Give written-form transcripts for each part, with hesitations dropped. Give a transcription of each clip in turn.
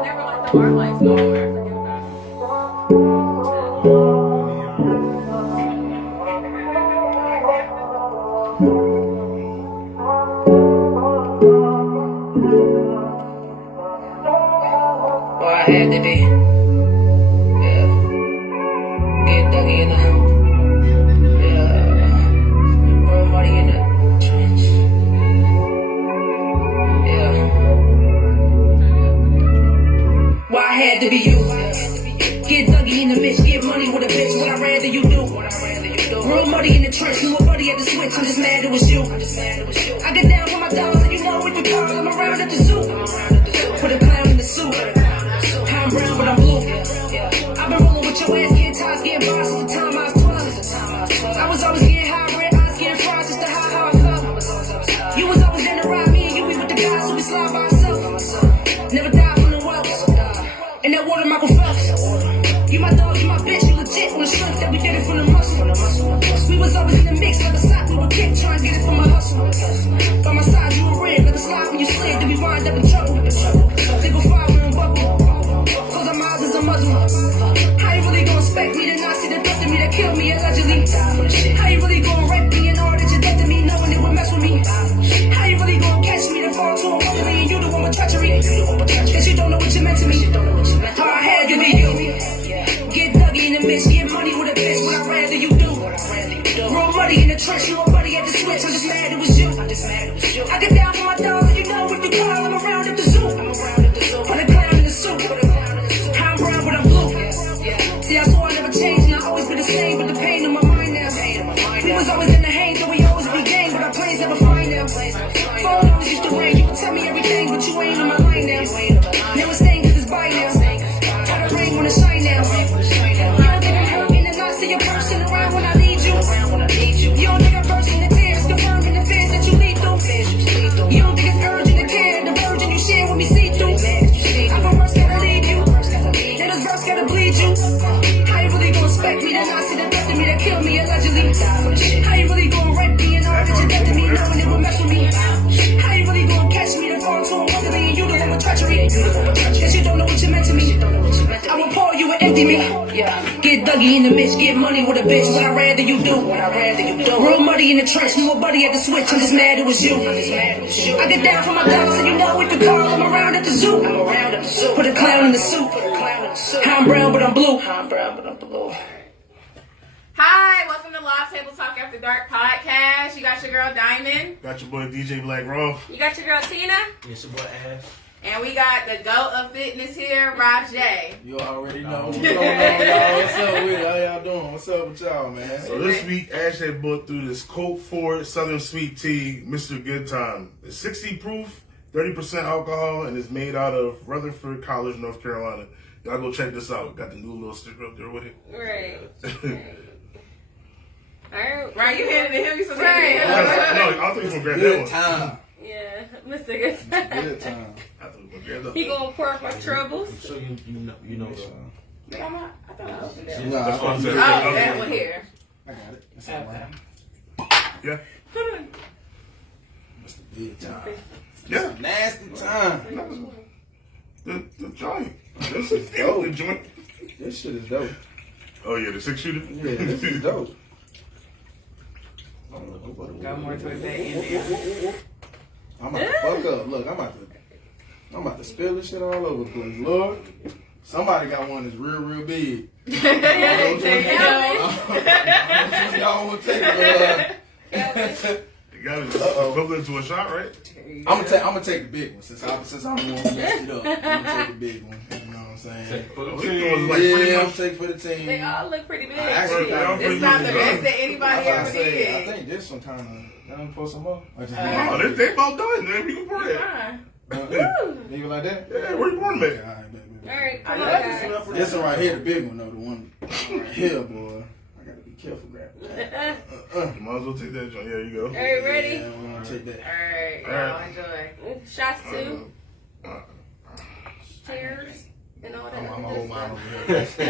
Never let the bar lights go away. I had to be. Yeah. Get duggy in the. Yeah. Real money in the trench. Yeah. Why I had to be you. Get duggy in the bitch. Get money with a bitch. What I rather you do. Real money in the trench. Knew a buddy had to switch. I'm just mad it was you. I get down for my dollars and you know what you call. I'm around at the zoo. Put a clown in the suit. I'm brown, but I'm blue. I've been rolling with your ass, getting tired, getting boss since the time I was 12. I was always getting high, red eyes, getting fried just to hide how I felt. You was always in the ride, me and you, we with the guys, so we slide by ourselves. Never die from the wells. And that water, Michael Phelps. You my dog, you my bitch, you legit on the strength that we did it from the muscle. We was always in the mix, like a sock, we would kick, trying to get it from my hustle. By my side, you a rig, like a slide when you slid, then we wind up in trouble. They go fire when I'm buckle. Cause I'm eyes as a muzzle. How you really gonna expect me to not see the death of me that killed me allegedly? How you really gonna wreck me in order that you dead to me, knowing it would mess with me? How you really gonna catch me to fall to a woman and you the one with treachery? Cause you don't know what you meant to me. How I had to be you. Get duggy in the mix, get money with a bitch, what I'd rather you do. Roll money in the trench, you a buddy at the switch, I'm just mad it was you. I get down for my dogs and you know what you call, I'm around at the zoo. Put a clown in the suit. I'm brown but I'm blue. See I swore I never changed and I always been the same, but the pain in my mind now. We was always in the hang, though we always be gang, but our planes never flying now. Phone always used to ring, you can tell me everything, but you ain't on my line now. Never staying cause it's by now. Try to rain when it shine now. You don't think I'm hurting and not see a person around when I need you. You don't think I'm bursting the tears, confirming the fears that you lead through. You don't think it's urgent to care, the virgin you share with me see through. I feel worse gotta leave you, then this verse gotta bleed you. How you really gonna expect me to not see the death of me that killed me allegedly? How you really gonna wreck me and all that you dead to me, knowing it would mess with me? How you really gonna catch me to fall to a woman and you the one with treachery? Cause you don't know what you meant to me. I will pour you and empty me. Get duggy in the mix, get money with a bitch. What I'd rather you do. Real money in the trench, knew a buddy at the switch. I'm just mad it was you. I get down for my dogs and you know what you call. I'm around at the zoo. Put a clown in the suit. I'm brown but I'm blue. Hi, welcome to Live Table Talk After Dark podcast. You got your girl Diamond. Got your boy DJ Black Raw. You got your girl Tina. It's your boy Ash. And we got the GOAT of fitness here, Raj J. You already know what's going on, y'all. What's up with it? How y'all doing? What's up with y'all, man? So this week, Ash had bought through this Colt Ford Southern Sweet Tea, Mr. Good Time. It's 60 proof, 30% alcohol, and it's made out of Rutherford College, North Carolina. Y'all go check this out. Got the new little sticker up there with it. Right. Right, you handed it to him. You supposed to No, hand it I think he's gonna grab that Good one. time. Yeah, Mr. Good Time. Good time. I thought he was gonna grab that He one. gonna pour up my troubles. I'm sure you know so. I thought I opened it. Nah, That's what I said. Oh, that one here. I got it. It's all right. Yeah. It's the big time. Yeah. Nasty time. The joint. This is dope. The joint. This shit is dope. Oh yeah, the 6-shooter. Yeah, this is dope. Got more towards that end there. I'm about to fuck up. Look, I'm about to spill this shit all over the place. Lord, somebody got one that's real big. Y'all want to take it. You got it equivalent to a shot, right? I'm gonna take the big one since I'm the one who messed it up. I'm gonna take the big one. You know what I'm saying? For the team. Like Yeah, I'm taking for the team. They all look pretty big. Actually, It's not the best that anybody I ever did. I think this one kind of. Y'all want to pour some more? Oh, they about done, man. We can pour it. Leave it like that? Yeah, where you pouring it? Alright, baby. Alright, come on, guys. This one right here, the big one though, the one right here, boy. I gotta be careful grabbing that. You might as well take that joint. Yeah, you go. Alright, ready? Yeah, I'm gonna take that. Alright, y'all enjoy. Shots two. Cheers. And all that. I'm gonna hold mine over here. That's all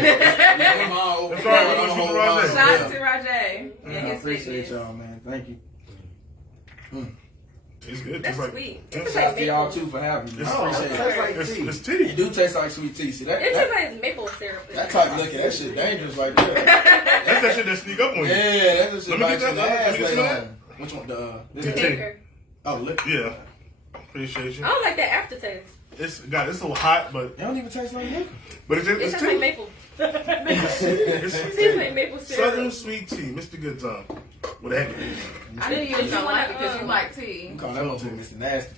right, we're gonna shoot the Rajay. Shots to Rajay. I appreciate y'all, man. Thank you. Tastes good. That's Tastes like, sweet. Yeah. It tastes Shout out like to y'all maple. too for having me. It's, I appreciate tastes it. like tea. it's tea. It do taste like sweet tea. See that? It that, tastes like maple syrup. that type looking, that shit dangerous right there. That's that shit that sneak up on you. Yeah, that's the shit Let me like get some that. Let ass me get some later of that. on. Which one? The The tea. Liquor. oh, liquor. Yeah. Appreciate you. I don't like that aftertaste. It's a little hot, but It don't even taste like liquor. it's It it's tastes like tea. maple. It's It tastes like maple syrup. Southern sweet tea, Mr. Good Time. What the heck? I knew you was gonna like it because you like You tea. call that motherfucker Mr. Nasty.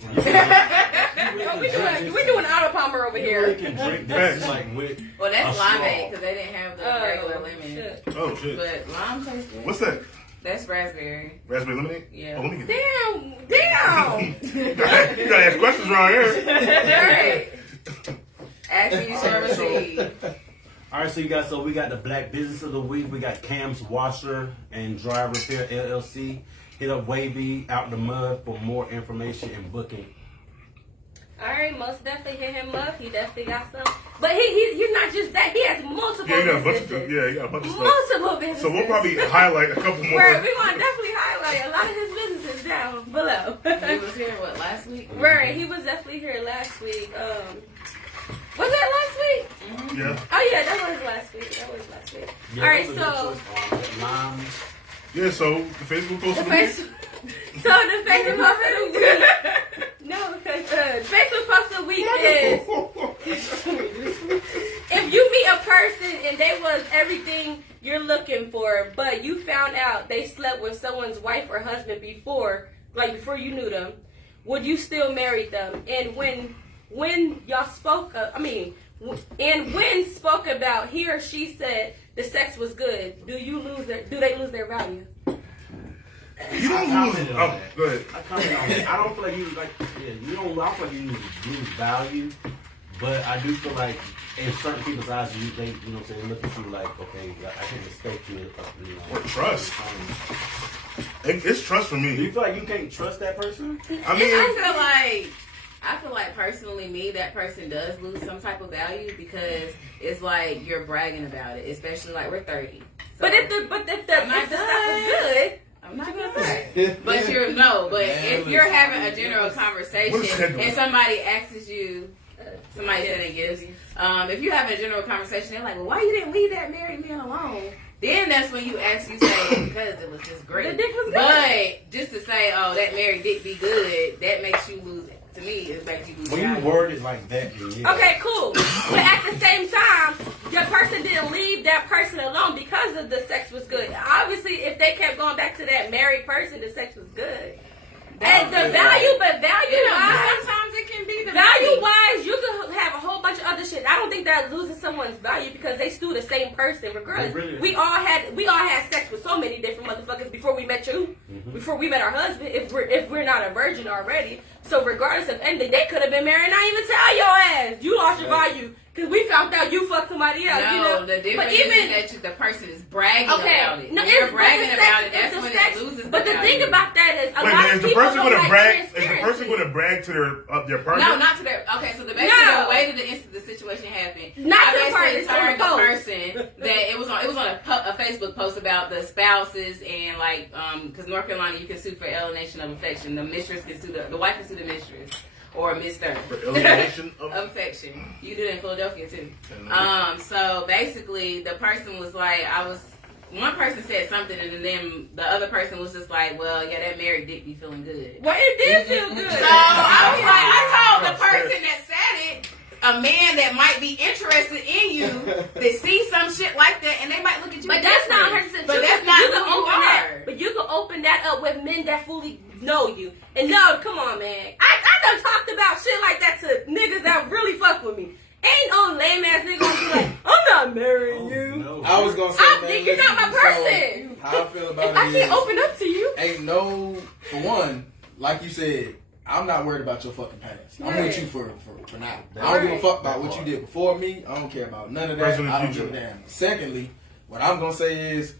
We doing auto palmer over You here. can drink Facts. that like with Well, that's a straw. limeade because they didn't have the regular lemon. shit. Oh shit. But lime tastes good. What's that? That's raspberry. Raspberry lemonade? Yeah. Oh, let me get that. Damn! You gotta ask questions around here. Right. Asking you to receive. All right, so we got the Black Business of the Week. We got Cam's Washer and Dry Repair LLC. Hit up Wavy Out the Mud for more information and booking. Alright, most definitely hit him up. He definitely got some. But he's not just that. He has multiple Yeah, you got a bunch businesses. of you got a bunch of stuff. Multiple businesses. So we'll probably highlight a couple more. Right, we're going to definitely highlight a lot of his businesses down below. He was here, what, last week? Right, he was definitely here last week. Was that last week? Yeah. Oh yeah, that was last week. Yeah, Alright, those so are good choice. Lime. Yeah, so the Facebook post the of the week. Facebook post of the week. No, because Facebook post of the week is if you meet a person and they was everything you're looking for, but you found out they slept with someone's wife or husband before you knew them, would you still marry them? And when y'all spoke, when spoke about he or she said the sex was good, do they lose their value? You don't I lose. commented on Oh, that. go ahead. I comment on it. I don't feel like you you don't. I feel like you lose value, but I do feel like in certain people's eyes, they look at you like, okay, I can respect you. Or trust. It's trust for Do you me. feel like you can't trust that person? I mean, I feel like personally, that person does lose some type of value because it's like you're bragging about it, especially like we're 30. So But if the I'm not if the stuff done. is good, I'm not gonna say. But if you're having a general conversation and somebody asks you, somebody said it gives. If you have a general conversation, they're like, well, why you didn't leave that married man alone? Then that's when you say, because it was just great. The dick was good. But just to say, oh, that married dick be good, that makes you lose it. To me, it makes you lose When you value. word it like that, then yeah. okay, cool. But at the same time, the person didn't leave that person alone because of the sex was good. Obviously, if they kept going back to that married person, the sex was good. And the value, but value-wise, sometimes it can be the value-wise, you could have a whole bunch of other shit. I don't think that loses someone's value because they still the same person regardless. Really? We all had sex with so many different motherfuckers before we met you, before we met our husband. If we're not a virgin already, so regardless of anything, they could have been married. And not even tell your ass you lost your value because we found out you fucked somebody else. No, the difference is that the person is bragging about it. When you're bragging about it, that's when it loses But the thing about that is, a wait, lot is of the people person don't going to like brag? Is the transparency. person going to brag to their partner? No, not to their. Okay, so the way that the situation happened, Not to the I partner, basically told to the the post. person that it was on a Facebook post about the spouses and because North Carolina you can sue for alienation of affection. The mistress can sue the wife can sue the mistress or mister. For alienation of affection. You do that in Philadelphia too. So basically, the person was like, one person said something, and then the other person was just like, well, yeah, that married dick be feeling good. Well, it did feel good. So I told the person that said it, a man that might be interested in you, that see some shit like that, and they might look at you. But that's not her. But that's not who you that. are. But you can open that up with men that fully know you. And no, come on, man. I done talked about shit like that to niggas that really fuck with me. Ain't no lame ass nigga gonna be like, I'm not marrying you. No. I was gonna say, man, You're not my listen, person. so how I feel about If I it can't is, open up to you. ain't no, for one, like you said, I'm not worried about your fucking past. I'm Right. with you for now. I don't give a fuck about what you did before me. I don't care about none of that. Present and I don't future. give a damn. Secondly, what I'm gonna say is,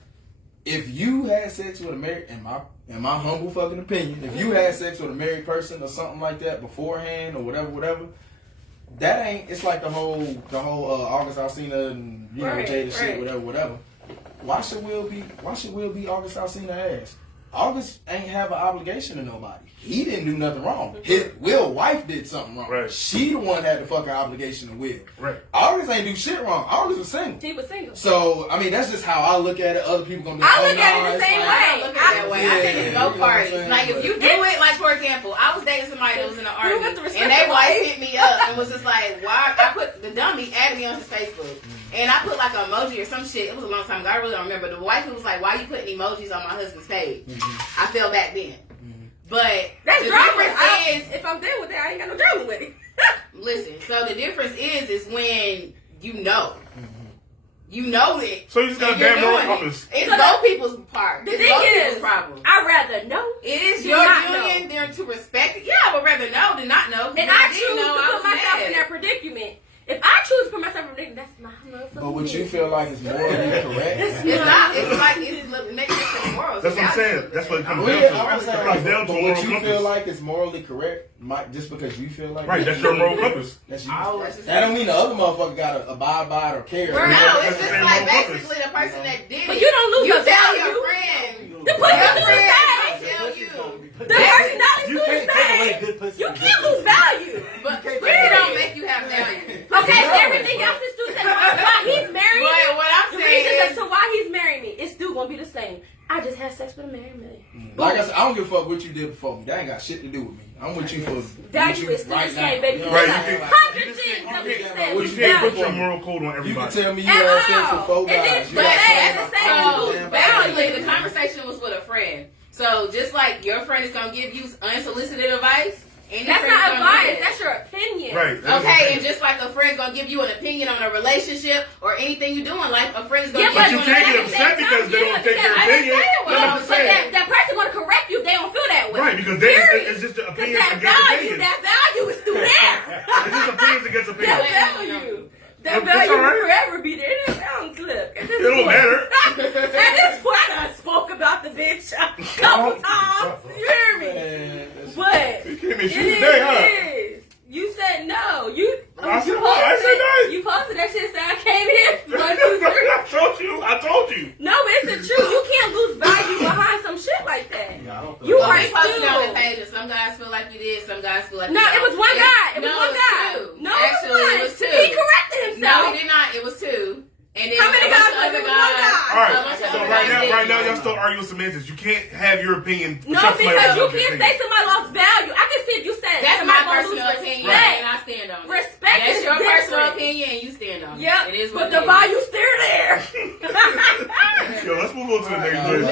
if you had sex with a married, in my humble fucking opinion, if you had sex with a married person or something like that beforehand or whatever, that ain't. It's like the whole August Alsina and Right, Jada shit, right. whatever. Why should Will be August Alsina ass? August ain't have an obligation to nobody. He didn't do nothing wrong. His Will's wife did something wrong. Right. She the one had the fucking obligation to Will. Right. August ain't do shit wrong. August was single. He was single. So, I mean, that's just how I look at it. Other people gonna be I like, look at it the same I way. don't look at it that way. I think it's Yeah, both you know what I'm parties. saying? Like if you do it, like for example, I was dating somebody that was in the army, have to respect and they the wife wife. hit me up and was just like, "Why?" I put the dummy added me on his Facebook, and I put like an emoji or some shit. It was a long time ago. I really don't remember. The wife was like, "Why you putting emojis on my husband's page?" I fell back then. But That's the drama. difference is, If I'm dealing with it, I ain't got no drama with it. listen. So the difference is when you know. You know it. So you just got a and you're damn moral doing it. compass. It's So both people's part. The It's thing both is, people's problem. I'd rather know. It is Do your not union. know. They're to respect it. Yeah, I would rather know than not know. And I choose to put myself in that predicament. If I choose to put myself in a predicament, that's my motherfucking but what you business. feel like is morally correct. It's not. It's like it's making it morals. That's what I'm saying. That's what it comes Well, down yeah, I'm to. saying, It comes down to but a what moral you compass. feel like is morally correct, just because you feel like Right, it, that's your moral compass. That's you. That That don't mean the other motherfucker gotta abide by it or care. No, That's it's the just same like moral compass. basically the person that did But it. you don't lose You your tell value. your friend. The pussy Your is friend the tell same. you. The personality You is can't the take away same. good pussy. You can't lose value. But pussy don't make you have value. Okay, everything else is still the same. Why he's married me, But what I'm the saying reason is, to why he's marrying me, it's still gonna be the same. I just had sex with a married man. Like I said, I don't give a fuck what you did before me. That ain't got shit to do with me. I'm with you for Value is still the same, baby. You know Right, what I'm you saying? can- Hundred things that we said What was You you can't put value. your moral code on You can everybody. tell me you At had sex all. with four And then- guys. You but got that's trained the same by rule. damn basically, body. the conversation was with a friend. So just like your friend is gonna give you unsolicited advice, any That's friend's not gonna do advice. that. That's your opinion. Right. that's Okay, the and thing. just like a friend's gonna give you an opinion on a relationship or anything you do in life, a friend is gonna Yeah, give But you you an can't get opinion. upset because they don't take your I didn't opinion. say it was. No, I'm But saying. that person gonna correct you if they don't feel that way. Right, because Period. it's just the 'Cause opinions that against value, opinions. that value is still there. It's just opinions against That opinions. value. That It's value all right. will forever be there. It don't look. At this It don't point- matter. At this point, I spoke about the bitch a couple times. You hear me? Man, that's- But You came in it shoes today, huh? is. You said no. You I said you what? I said that. You posted that shit. Said I came here. 1, 2, 3. I told you. No, but it's the truth. You can't lose value behind some shit like that. Yeah, I don't feel You Well, are we posted on the still. page, and some guys feel like you did, some guys feel like No, you it don't. was one guy. It was no, one it guy. two. No, Actually, it was two. He corrected himself. No, he did not. It was two. And then How many a bunch guys of was other it? One guy. All a right. bunch of So other right guys now, did. y'all still arguing semantics. You can't have your opinion. No, trust somebody because you else's can't opinion. say somebody lost value. I can see if you said That's somebody my gonna personal lose opinion, respect. and I stand on it. Respect That's is your personal different. opinion, and you stand on it. Yep, It is but what the it is. value's still there. Yo, let's move on to the next joint.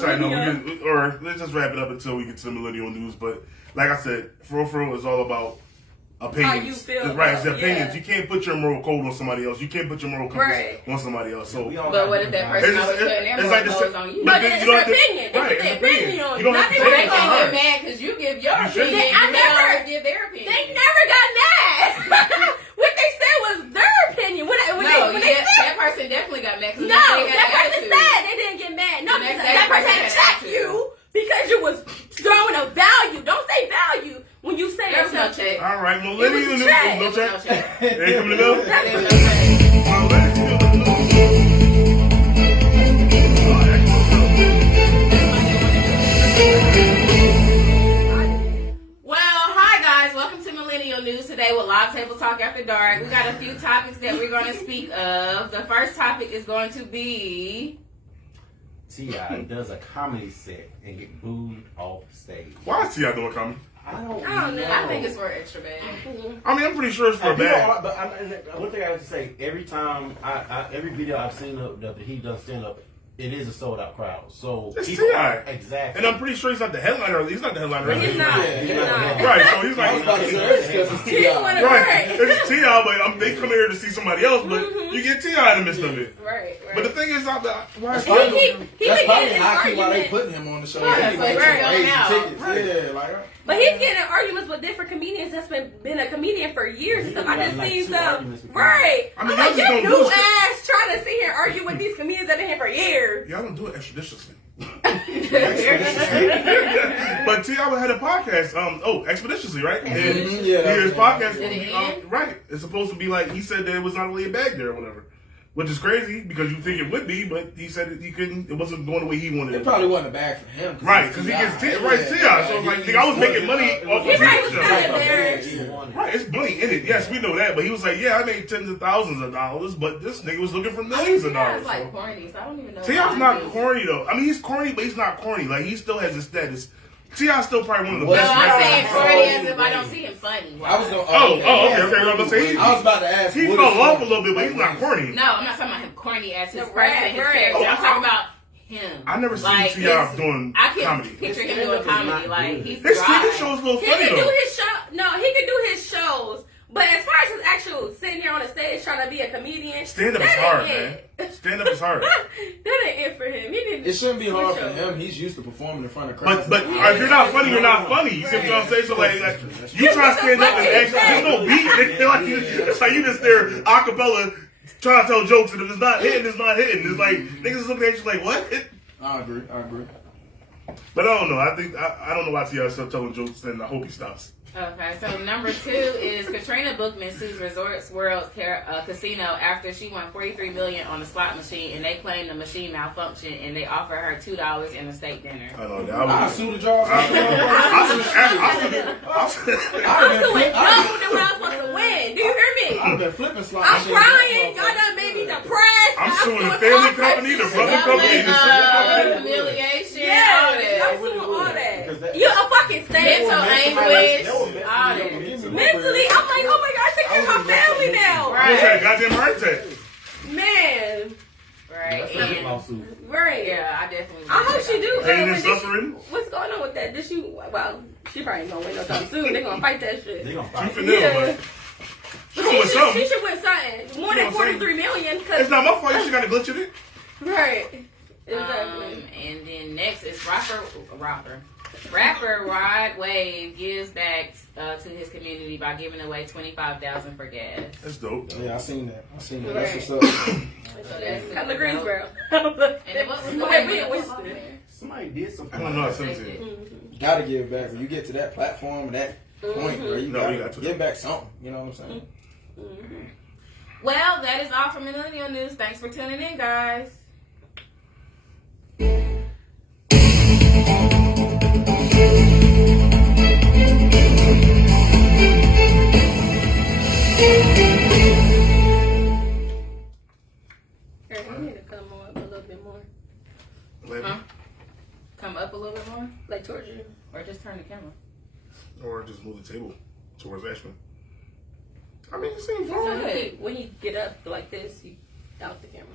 Sorry, no, or let's just wrap it up until we get to the millennial news. But like I said, for real, it's all about opinions. How you feel Right, it's about- opinions. yeah. You can't put your moral code on somebody else. You can't put your moral compass Right. on somebody else. So We all But got what if that different person It's- always putting their it's moral like the codes sa- on you? But then it's you don't your have to- opinion. It's right, their it's opinion opinion. on You don't you. have to Not take They it their to can't heart. get mad because you give your You opinion. shouldn't. I They never- always give their opinion. They never got mad. What they said was their opinion. When No, they yeah, said that person definitely got mad. 'cause no, they had that person attitude. said they didn't get mad. No, The next because day that the person person had checked attitude. you because you was throwing a value. Don't say value when you say There was no something. check. All right, It was millennial a news. check. No There was no check. check. They coming to go. There was no check. Well, hi guys, welcome to Millennial News today with Live Table Talk After Dark. We got a few topics that we're going to speak of. The first topic is going to be T.I. does a comedy set and get booed off stage. Why is T.I. doing comedy? I don't know. I think it's for extra bad. I mean, I'm pretty sure it's for a People bad. are- but one thing I have to say, every time, every video I've seen that he does stand up, it is a sold out crowd. So It's people- T.I. exactly. And I'm pretty sure he's not the headliner. He's not the headliner. He's is he? not. Yeah, He's yeah. not. Right, so he's I was about to say that's because it's He T.I. wanna- right. It's T.I., but they come here to see somebody else, but you get T.I. in the midst of it. Right, But the right. thing is, why That's is probably, he that's been probably getting high key why they arguments. putting him on the show. Right, Anyway, right, to raise right. the tickets. Right. Yeah, like. But he's getting in arguments with different comedians that's been a comedian for years. He's And stuff. I got just like seen 2 some. arguments with Right. I mean, I'm y'all like, just you don't new do shit. ass trying to sit here and argue with these comedians that been here for years. Y'all don't do it expeditiously. Expeditiously. But T.I. had a podcast, expeditiously, right? And Yeah, his that's- podcast, Did it end? right? It's supposed to be like, he said that it was not really a bag there or whatever. Which is crazy because you think it would be, but he said he couldn't. It wasn't going the way he wanted. It probably wasn't a bag for him, right? Because he gets Ti. So it's like, nigga, I was making money off the show. Right, it's money in it. Yes, we know that. But he was like, yeah, I made tens of thousands of dollars, but this nigga was looking for millions of dollars. It's like corny, so I don't even know. T.I.'s not corny though. I mean, he's corny, but he's not corny. Like he still has his status. T.I.'s still probably one of the best. No, I'm saying corny as if I don't see him funny. I was gonna. Okay. I was about to ask. He fell off a little bit, but he's not corny. No, I'm not talking about him corny as his person, his character. I'm talking about him. I never seen T.I. doing comedy. I can picture him doing comedy. Like he's his TV show's a little funny though. He can do his show. No, he can do his shows. But as far as his actual sitting here on the stage trying to be a comedian, stand up is hard, man. Stand up is hard. That ain't it for him. It shouldn't be hard for him. He's used to performing in front of crowds. But if you're not funny, you're not funny. You see what I'm saying? So like you try to stand up and actually, there's no beat. It's like you just there a cappella trying to tell jokes, and if it's not hitting, it's not hitting. It's like niggas is looking at you like, what? I agree. But I don't know. I think I don't know why T.I. is still telling jokes, and I hope he stops. Okay, so number 2 is Katrina Bookman sues Resorts World Casino after she won $43 million on a slot machine, and they claim the machine malfunctioned, and they offer her $2 in a steak dinner. I know that. I sue the jaws. I'm suing no that we're supposed to win. Do you hear me? I've been flipping slot I'm machines. crying. Y'all done made me depressed. I'm suing the family company, the brother company, the sister company. Humiliation. Yeah, I'm suing all that. You're a fucking state. Mental anguish. All that. Mentally, I'm like, oh my God, take care of my family now. I almost had a goddamn heart attack. Man. Right. Right. Yeah, I definitely. I hope she do. Pain and suffering. What's going on with that? Did she? Well, she probably ain't gonna win no time soon. They gonna fight that shit. They gonna fight. She should win something more than $43 million. It's not my fault. She got a glitch in it. Right. Exactly. And then next is rapper Rod Wave gives back to his community by giving away $25,000 for gas. That's dope. Yeah, I seen that. Right. That's what's up. So that's Come to Greensboro. And then what was the Somebody did something. I don't know. I sent it. You gotta give back. When you get to that platform and that point where you gotta give back something. You know what I'm saying? Well, that is all from Millennial News. Thanks for tuning in, guys. You need to come up a little bit more. Huh? Come up a little bit more? Like towards you. Or just turn the camera? Or just move the table towards Ashman. I mean, it seems So fine. when he get up like this, he out the camera.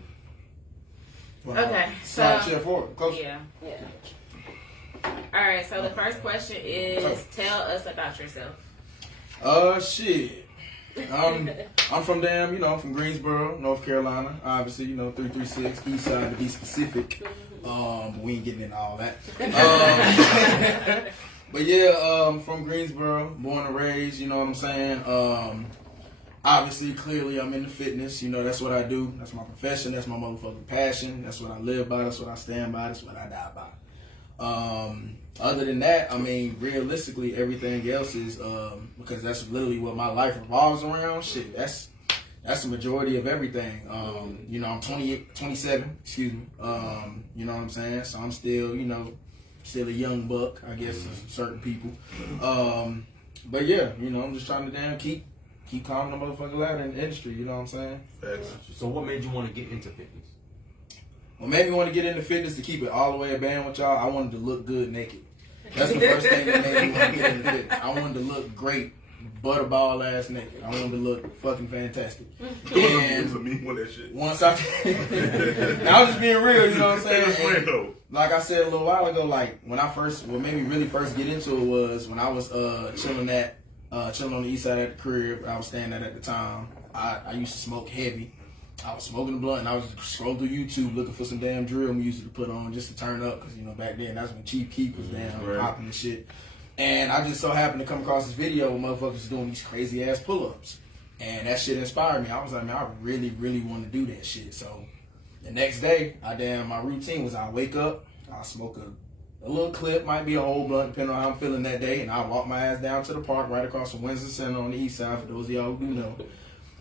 Well, Okay, slide so chair forward. Closer. yeah. Yeah. All right. So the first question is, tell us about yourself. Shit. I'm from I'm from Greensboro, North Carolina. Obviously, 336 East Side to be specific. But we ain't getting into all that. But yeah, from Greensboro, born and raised. You know what I'm saying. Obviously, clearly, I'm into fitness. That's what I do. That's my profession. That's my motherfucking passion. That's what I live by. That's what I stand by. That's what I die by. Other than that, I mean, realistically, everything else is because that's literally what my life revolves around. Shit, that's the majority of everything. I'm 27. Excuse me. You know what I'm saying? So I'm still, still a young buck, I guess, to certain people. But yeah, I'm just trying to keep climbing the motherfucking ladder in the industry. You know what I'm saying? So what made you want to get into fitness? What made me want to get into fitness, to keep it all the way a band with y'all, I wanted to look good naked. That's the first thing that made me want to get into fitness. I wanted to look great, butterball ass naked. I wanted to look fucking fantastic. And once I was just being real, you know what I'm saying? And like I said a little while ago, like when what made me really first get into it was when I was chilling on the east side at the crib I was staying at the time. I used to smoke heavy. I was smoking a blunt and I was scrolling through YouTube looking for some damn drill music to put on just to turn up because back then that's when Chief Keef was damn popping and shit. And I just so happened to come across this video where motherfuckers doing these crazy ass pull-ups, and that shit inspired me. I was like, man, I really, really want to do that shit. So the next day, my routine was I wake up, I smoke a little clip, might be a whole blunt depending on how I'm feeling that day, and I walk my ass down to the park right across from Windsor Center on the east side for those of y'all who know.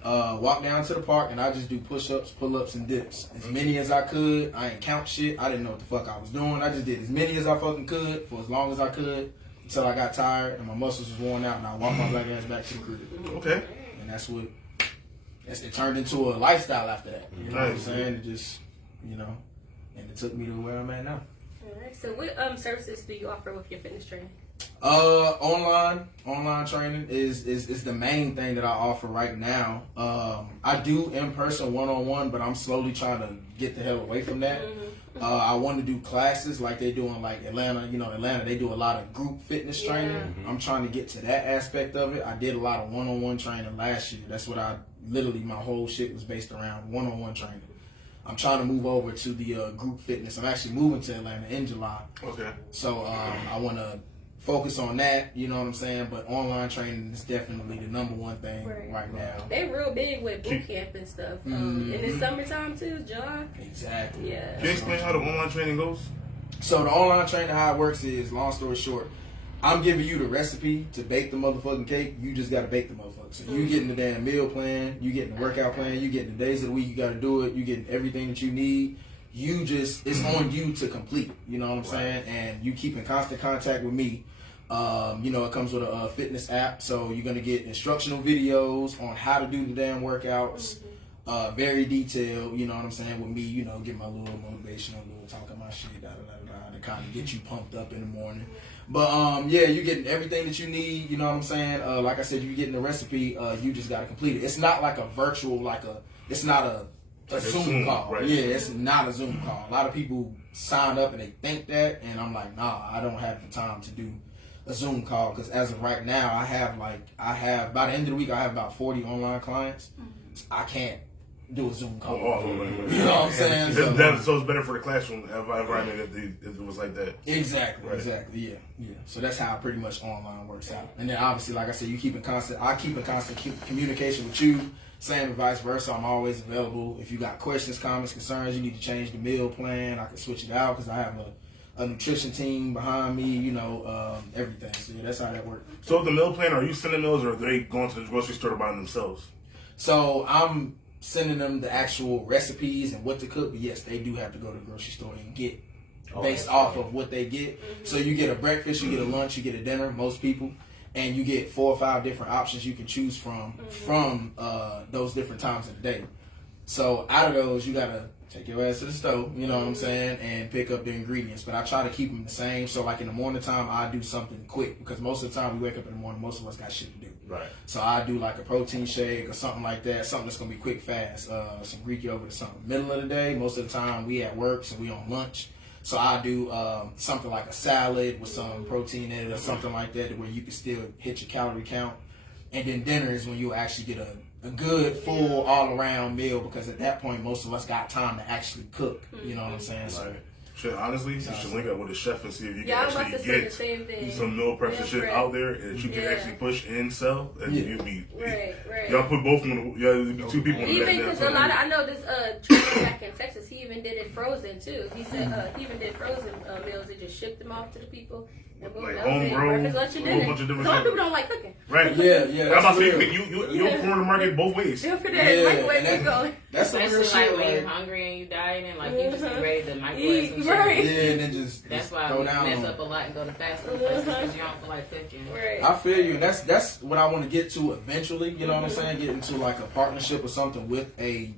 walk down to the park, and I just do push-ups, pull-ups, and dips. As many as I could. I ain't count shit. I didn't know what the fuck I was doing. I just did as many as I fucking could for as long as I could until I got tired and my muscles was worn out, and I walked my black ass back to the crib. Okay. And it turned into a lifestyle after that. You know what I'm saying? It just, and it took me to where I'm at now. All right. So what services do you offer with your fitness training? Online training is the main thing that I offer right now. I do in-person one-on-one, but I'm slowly trying to get the hell away from that. I want to do classes like they do in like Atlanta. Atlanta, they do a lot of group fitness training. I'm trying to get to that aspect of it. I did a lot of one-on-one training last year. That's what my whole shit was based around, one-on-one training. I'm trying to move over to the group fitness. I'm actually moving to Atlanta in July. Okay. So I want to focus on that, you know what I'm saying? But online training is definitely the number one thing right now. They real big with boot camp and stuff. And it's summertime too, July. Exactly. Yeah. Can you explain how the online training goes? So the online training, how it works is, long story short, I'm giving you the recipe to bake the motherfucking cake. You just got to bake the motherfucker. So you getting the damn meal plan, you getting the workout plan, you getting the days of the week you got to do it, you getting everything that you need. It's on you to complete it. You know what I'm saying? And you keep in constant contact with me. It comes with a fitness app, so you're gonna get instructional videos on how to do the damn workouts, very detailed. You know what I'm saying? With me, get my little motivational, little talking my shit, to kind of get you pumped up in the morning. But you're getting everything that you need. You know what I'm saying? Like I said, you're getting the recipe. You just gotta complete it. It's not like a virtual, it's not a Zoom call. Right? Yeah, it's not a Zoom call. A lot of people sign up and they think that, and I'm like, nah, I don't have the time to do a Zoom call, because as of right now, I have by the end of the week, I have about 40 online clients. I can't do a Zoom call. You know what I'm saying? So it's better for the classroom environment if it was like that. Exactly. Yeah. So that's how pretty much online works out. And then obviously, like I said, I keep in constant communication with you. Same and vice versa. I'm always available. If you got questions, comments, concerns, you need to change the meal plan, I can switch it out because I have a nutrition team behind me, everything. So that's how that works. So the meal plan, are you sending those, or are they going to the grocery store to buy them themselves? So I'm sending them the actual recipes and what to cook, but yes, they do have to go to the grocery store and get based off of what they get. So you get a breakfast, you get a lunch, you get a dinner, most people, and you get 4 or 5 different options you can choose from those different times of the day. So out of those, you gotta take your ass to the stove, you know what I'm saying, and pick up the ingredients. But I try to keep them the same. So like in the morning time, I do something quick, because most of the time we wake up in the morning, most of us got shit to do. Right. So I do like a protein shake or something like that, something that's gonna be quick, fast. Some Greek yogurt or something. Middle of the day, most of the time we at work, so we on lunch. So I do something like a salad with some protein in it or something like that, where you can still hit your calorie count. And then dinner is when you actually get a good, full, all-around meal, because at that point, most of us got time to actually cook. You know what I'm saying? So, honestly, you should link up with a chef and see if you can actually get some meal prep and shit out there that you can actually push and sell, and you be y'all put both on the two people. Even because I know this trainer back in Texas, he even did it frozen too. He said he even did frozen meals. He just shipped them off to the people. Like homegrown, a whole bunch of different Some people don't like cooking. Right. Yeah. I'm about to say, you'll corner the market both ways. That's the real shit. Like when you're hungry and you dieting, like you just be ready to microwave some shit. Yeah, and then just that's why we mess up a lot and go to fast food places, because you don't feel like cooking. I feel you. That's what I want to get to eventually. You know what I'm saying? Get into like a partnership or something with a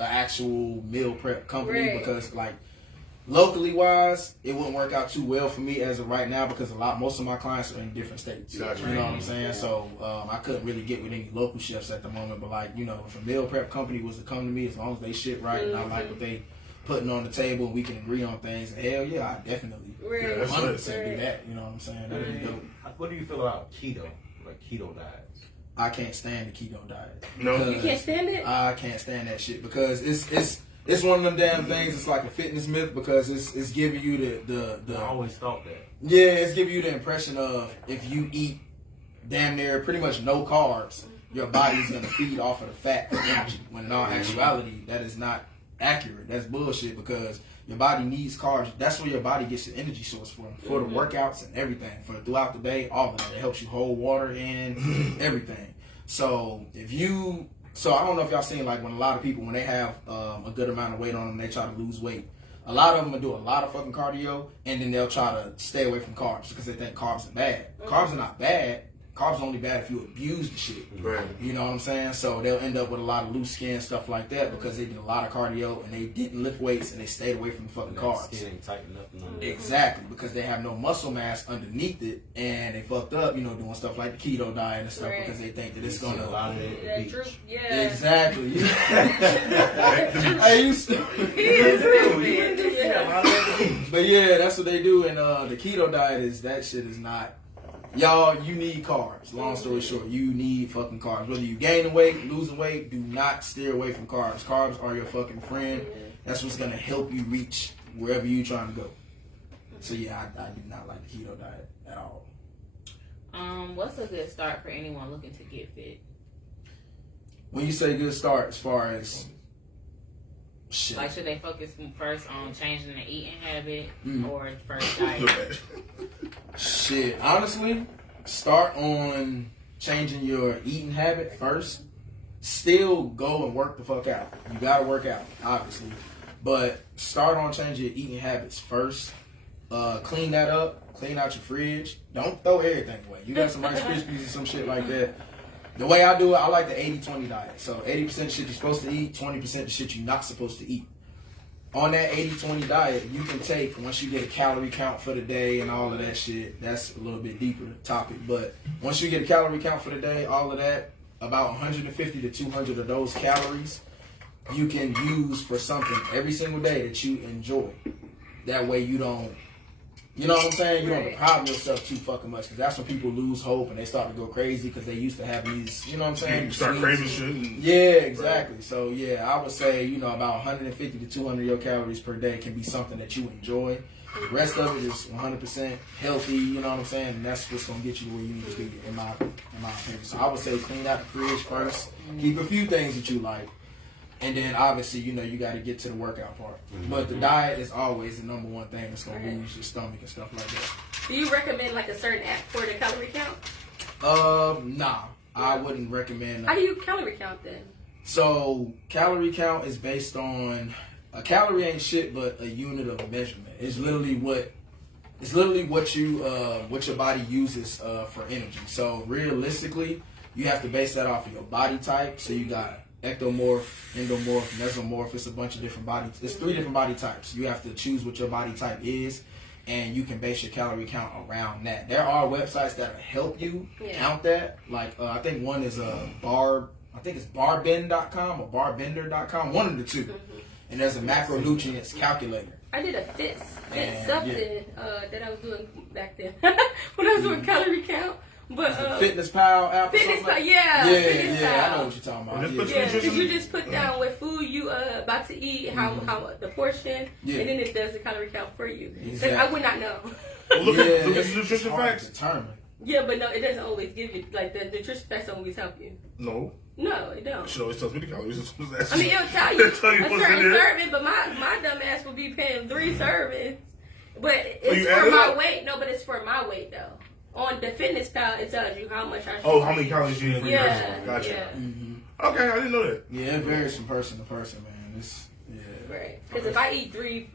actual meal prep company, because like, locally wise, it wouldn't work out too well for me as of right now, because most of my clients are in different states. Gotcha. You know what I'm saying? So I couldn't really get with any local chefs at the moment. But like, if a meal prep company was to come to me, as long as they shit right and I like what they putting on the table, and we can agree on things, hell yeah, I definitely 100% do that. You know what I'm saying? That'd be dope. What do you feel about keto, like keto diets? I can't stand the keto diet. No, you can't stand it. I can't stand that shit, because it's one of them damn things. It's like a fitness myth, because it's giving you the I always thought that. Yeah, it's giving you the impression of if you eat damn near pretty much no carbs, your body's gonna feed off of the fat for energy. When in all actuality, that is not accurate. That's bullshit, because your body needs carbs. That's where your body gets the energy source for the workouts and everything, for throughout the day. All of that. It helps you hold water in, everything. So if you So I don't know if y'all seen like when a lot of people, when they have a good amount of weight on them, they try to lose weight. A lot of them will do a lot of fucking cardio, and then they'll try to stay away from carbs because they think carbs are bad. Carbs are not bad. Carbs are only bad if you abuse the shit. Right. You know what I'm saying? So they'll end up with a lot of loose skin, stuff like that, because they did a lot of cardio and they didn't lift weights and they stayed away from the fucking carbs. Skin ain't tightened up. Exactly, because they have no muscle mass underneath it, and they fucked up, you know, doing stuff like the keto diet and stuff because they think that it's gonna. Yeah. Exactly. Hey, you stupid. But yeah, that's what they do, and the keto diet is that shit is not. Y'all, you need carbs. Long story short, you need fucking carbs. Whether you gaining weight, losing weight, do not steer away from carbs. Carbs are your fucking friend. That's what's gonna help you reach wherever you're trying to go. So yeah, I do not like the keto diet at all. What's a good start for anyone looking to get fit? When you say good start, as far as shit, Like, should they focus first on changing the eating habit or first diet? shit, honestly, start on changing your eating habit first. Still go and work the fuck out. You gotta work out, obviously. But start on changing your eating habits first. Clean that up. Clean out your fridge. Don't throw everything away. You got some Rice Krispies or some shit like that. The way I do it, I like the 80-20 diet. So 80% shit you're supposed to eat, 20% the shit you're not supposed to eat. On that 80-20 diet, you can take, once you get a calorie count for the day and all of that shit, that's a little bit deeper topic. But once you get a calorie count for the day, all of that, about 150 to 200 of those calories, you can use for something every single day that you enjoy. That way you don't, you know what I'm saying? You don't deprive yourself too fucking much, because that's when people lose hope and they start to go crazy because they used to have these, you know what I'm saying? You start craving shit. Yeah, exactly. Right. So yeah, I would say, you know, about 150 to 200 of your calories per day can be something that you enjoy. The rest of it is 100% healthy, you know what I'm saying? And that's what's going to get you to where you need to be, in my opinion. So I would say clean out the fridge first. Keep a few things that you like. And then obviously, you know, you got to get to the workout part. But the diet is always the number one thing that's going to lose your stomach and stuff like that. Do you recommend like a certain app for the calorie count? Nah. I wouldn't recommend. How do you calorie count then? So calorie count is based on, a calorie ain't shit but a unit of measurement. It's literally what your body uses for energy. So realistically, you have to base that off of your body type. So you got ectomorph, endomorph, mesomorph. It's a bunch of different bodies. There's 3 different body types. You have to choose what your body type is, and you can base your calorie count around that. There are websites that help you count that. Like I think one is barbend.com or barbender.com. One of the two. And there's a macronutrients calculator. I did a fit something that I was doing back then when I was doing calorie count. But Fitness Pal app. Fitness Pal, yeah, I know what you're talking about. Yeah, because you just put down what food you about to eat, how the portion, and then it does the calorie count for you. Exactly. I would not know. Well, look at the nutrition facts. Yeah, but no, it doesn't always give you, like, the nutrition facts don't always help you. No, it don't. She always tells me the calories. I mean, it'll tell you a certain serving, but my dumb ass will be paying 3 servings. But it's for my weight. No, but it's for my weight, though. On the Fitness Pal, it tells you how much I should. Oh, how many calories you need for your person. Gotcha. Yeah. Okay, I didn't know that. Yeah, it varies from person to person, man. Right. Because if I eat 3,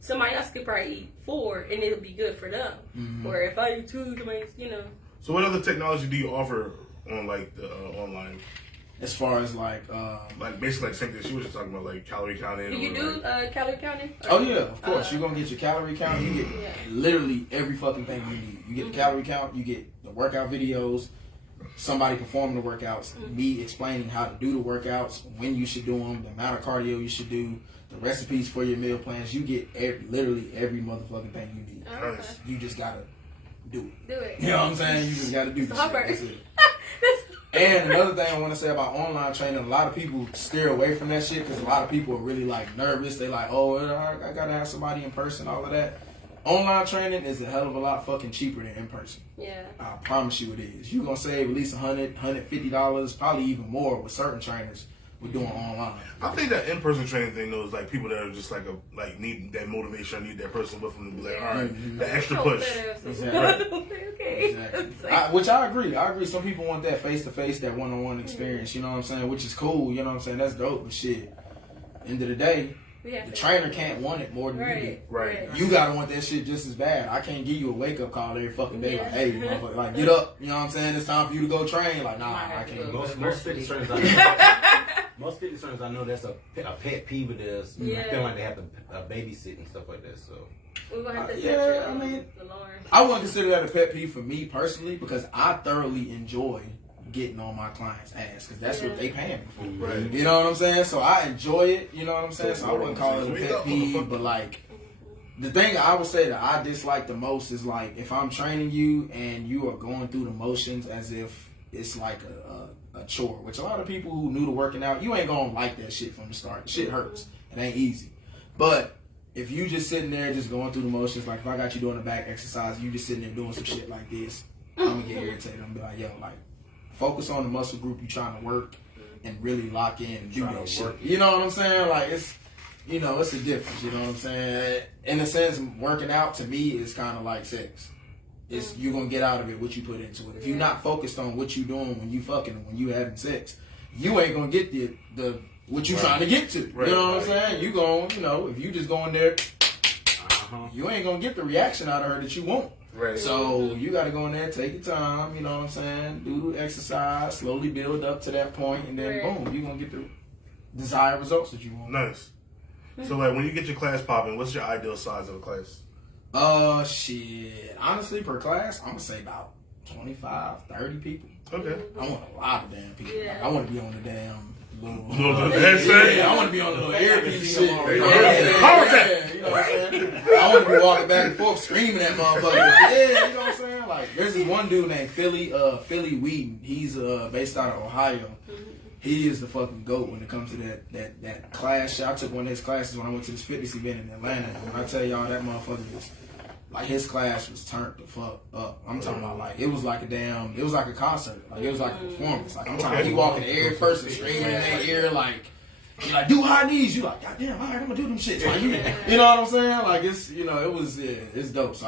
somebody else could probably eat 4, and it'll be good for them. Or if I eat 2, you know. So what other technology do you offer on like the online? As far as like basically like same thing she was just talking about, like calorie counting. Do you do calorie counting? Oh yeah, of course. You're gonna get your calorie count. You get literally every fucking thing you need. You get the calorie count. You get the workout videos. Somebody performing the workouts. Me explaining how to do the workouts, when you should do them, the amount of cardio you should do, the recipes for your meal plans. You get literally every motherfucking thing you need. Okay. You just gotta do it. Do it. You know what I'm saying? You just gotta do this. That's it. That's And another thing I want to say about online training, a lot of people steer away from that shit because a lot of people are really like nervous. They like, oh, I gotta have somebody in person, all of that. Online training is a hell of a lot fucking cheaper than in person. Yeah. I promise you it is. You're gonna save at least $100, $150, probably even more with certain trainers with doing online. I think that in-person training thing though is like people that are just like need that motivation, need that person with them to be like, all right, the extra push. Okay. Exactly. Which I agree. Some people want that face-to-face, that one-on-one experience, you know what I'm saying? Which is cool, you know what I'm saying? That's dope, but shit, end of the day, the trainer can't want it more than you do. Right. You gotta want that shit just as bad. I can't give you a wake-up call every fucking day like, hey, motherfucker, like, get up, you know what I'm saying? It's time for you to go train. Like, nah, I can't. Most fitness trainers I know that's a pet peeve of theirs. I feel like they have to babysit and stuff like that, so. We're gonna have to I wouldn't consider that a pet peeve for me personally because I thoroughly enjoy getting on my client's ass because that's what they paying me for. Right. You know what I'm saying? So I enjoy it. You know what I'm saying? So I wouldn't call it a pet peeve, but like the thing I would say that I dislike the most is like if I'm training you and you are going through the motions as if it's like a chore, which a lot of people who new to working out, you ain't gonna like that shit from the start. Shit hurts. It ain't easy. But if you just sitting there just going through the motions, like if I got you doing a back exercise, you just sitting there doing some shit like this, I'm gonna get irritated. I'm gonna be like, yo, like focus on the muscle group you trying to work and really lock in and do that shit. You know what I'm saying? Like it's, you know, it's a difference. You know what I'm saying? In a sense, working out to me is kind of like sex. It's you're gonna get out of it what you put into it. If you're not focused on what you doing when you fucking when you having sex, you ain't gonna get the what you trying to get to. You know what I'm saying? You going, you know, if you just going there, you ain't gonna get the reaction out of her that you want. Right. So you got to go in there, take your time. You know what I'm saying? Do the exercise, slowly build up to that point, and then boom, you're gonna get the desired results that you want. Nice. So like when you get your class popping, what's your ideal size of a class? Shit. Honestly, per class, I'm gonna say about 25, 30 people. Okay. I want a lot of damn people. Like, I want to be on the damn little headset. I want to be on the little earpiece shit. How was that? You know what I'm saying? I want to be walking back and forth screaming at motherfuckers. Yeah, you know what I'm saying? Like, there's this one dude named Philly Wheaton. He's based out of Ohio. He is the fucking GOAT when it comes to that class. I took one of his classes when I went to this fitness event in Atlanta. And when I tell y'all that motherfucker was, like, his class was turned the fuck up. I'm talking about, like, it was like a concert. Like, it was like a performance. Like, I'm talking about, he walking to every person screaming in their ear, like, you're like, do high knees. You like, goddamn, all right, I'm gonna do them shits. Like, you know what I'm saying? Like, it's, you know, it was, it's dope. So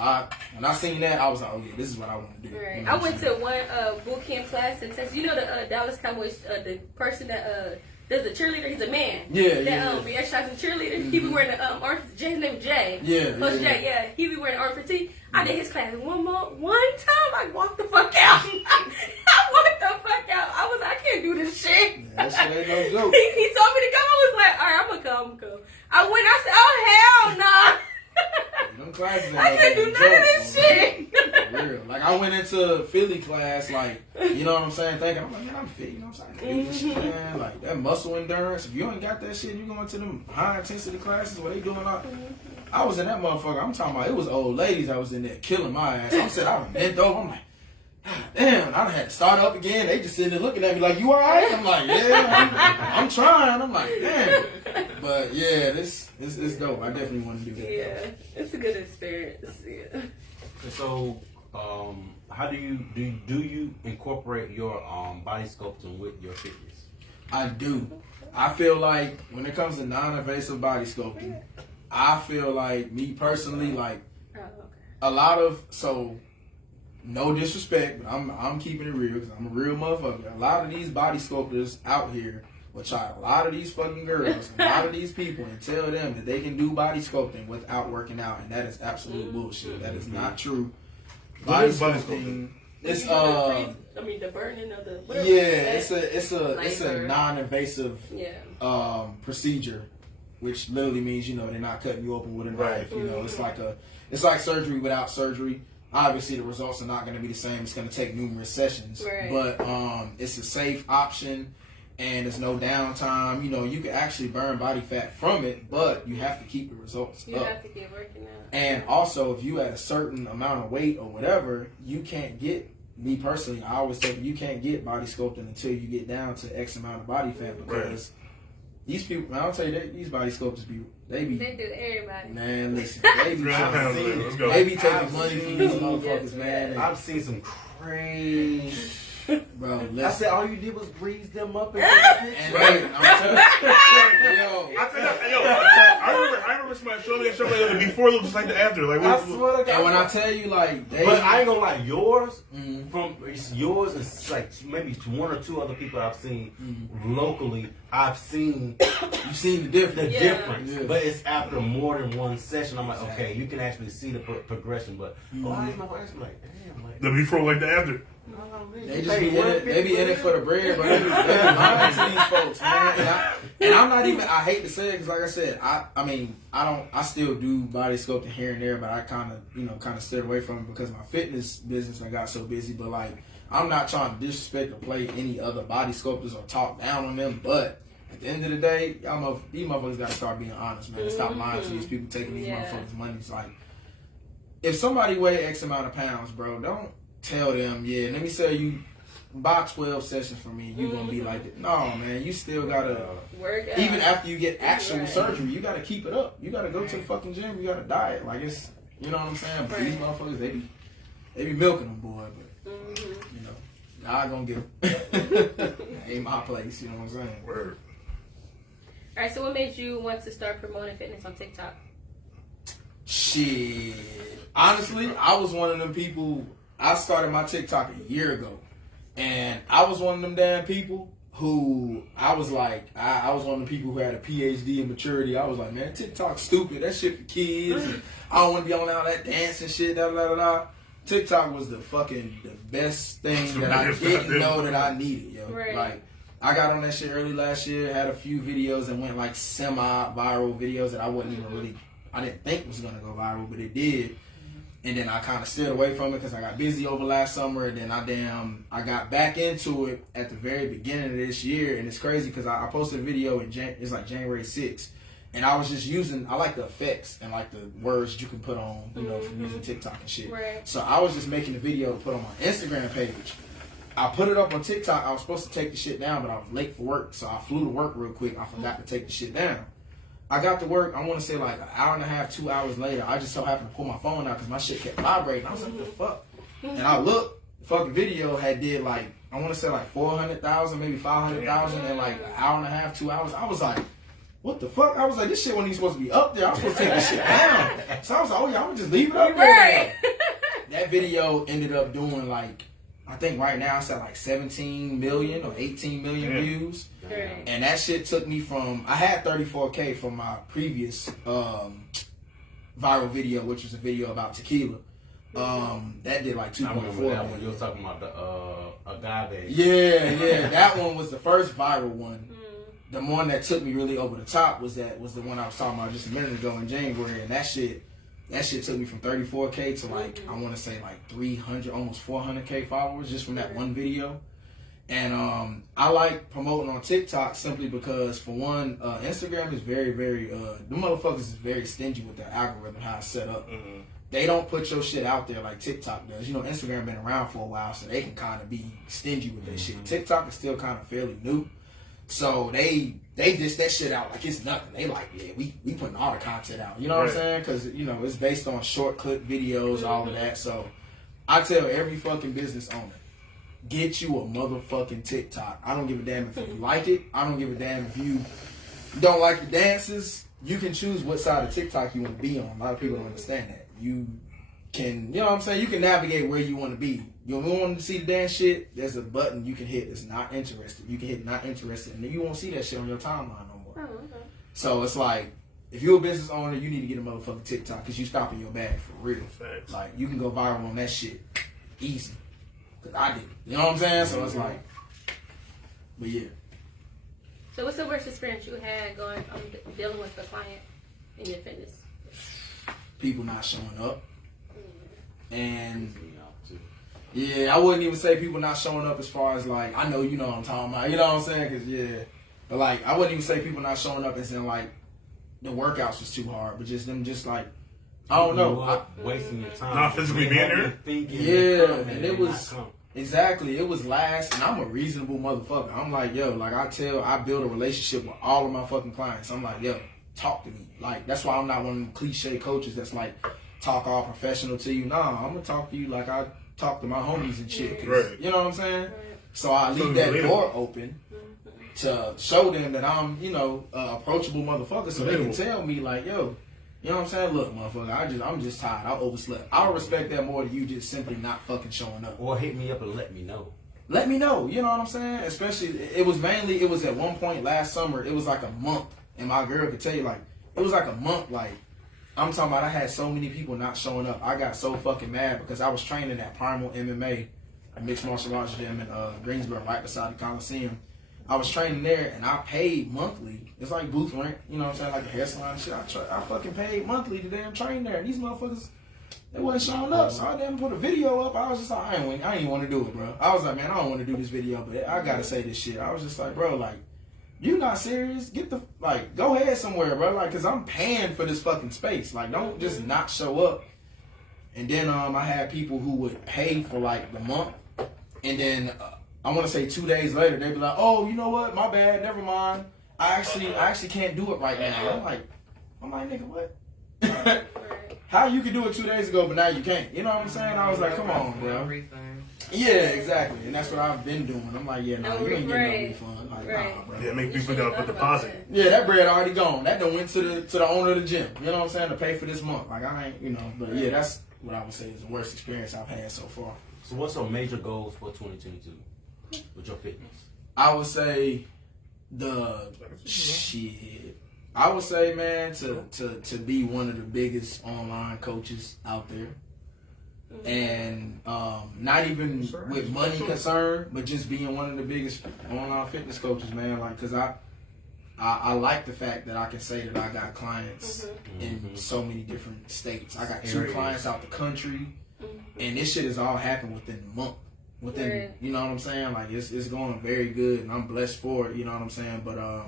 when I seen that, I was like, oh yeah, this is what I want to do. Right. You know I went to one boot camp class in Texas. You know the Dallas Cowboys, the person that does the cheerleader. He's a man. That be exercising cheerleader. He be wearing the orange. His name is Jay. Coach Jay. Yeah, he be wearing orange fatigue. I did his class one time. I walked the fuck out. I walked the fuck out. I was like, I can't do this shit. Yeah, that shit ain't no joke. He told me to come. I was like, all right, I'm gonna come. I went. I said, oh hell no. Them classes ain't I can't do none of this shit. For real. Like, I went into Philly class, like, you know what I'm saying, thinking, I'm like, man, I'm fit, you know what I'm saying? I can do this shit, man. Like, that muscle endurance, if you ain't got that shit, you going to them high intensity classes where they doing all. I was in that motherfucker, I'm talking about, it was old ladies I was in there killing my ass. I'm saying, I was bent over, I'm like, damn, I had to start up again. They just sitting there looking at me like, you alright? I'm like, yeah, I'm trying. I'm like, damn. But yeah, this is dope. I definitely want to do that. Yeah, it's a good experience. Yeah. So, how do you incorporate your body sculpting with your fitness? I do. I feel like when it comes to non-invasive body sculpting, I feel like me personally, like a lot of no disrespect, but I'm keeping it real because I'm a real motherfucker. A lot of these body sculptors out here will try a lot of these fucking girls, a lot of these people, and tell them that they can do body sculpting without working out, and that is absolute bullshit. That is not true. Body sculpting. It's the burning of the whatever. Yeah, it's a non-invasive procedure, which literally means they're not cutting you open with a knife. You know, it's like surgery without surgery. Obviously, the results are not going to be the same. It's going to take numerous sessions, but it's a safe option, and there's no downtime. You know, you can actually burn body fat from it, but you have to keep the results up. You have to keep working out. And also, if you at a certain amount of weight or whatever, you can't get. Me personally, I always tell you can't get body sculpting until you get down to X amount of body fat because these people. I'll tell you that these body sculptors they do everybody. Man, listen, they be taking money from these motherfuckers, man. I've seen some crazy Bro, listen. I said all you did was grease them up and And wait, I'm telling you, I remember somebody showing me the before looked just like the after. Like, I swear to God. and when I tell you, like, they, But I ain't gonna lie, yours Mhm. yours is like maybe one or two other people I've seen locally. I've seen you seen the difference. Yeah. difference, Yeah. but it's after more than one session. I'm like, okay, you can actually see the progression. But why is my voice like, damn, like the before like the after. They just be in it. They be in it for the bread, bro. They be lying to these folks, man. And I'm not even. I hate to say it because, like I said, I mean, I still do body sculpting here and there, but I kind of stayed away from it because my fitness business I got so busy. But like, I'm not trying to disrespect or play any other body sculptors or talk down on them. But at the end of the day, these motherfuckers got to start being honest, man. And stop lying to these people taking these motherfuckers' money. It's like, if somebody weigh X amount of pounds, bro, don't tell them, yeah, let me sell you, buy 12 sessions from me, you gonna be like that. No, man, you still gotta Work out. even after you get actual surgery, you gotta keep it up. You gotta go to the fucking gym, you gotta diet. Like, it's, you know what I'm saying? But these motherfuckers, they be milking them, boy, but you know, God gonna get them. Ain't my place, you know what I'm saying? Word. All right, so what made you want to start promoting fitness on TikTok? Shit. Honestly, I was one of them people. I started my TikTok a year ago, and I was one of them damn people who I was like, I was one of the people who had a PhD in maturity. I was like, man, TikTok's stupid. That shit for kids. And I don't want to be on all that dance and shit. Da da da da. TikTok was the best thing that I didn't know that I needed. Yo, like, I got on that shit early last year. Had a few videos that went like semi-viral videos that I wasn't even really. I didn't think was gonna go viral, but it did. And then I kind of steered away from it because I got busy over last summer. And then I got back into it at the very beginning of this year. And it's crazy because I posted a video it's like January 6th. And I was just I like the effects and like the words you can put on, you know, from using TikTok and shit. Right. So I was just making a video to put on my Instagram page. I put it up on TikTok. I was supposed to take the shit down, but I was late for work. So I flew to work real quick. I forgot to take the shit down. I got to work, I want to say like an hour and a half, 2 hours later. I just so happened to pull my phone out because my shit kept vibrating. I was like, what the fuck? And I looked, the fucking video had did like, I want to say like 400,000, maybe 500,000 in like an hour and a half, 2 hours. I was like, what the fuck? I was like, this shit wasn't even supposed to be up there. I was supposed to take this shit down. So I was like, oh yeah, I'm gonna just leave it up there. Right. That video ended up doing like, I think right now it's at like 17 million or 18 million views. Right. And that shit took me from, I had 34K from my previous viral video, which was a video about tequila. That did like 2.4 million. You were talking about the agave. Yeah, that one was the first viral one. The one that took me really over the top was the one I was talking about just a minute ago in January, and that shit took me from 34K to like, I want to say like 300, almost 400K followers just from that one video. And I like promoting on TikTok simply because, for one, Instagram is very, very, the motherfuckers is very stingy with their algorithm, how it's set up. They don't put your shit out there like TikTok does. You know, Instagram been around for a while, so they can kind of be stingy with their shit. TikTok is still kind of fairly new. So they dish that shit out like it's nothing. They like, yeah, we putting all the content out. You know what I'm saying? Because, you know, it's based on short clip videos, all of that. So I tell every fucking business owner, get you a motherfucking TikTok. I don't give a damn if you like it. I don't give a damn if you don't like the dances. You can choose what side of TikTok you want to be on. A lot of people don't understand that. You can, you know what I'm saying? You can navigate where you want to be. You want to see the dance shit, there's a button you can hit that's not interested. You can hit not interested, and then you won't see that shit on your timeline no more. Oh, okay. So it's like, if you're a business owner, you need to get a motherfucking TikTok because you stopping your bag for real. Facts. Like, you can go viral on that shit easy. Because I did. You know what I'm saying? So it's like, but yeah. So what's the worst experience you had dealing with a client in your fitness? People not showing up. And yeah, I wouldn't even say people not showing up as far as like, I know you know what I'm talking about. You know what I'm saying? Because yeah. But like, I wouldn't even say people not showing up as in like, the workouts was too hard. But just them just like, I don't know. Wasting your time. Not physically being there? Yeah, and it was, exactly, it was last, and I'm a reasonable motherfucker. I'm like, yo, like I build a relationship with all of my fucking clients. I'm like, yo, talk to me. Like, that's why I'm not one of them cliche coaches that's like, talk all professional to you. Nah, I'm gonna talk to you like I talk to my homies and shit. Right. You know what I'm saying? Right. So I leave that door open to show them that I'm, you know, approachable motherfucker, so they can tell me like, yo, you know what I'm saying? Look, motherfucker, I'm just tired. I overslept. I'll respect that more than you just simply not fucking showing up. Or hit me up and let me know. Let me know, you know what I'm saying? Especially, it was at one point last summer, it was like a month, and my girl could tell you, like, it was like a month, like, I'm talking about I had so many people not showing up. I got so fucking mad because I was training at Primal MMA, a mixed martial arts gym in Greensboro, right beside the Coliseum. I was training there, and I paid monthly. It's like booth rent, you know what I'm saying, like a hair salon and shit. I fucking paid monthly to damn train there, and these motherfuckers, they wasn't showing up, so I didn't put a video up. I was just like, I didn't want to do it, bro. I was like, man, I don't want to do this video, but I gotta say this shit. I was just like, bro, like, you not serious? Get the, like, go ahead somewhere, bro. Like, cause I'm paying for this fucking space. Like, don't just not show up. And then I had people who would pay for like the month, and then I want to say 2 days later they'd be like, oh, you know what? My bad. Never mind. I actually can't do it right now. I'm like, nigga, what? How you could do it 2 days ago, but now you can't? You know what I'm saying? I was like, come on, bro. Yeah, exactly. And that's what I've been doing. I'm like, yeah, no, you ain't getting no refund. Like, nah, bro. Yeah, make people down put deposit. Yeah, that bread already gone. That done went to the owner of the gym. You know what I'm saying? To pay for this month. Like, I ain't, you know. But yeah, that's what I would say is the worst experience I've had so far. So what's some major goals for 2022 with your fitness? I would say I would say, man, to be one of the biggest online coaches out there. And not even with money concerned, but just being one of the biggest online fitness coaches, man. Like, cause I like the fact that I can say that I got clients in so many different states. I got 2 clients out the country, and this shit has all happened within a month. You know what I'm saying? Like, it's going very good, and I'm blessed for it. You know what I'm saying? But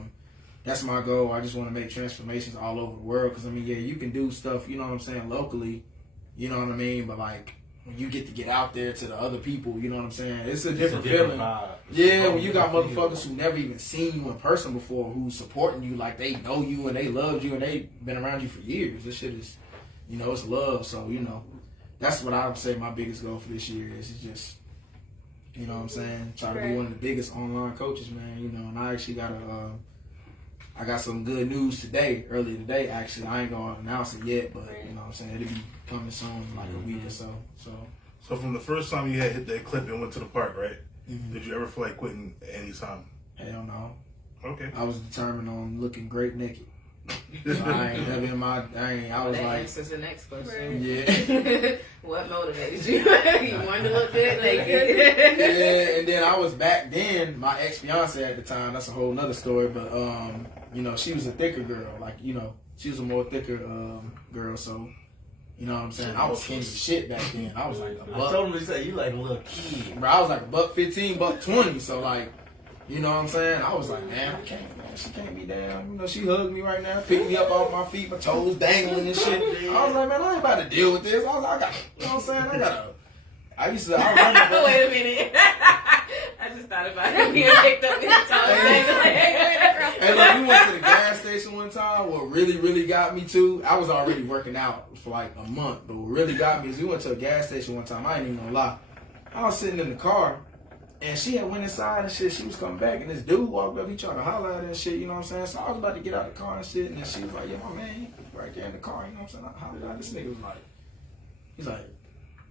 that's my goal. I just want to make transformations all over the world. Cause I mean, yeah, you can do stuff. You know what I'm saying? Locally. You know what I mean? But like, when you get to get out there to the other people, you know what I'm saying? It's a different feeling. Yeah, when you got motherfuckers who never even seen you in person before, who's supporting you like they know you and they loved you and they been around you for years. This shit is, you know, it's love. So, you know, that's what I would say my biggest goal for this year is just, you know what I'm saying? Try to be one of the biggest online coaches, man. You know, and I actually I got some good news earlier today, actually. I ain't going to announce it yet, but, you know what I'm saying, it'll be coming soon in like a week or so. So from the first time you had hit that clip and went to the park, right? Did you ever feel like quitting at any time? Hell no. Okay. I was determined on looking great naked. So I ain't never in my, I was that like. answers the next question. Yeah. What motivated you? You wanted to look good naked. Yeah, and then I was back then, my ex-fiance at the time, that's a whole nother story, but, you know, she was a thicker girl. Like, you know, she was a more thicker girl, so, you know what I'm saying? I was skinny as shit back then. I was like a buck. I told him to say, you like a little kid. Bro, I was like $1.15, $1.20, so like, you know what I'm saying? I was like, man, she can't be down. You know, she hugged me right now, picked me up off my feet, my toes dangling and shit. I was like, man, I ain't about to deal with this. I was like, you know what I'm saying? I remember. Wait a minute. I just thought about it. Being picked up his toes dangling. Hey, look, we went to the gas station one time. What really got me too, I was already working out for like a month, but what really got me is we went to a gas station one time. I ain't even gonna lie. I was sitting in the car, and she had went inside and shit. She was coming back, and this dude walked up. He tried to holler at her and shit, you know what I'm saying? So I was about to get out the car and shit, and then she was like, yeah, my man, right there in the car, you know what I'm saying? I hollered at this nigga. He's like,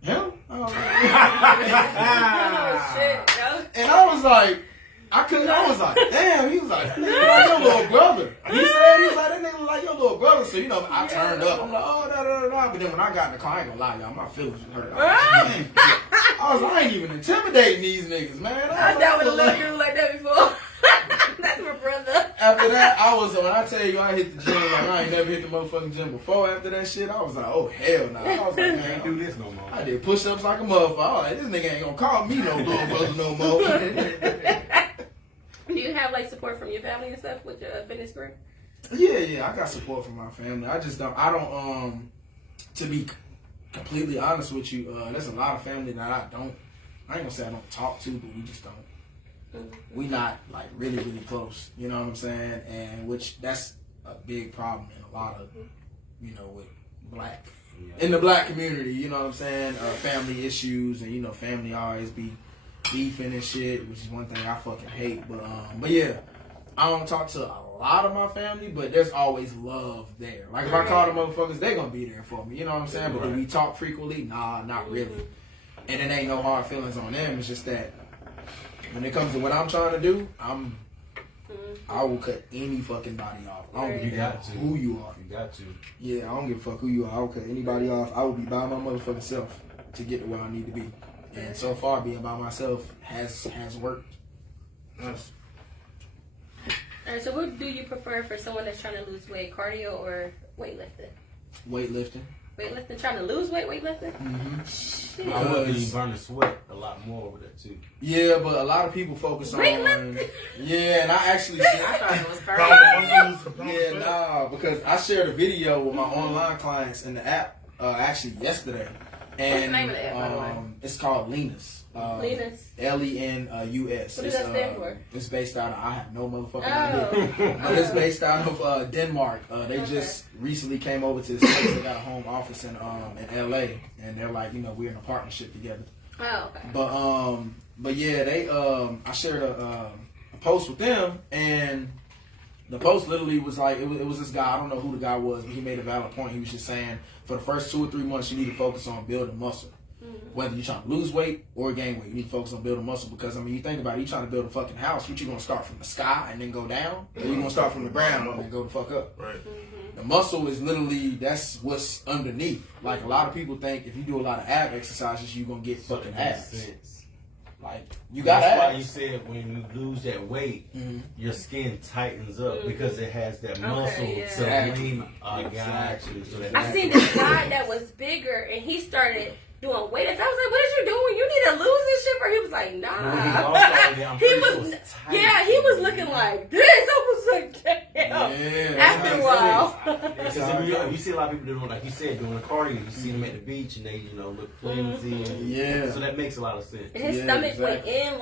him? I was like, Oh shit, bro. and I was like, I was like, damn. He was like, that nigga like your little brother. He was like, that nigga like your little brother. So, you know, I turned up. I'm like, oh, da. But then when I got in the car, I ain't gonna lie, y'all, my feelings was hurt. I was like, I ain't even intimidating these niggas, man. I never looked at you like that before. That's my brother. After that, when I tell you I hit the gym, like I ain't never hit the motherfucking gym before. After that shit, I was like, oh, hell no. I was like, man, Can't do this no more. I did push-ups like a motherfucker. I was like, this nigga ain't gonna call me no little brother no more. Do you have like support from your family and stuff with your fitness career? Yeah, I got support from my family. I don't, to be completely honest with you, there's a lot of family that I ain't gonna say I don't talk to, but we just don't. We not like really, really close. You know what I'm saying? And which that's a big problem in a lot of, you know, with in the black community. You know what I'm saying? Family issues, and you know, family always be beefing and shit, which is one thing I fucking hate. But yeah, I don't talk to a lot of my family, but there's always love there. Like if I call the motherfuckers, they gonna be there for me. You know what I'm saying? But do we talk frequently? Nah, not really. And it ain't no hard feelings on them. It's just that when it comes to what I'm trying to do, I will cut any fucking body off. I don't give a fuck who you are. You got to. Yeah, I don't give a fuck who you are. I will cut anybody off. I will be by my motherfucking self to get to where I need to be. And so far, being by myself has worked. Yes. Alright, so what do you prefer for someone that's trying to lose weight, cardio or weightlifting? Weightlifting. Weightlifting, trying to lose weight, weightlifting? Mm-hmm. I would be burn the sweat a lot more with that too. Yeah, but a lot of people focus on. Yeah, and I actually. I thought it was perfect. Yeah, nah, because I shared a video with my online clients in the app actually yesterday. And, what's the name of the app, by the way? It's called Lenus. Lenus. Lenus. What does that stand for? It's based out of, I have no motherfucking idea. But it's based out of Denmark. They just recently came over to the States. They got a home office in LA. And they're like, you know, we're in a partnership together. Oh, okay. But yeah, they I shared a post with them, and the post literally was like, it was this guy, I don't know who the guy was, but he made a valid point. He was just saying, for the first 2 or 3 months, you need to focus on building muscle. Whether you're trying to lose weight or gain weight, you need to focus on building muscle, because, I mean, you think about it, you're trying to build a fucking house, what you going to start from the sky and then go down? Or you going to start from the ground and then go the fuck up? Right. The muscle is literally, that's what's underneath. Like, a lot of people think if you do a lot of ab exercises, you're going to get fucking abs. Like, you got That's abs. why you said when you lose that weight, your skin tightens up because it has that muscle to lean against you. So I seen this guy that was bigger, and he started doing weightlifting. I was like, "What is you doing? You need to lose this shit." Or he was like, "Nah." He was looking like this. I was like, "Damn." After a while, because if you see a lot of people doing, like you said, doing the cardio, you see them at the beach and they, look flimsy. And, so that makes a lot of sense. And his stomach went in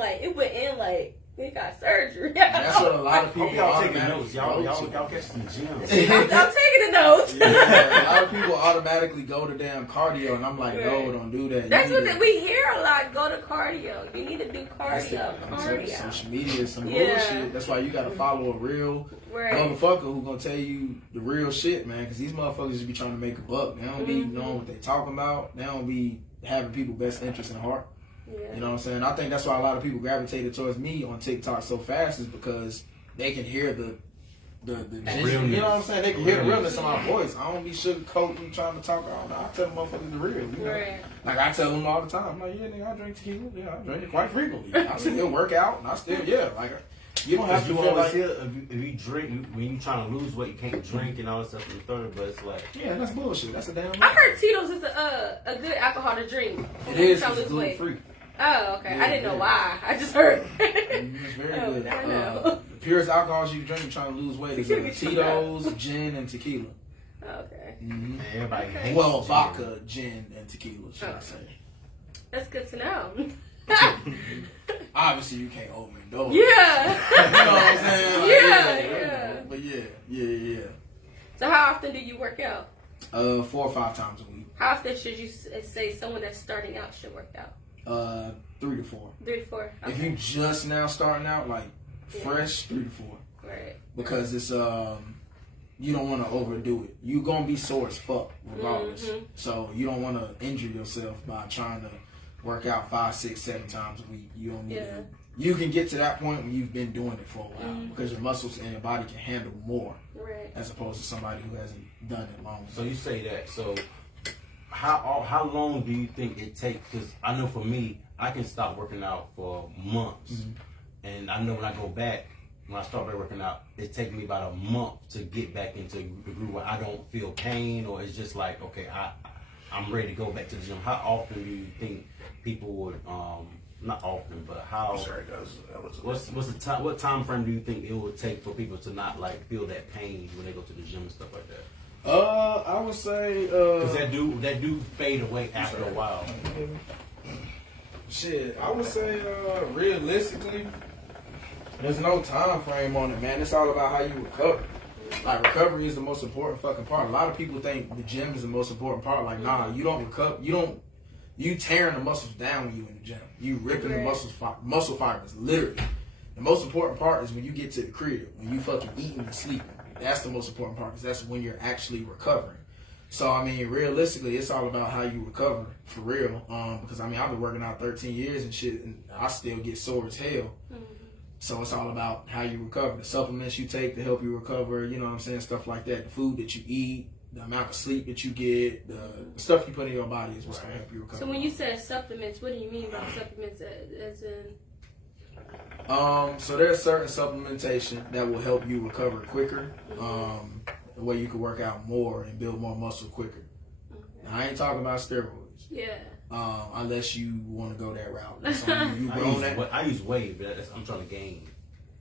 like he got surgery. That's what a lot of people y'all taking notes. Y'all catch some gems. I'm taking the notes. Yeah, a lot of people automatically go to damn cardio, and I'm like, no, don't do that. That's what we hear a lot. Go to cardio. You need to do cardio. Social media is some bullshit. That's why you gotta follow a real motherfucker who gonna tell you the real shit, man. Because these motherfuckers just be trying to make a buck. They don't be knowing what they talking about. They don't be having people's best interest in heart. Yeah. You know what I'm saying? I think that's why a lot of people gravitated towards me on TikTok so fast, is because they can hear the realness. You know what I'm saying? They can hear the realness of my voice. I don't be sugarcoating, trying to talk. I tell them motherfuckers the real. You know? Right. Like I tell them all the time. I'm like, yeah, nigga, I drink tequila. Yeah, I drink it quite frequently. I still work out, and I still like. You don't have to feel like if you drink, when you trying to lose weight, you can't drink and all that stuff in the third. But it's like, yeah, that's bullshit. That's a damn. I heard Tito's is a good alcohol to drink. It is. It's gluten free. Oh, okay. I didn't know why. I just heard. It's very good. The purest alcohols you can drink trying to lose weight is Tito's, gin, and tequila. Okay. Mm-hmm. Everybody hates vodka, gin, and tequila, should I say. That's good to know. Obviously, you can't overdose. Yeah. You know what I'm saying? Like, yeah. But yeah. So how often do you work out? 4 or 5 times a week. How often should you say someone that's starting out should work out? 3 to 4. 3 to 4. Okay. If you just now starting out, like fresh, 3 to 4. Right. Because it's you don't want to overdo it. You're gonna be sore as fuck regardless. So you don't want to injure yourself by trying to work out 5, 6, 7 times a week. You don't need to. You can get to that point when you've been doing it for a while because your muscles and your body can handle more, as opposed to somebody who hasn't done it long. So you say that. So how long do you think it takes? Because I know for me, I can stop working out for months, and I know when I go back, when I start working out, it takes me about a month to get back into the groove where I don't feel pain, or it's just like, okay, I'm ready to go back to the gym. How often do you think people would, not often, but how? Sorry, guys. What's the time? What time frame do you think it would take for people to not like feel that pain when they go to the gym and stuff like that? I would say because that do fade away after a while. Shit, I would say realistically, there's no time frame on it, man. It's all about how you recover. Like, recovery is the most important fucking part. A lot of people think the gym is the most important part. Like, nah, you don't recover. You tearing the muscles down when you in the gym. You ripping the muscle fibers, literally. The most important part is when you get to the crib, when you fucking eating and sleeping. That's the most important part, because that's when you're actually recovering. So, I mean, realistically, it's all about how you recover, for real. Because, I mean, I've been working out 13 years and shit, and I still get sore as hell. Mm-hmm. So it's all about how you recover. The supplements you take to help you recover, you know what I'm saying, stuff like that. The food that you eat, the amount of sleep that you get, the stuff you put in your body is what's going to help you recover. So when you said supplements, what do you mean by supplements as in? So there's certain supplementation that will help you recover quicker. The way you can work out more and build more muscle quicker. Okay. Now, I ain't talking about steroids. Yeah. Unless you want to go that route. I use whey, but I'm trying to gain.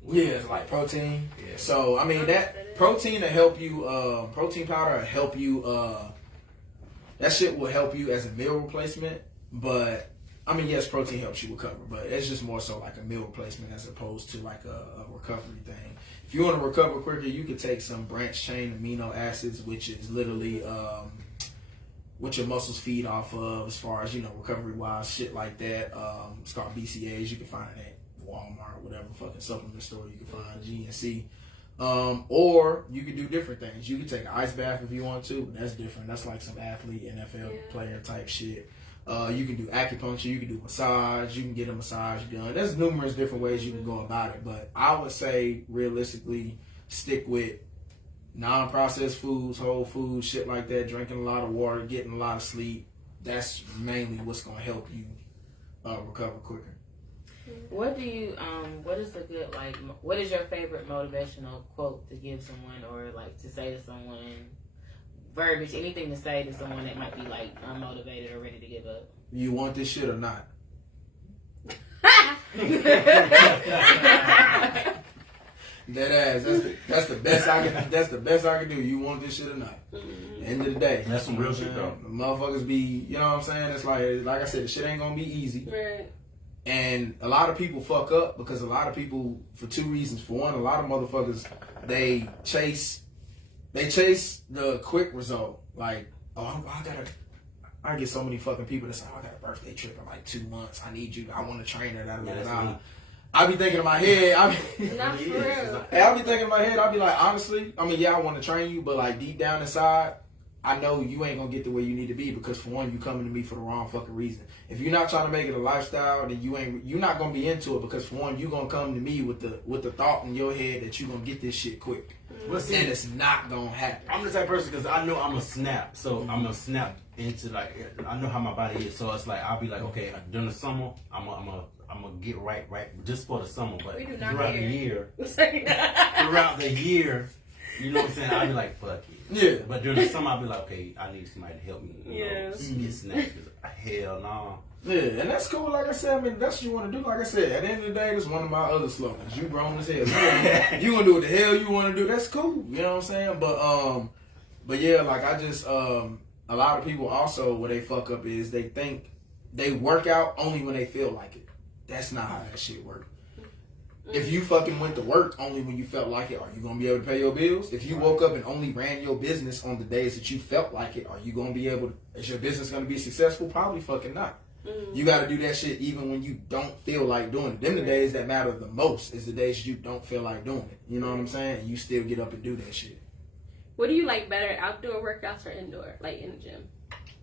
Yeah, it's like protein. Yeah. So I mean that protein to help you. Protein powder will help you. That shit will help you as a meal replacement. But I mean, yes, protein helps you recover, but it's just more so like a meal replacement as opposed to like a recovery thing. If you want to recover quicker, you could take some branched chain amino acids, which is literally what your muscles feed off of as far as, you know, recovery-wise, shit like that. It's called BCAAs. You can find it at Walmart, whatever fucking supplement store. You can find GNC. Or you can do different things. You can take an ice bath if you want to, but that's different. That's like some athlete, NFL player type shit. You can do acupuncture, you can do massage, you can get a massage done. There's numerous different ways you can go about it, but I would say realistically stick with non-processed foods, whole foods, shit like that, drinking a lot of water, getting a lot of sleep. That's mainly what's going to help you recover quicker. What do you, what is the good, like, what is your favorite motivational quote to give someone, or like to say to someone, verbiage, anything to say to someone that might be like unmotivated or ready to give up? You want this shit or not? Dead ass. That's the best I can. That's the best I can do. You want this shit or not? End of the day. That's some real shit though. The motherfuckers be, you know what I'm saying? It's like I said, the shit ain't gonna be easy. Right. And a lot of people fuck up because a lot of people, for two reasons. For one, a lot of motherfuckers, they chase the quick result. Like, I get so many fucking people that say, I got a birthday trip in like 2 months. I need you. I want to train her. I be thinking in my head, not for real. I be thinking in my head, I be like, honestly, I mean, yeah, I want to train you, but like deep down inside, I know you ain't gonna get to where you need to be because for one, you coming to me for the wrong fucking reason. If you're not trying to make it a lifestyle, then you're not gonna be into it because for one, you gonna come to me with the thought in your head that you gonna get this shit quick. Well, see, and it's not gonna happen. I'm the type of person because I know I'm a snap, so I'm gonna snap into like I know how my body is, so it's like I'll be like, okay, during the summer, I'm gonna get right just for the summer, but throughout the year, you know what I'm saying? I'll be like, fuck it. Yeah. But during the summer, I'll be like, okay, I need somebody to help me. Get snatched. Hell no. Yeah, and that's cool. Like I said, I mean, that's what you want to do. Like I said, at the end of the day, that's one of my other slogans. You grown as hell. You gonna do what the hell you want to do. That's cool. You know what I'm saying? But yeah, like I just, a lot of people also, what they fuck up is they think they work out only when they feel like it. That's not how that shit works. If you fucking went to work only when you felt like it, are you going to be able to pay your bills? If you woke up and only ran your business on the days that you felt like it, are you going to be able to, is your business going to be successful? Probably fucking not. You got to do that shit even when you don't feel like doing it. Them the days that matter the most is the days you don't feel like doing it. You know what I'm saying? And you still get up and do that shit. What do you like better, outdoor workouts or indoor, like in the gym?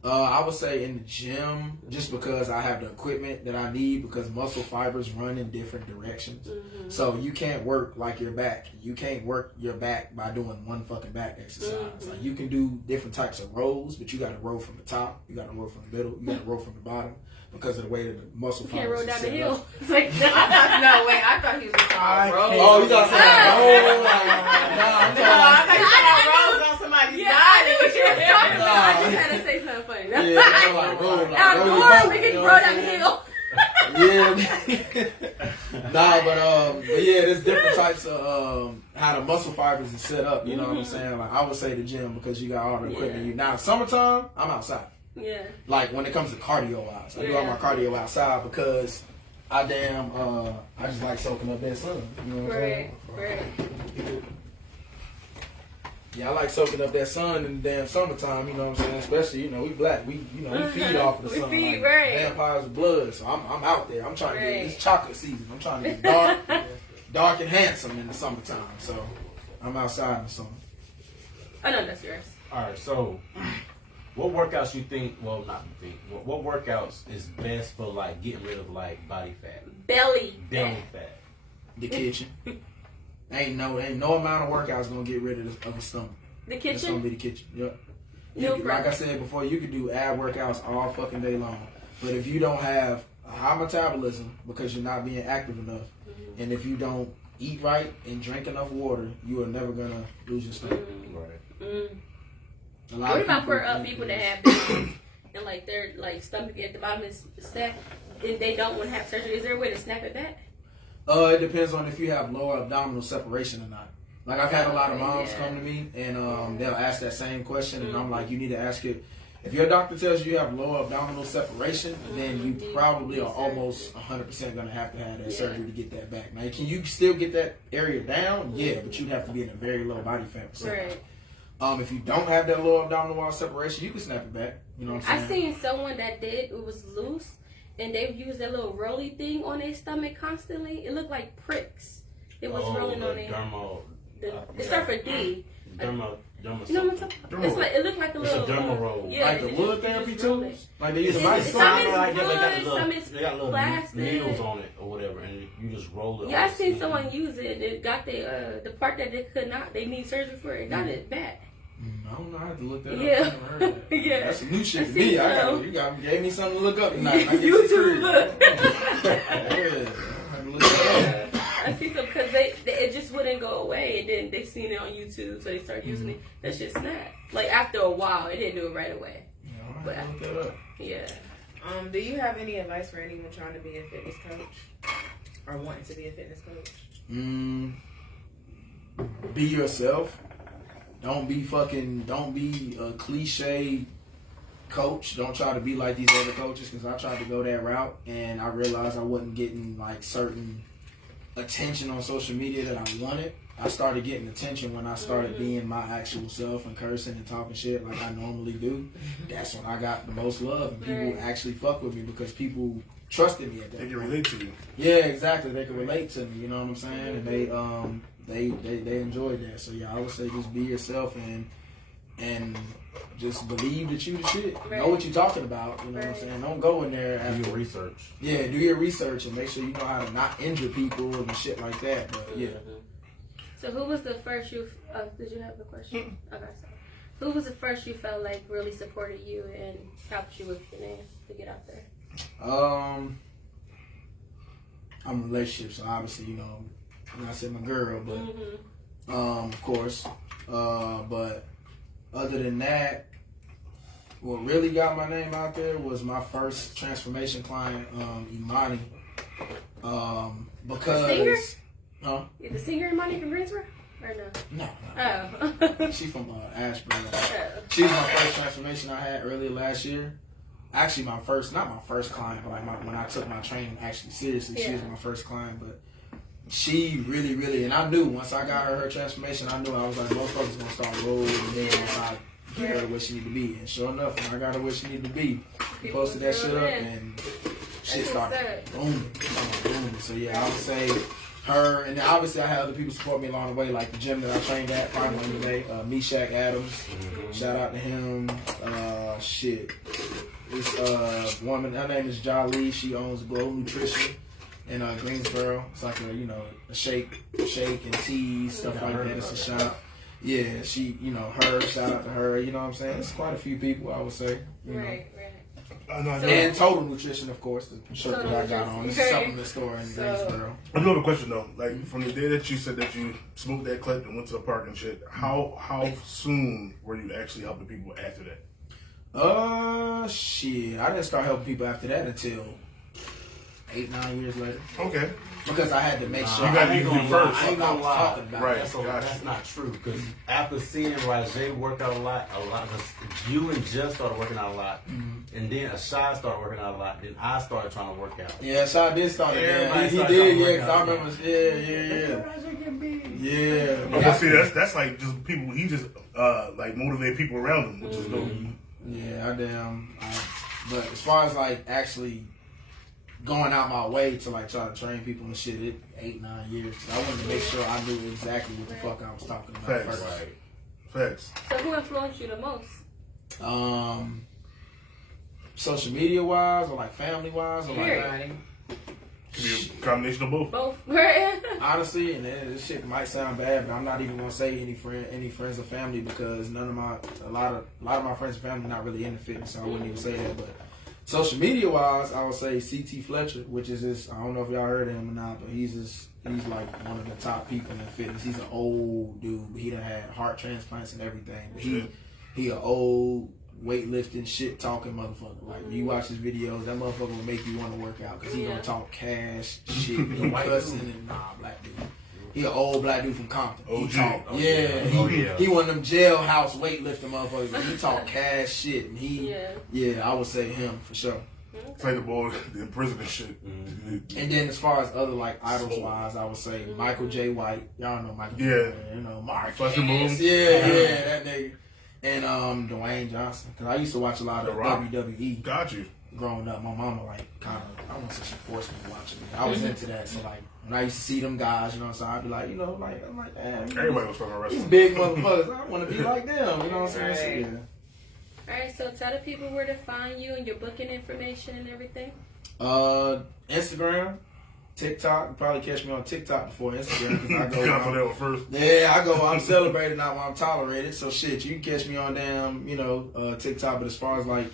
I would say in the gym, just because I have the equipment that I need, because muscle fibers run in different directions. So you can't work like your back. You can't work your back by doing one fucking back exercise. Like you can do different types of rows, but you got to roll from the top, you got to roll from the middle, you got to roll from the bottom because of the way that the muscle fibers. You can't roll down the hill. It's like, I thought he was just talking roll. Oh, you thought I rolls on somebody's body. I knew what you were talking about. I just had to say something funny. Yeah, outdoor, we can roll down the hill. But yeah, there's different types of how the muscle fibers is set up. You know what I'm saying? Like I would say the gym because you got all the equipment. You now summertime, I'm outside. Yeah. Like when it comes to cardio wise, I do all my cardio outside because I just like soaking up that sun. You know what I'm saying? Right. Yeah, I like soaking up that sun in the damn summertime, you know what I'm saying? Especially, we black. We feed off of the sun. We feed, like right. Vampires of blood. So I'm out there. I'm trying to get, it's chocolate season. I'm trying to get dark and handsome in the summertime. So I'm outside in the summer. I know that's yours. All right, so what workouts you think, what workouts is best for like getting rid of like body fat? Belly fat. The kitchen. Ain't no amount of workouts gonna get rid of a stomach. The kitchen? It's gonna be the kitchen. Yep. No Like I said before, you can do ab workouts all fucking day long. But if you don't have a high metabolism because you're not being active enough, and if you don't eat right and drink enough water, you are never gonna lose your stomach. Right. What about for people that have babies and like their like stomach at the bottom is set and they don't want to have surgery? Is there a way to snap it back? It depends on if you have lower abdominal separation or not. Like I've had a lot of moms come to me and they'll ask that same question, and I'm like, you need to ask it. If your doctor tells you have lower abdominal separation, then you probably are almost 100% going to have that surgery to get that back. Now, can you still get that area down? Yeah, but you'd have to be in a very low body fat percentage. Right. If you don't have that lower abdominal wall separation, you can snap it back. You know what I'm saying? I seen someone that did, it was loose, and they used that little rolly thing on their stomach constantly. It looked like pricks. It was rolling on their... It starts for D. You know what I'm talking about? It's like, it looked like a little... It's a dermal roll. Yeah, like the wood therapy tools? Like they use a mice. Some is they got little plastic. needles on it or whatever, and you just roll it. Yeah, I seen someone use it. It got the part that they could not, they need surgery for, it got it back. I don't know. I have to look that up. Yeah. I never heard of that. Yeah. That's some new shit to I me. see so. You gave me something to look up tonight. YouTube, look. Yeah. I have to look that up. I see some because it just wouldn't go away, and then they seen it on YouTube, so they started using it. That shit snapped. Like after a while, it didn't do it right away. Yeah, I have to look that up. Yeah. Do you have any advice for anyone trying to be a fitness coach or wanting to be a fitness coach? Be yourself. Don't be a cliche coach. Don't try to be like these other coaches, because I tried to go that route and I realized I wasn't getting like certain attention on social media that I wanted. I started getting attention when I started being my actual self and cursing and talking shit like I normally do. That's when I got the most love, and people actually fuck with me because people trusted me at that They point. can relate to you. Yeah, exactly. They can relate to me. You know what I'm saying? And they enjoyed that. So yeah, I would say just be yourself and just believe that you the shit. Know what you're talking about. You know what I'm saying? Don't go in there Do your research. Yeah, do your research and make sure you know how to not injure people and shit like that. But yeah. So who was the first did you have a question? Okay, so who was the first you felt like really supported you and helped you with finance to get out there? I'm in a relationship, so obviously, I said my girl, but of course. But other than that, what really got my name out there was my first transformation client, Imani. Because the singer? Huh? The singer Imani from Greensboro? Or no? No. Oh. She's from Ashburn. She was my first transformation I had earlier last year. Actually, not my first client, but like when I took my training actually seriously, she was my first client. But she really, really, and I knew once I got her transformation, I knew I was like, motherfuckers gonna start rolling in once I get her where she need to be. And sure enough, when I got her where she needed to be, we posted that shit up and shit started booming. So yeah, I would say her, and then obviously I had other people support me along the way, like the gym that I trained at, Prime today, Meshach Adams. Shout out to him. This woman, her name is Jolly. She owns Glow Nutrition in Greensboro. It's like a shake and teas, stuff like that. It's a shop. Yeah, she, her, shout out to her. You know what I'm saying? It's quite a few people, I would say. Right. And Total Nutrition, of course, the shirt that I got on. It's a supplement store in Greensboro. I do have a question though. Like from the day that you said that you smoked that clip and went to the park and shit, how soon were you actually helping people after that? Shit. I didn't start helping people after that until 8-9 years later. Okay. Because I had to make sure You got to I do ain't first. I ain't gonna lie. talking about. Right. That's not true. Because after seeing Rajay work out a lot, cause you and Just started working out a lot, and then Ashai started working out a lot, then I started trying to work out. Yeah, Shai did start it. Everybody He started did, trying to because I work out. remember, yeah. Yeah, But see, that's like just people. He just like motivate people around him, which is dope. Yeah, but as far as like actually going out my way to like try to train people and shit, it 8-9 years. I wanted to make sure I knew exactly what the fuck I was talking about Facts. first. Right. Facts. So who influenced you the most? Social media wise, or like family wise, or like Could be a combination of both. Both. Honestly, and this shit might sound bad, but I'm not even gonna say any friends or family because a lot of my friends and family not really into fitness, so I wouldn't even say that. But social media wise, I would say CT Fletcher, which is this. I don't know if y'all heard of him or not, but he's like one of the top people in fitness. He's an old dude, but he done had heart transplants and everything. But he an old weightlifting, shit talking motherfucker. Like you watch his videos, that motherfucker will make you want to work out because he gonna talk cash, shit, and cussing and black dude. He an old black dude from Compton. He talk, he one of them jailhouse weightlifting motherfuckers. He talk cash shit, and I would say him for sure. It's like the boy in prison and shit. And then as far as other like idols wise, I would say Michael J. White. Y'all know Michael. Yeah, you know Mark. Fletcher moves. Yeah, that nigga. And Dwayne Johnson, because I used to watch a lot of WWE. Got you. Growing up, my mama like kind of, I don't want to say she forced me to watch it. I was into that, so like when I used to see them guys, you know what I'm saying, I'd be like, you know, like I'm like, man, everybody was fucking wrestling. These big motherfuckers, I want to be like them, you know what I'm saying? So, Alright, so tell the people where to find you and your booking information and everything. Instagram, TikTok. You probably catch me on TikTok before Instagram because I go. Got that one first. Yeah, I go. I'm celebrated, not when I'm tolerated. So shit, you can catch me on damn, TikTok. But as far as like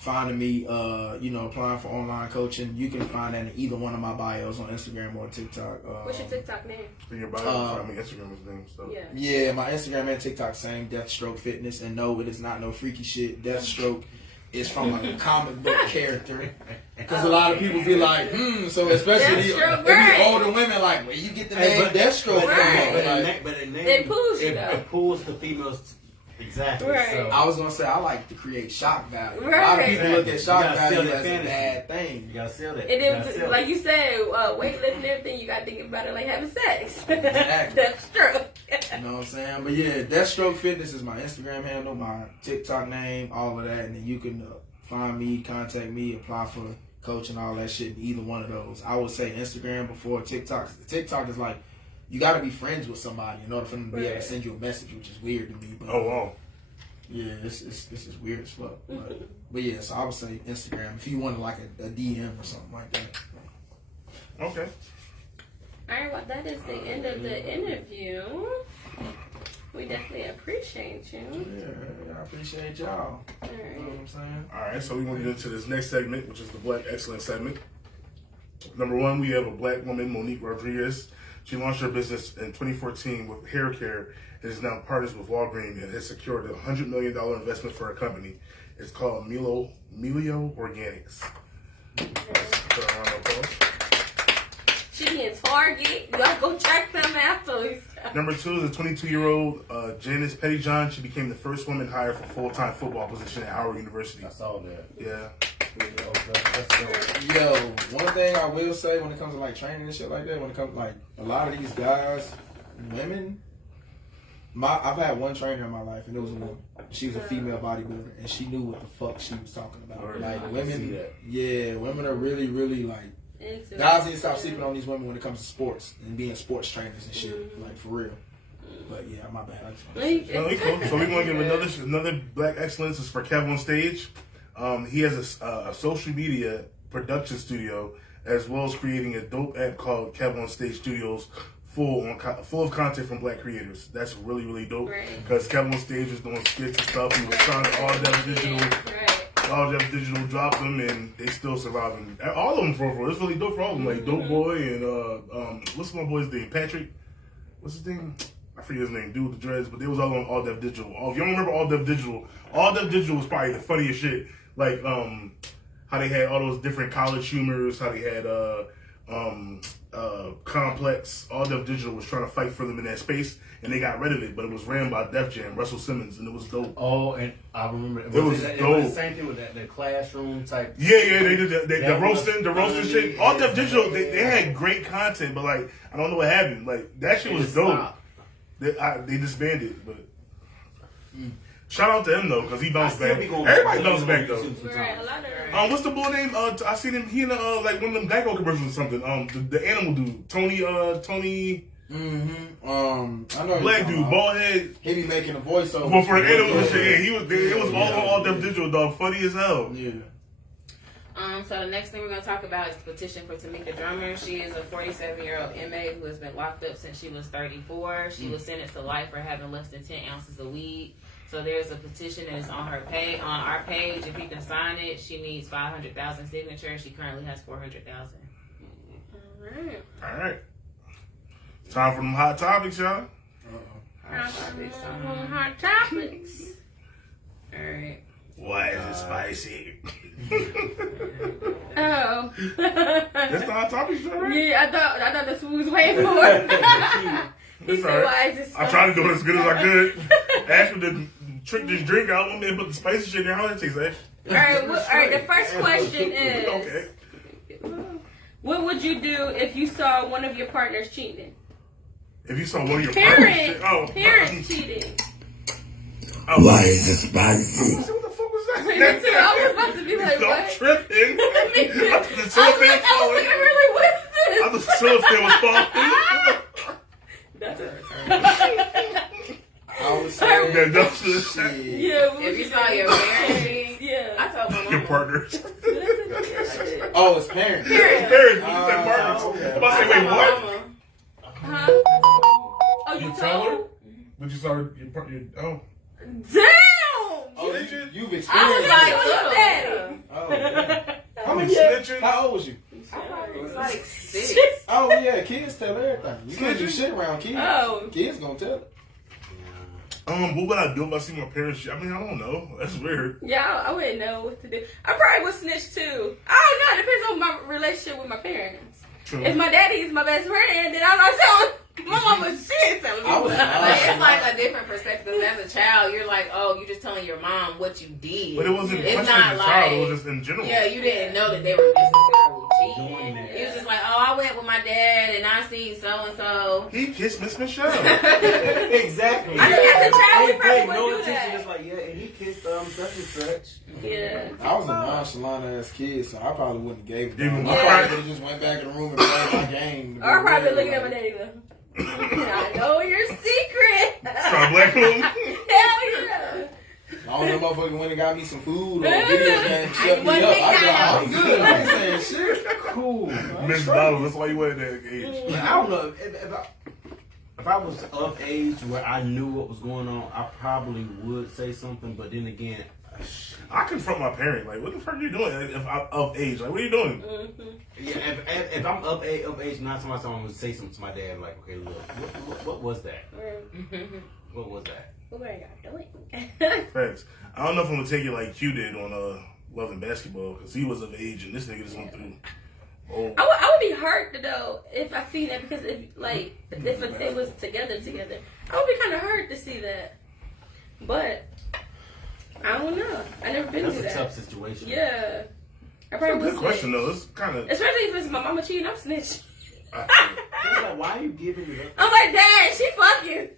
finding me, applying for online coaching, you can find that in either one of my bios on Instagram or TikTok. What's your TikTok name? In your bio, find me Instagram is name. So. Yeah, my Instagram and TikTok same, Deathstroke Fitness, and no, it is not no freaky shit. Deathstroke is from a comic book character. Because a lot of people be like, so especially the older women, like, where you get the name Deathstroke from? But it pulls you though. It pulls the females. Exactly. Right. So. I was gonna say I like to create shock value. Right. A lot of people look at shock value as a bad thing. You gotta sell it. And then, like you said, weightlifting and everything, you gotta think about it like having sex. Exactly. Deathstroke. You know what I'm saying? But yeah, Deathstroke Fitness is my Instagram handle, my TikTok name, all of that, and then you can find me, contact me, apply for coaching, all that shit in either one of those. I would say Instagram before TikTok. TikTok is like, you got to be friends with somebody in order for them to be able to send you a message, which is weird to me. But, oh, wow. Yeah, this is weird as fuck. But yeah, so I would say Instagram if you want like a DM or something like that. Okay. All right, well, that is the end of the interview. We definitely appreciate you. Yeah, I appreciate y'all. All right. You know what I'm saying? All right, so we want to get into this next segment, which is the Black Excellence segment. Number one, we have a black woman, Monique Rodriguez. She launched her business in 2014 with hair care and is now partners with Walgreens and has secured a $100 million investment for her company. It's called Melio Organics. She be in Target. Y'all go check them out. Number two is a 22-year-old Janice Pettyjohn. She became the first woman hired for full-time football position at Howard University. I saw that. Yeah. Yo, one thing I will say when it comes to like training and shit like that, when it comes to like a lot of these guys, women, I've had one trainer in my life and it was a woman. She was a female bodybuilder and she knew what the fuck she was talking about. Like women, women are really, really like, guys need to stop sleeping on these women when it comes to sports and being sports trainers and shit, like for real. But yeah, my bad. So we're going to give another Black Excellence is for Kev on Stage. He has a social media production studio as well as creating a dope app called Kev on Stage Studios, full of content from black creators. That's really, really dope because Kev on Stage was doing skits and stuff. He was trying to all Dev Digital dropped them and they still surviving. All of them for it's really dope for all of them. Like Dope Boy and what's my boy's name? Patrick. What's his name? I forget his name, dude with the dreads, but they was all on All Dev Digital. If you don't remember All Dev Digital was probably the funniest shit. Like how they had all those different college humors, how they had Complex. All Dev Digital was trying to fight for them in that space, and they got rid of it, but it was ran by Def Jam, Russell Simmons, and it was dope. Oh, and I remember it was dope. It was the same thing with the classroom type. Yeah, they did the roasting shit. All Dev Digital, they had great content, but like I don't know what happened. Like that shit was dope. They disbanded, but shout out to him though, because he bounced back. Be going Everybody bounced back though. Right, a lot of What's the boy name? I seen him. He in like one of them Geico commercials or something. The animal dude, Tony. Mm-hmm. I know. Black dude, bald head. He be making a voiceover. Well, for the animal shit, yeah, it was all them digital dog, funny as hell. Yeah. So the next thing we're going to talk about is the petition for Tamika Drummer. She is a 47-year-old inmate who has been locked up since she was 34. She was sentenced to life for having less than 10 ounces of weed. So there's a petition that is on our page. If you can sign it, she needs 500,000 signatures. She currently has 400,000. All right. Time for them hot topics, y'all. hot topics. All right. Why is it spicy? Oh. That's the hot topics, y'all, right? Yeah, I thought that's what we was waiting for. He said, right. why is it spicy? I tried to do it as good as I could. Ask me to trick this drink out. I'm gonna put the spicy shit in there. How does it taste, Ash? All right, the first question is, Okay. what would you do if you saw one of your partners cheating? If you saw one of your Parents cheating. Why is it spicy? What the fuck was that? Me too. I was about to be like, Don't what? tripping. I thought the I was cellophane like, falling. really, what is this? I thought the cellophane was falling. That's it. I was saying, Yeah, that's the Yeah. If you saw your parents, Yeah. I told my mama. your partners. oh, it's parents. Parents, you said partners. Okay. I'm about to say, wait, what? Huh? Oh, you tell her? told? But you saw your partner. Oh. Damn! Oh, Did you? you've I experienced was like, it. look daddy. Oh, yeah. How many snitching? How old was you? It was like 6. Oh, yeah, kids tell everything. You can't do shit around kids. Oh. Kids gonna tell it. What would I do if I see my parents? I mean, I don't know. That's weird. Yeah, I wouldn't know what to do. I probably would snitch too. I don't know. It depends on my relationship with my parents. True. If my daddy is my best friend, then I'm not telling my mama shit. Telling me I was stuff. But it's like a different perspective. As a child, you're like, oh, you're just telling your mom what you did. But it wasn't It's question not as a like, child. It was just in general. yeah, you didn't know that they were necessarily cheating. Doing that. It was just like, oh, I went with my dad and I seen so and so. He kissed Miss Michelle. Exactly. I think as a child, we They probably paid no wouldn't do attention. that. It's like, yeah, and he kissed such and such. Yeah. I was a nonchalant ass kid, so I probably wouldn't have gave it. Even I more. probably would have just went back in the room and played my game. Or probably looking at my daddy like, I know your secret. Try black room. Hell yeah. All them motherfuckers went and got me some food or video games, shut me One up. big I house. I'm good. I ain't saying shit. Cool. Miss Dollar. That's why you went at that age. But I don't know if I was of age where I knew what was going on, I probably would say something. But then again, I confront my parent. Like, what the fuck are you doing? If I'm of age, like, what are you doing? yeah, if I'm of age, not so much, I'm gonna say something to my dad like, okay, look, what was that? What was that? What are y'all doing? Facts. I don't know if I'm gonna take it like Q did on Love and Basketball because he was of age and this nigga just went through. Oh, I would be hurt though if I seen that because if they was together, I would be kind of hurt to see that. But I don't know. I never been That's through a that. tough situation. Yeah, I that's a probably good would question snitch. though. It's kind of. Especially if it's my mama cheating, I'm snitch. It's like, why are you giving it up? I'm like, Dad, she fucking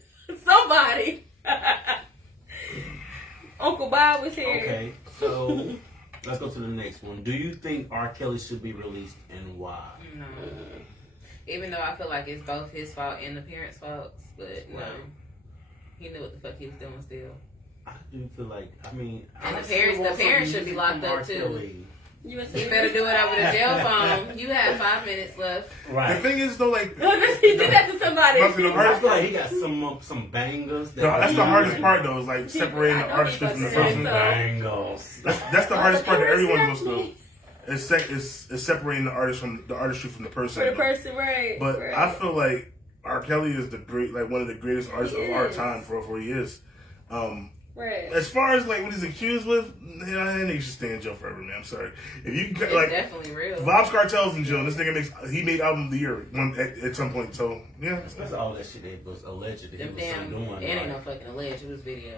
somebody. Uncle Bob was here. Okay, so let's go to the next one. Do you think R. Kelly should be released and why? No. Even though I feel like it's both his fault and the parents' fault, but no. Right. He knew what the fuck he was doing still. I do feel like, I mean, And I the still want parents some should be music locked from up R. too. Kelly. You You better do it over the jail phone. You have 5 minutes left. The thing is though, like, he did that to somebody. Must be the I hardest feel part. like he got some bangers. That's the hardest part though. Is like separating the artistry from the person. Bangles. That's the hardest part that everyone goes through. It's separating the artistry from the person. For the person, right. But right. I feel like R. Kelly is one of the greatest artists of our time for what he is. Right. As far as like what he's accused with, that nigga should stay in jail forever, man. I'm sorry. If you It's like definitely real. Vibes Cartel's in jail, and this nigga he made album of the year at some point. So yeah, That's all that shit that was alleged that he Them was damn, doing. it ain't no fucking alleged. It was videos.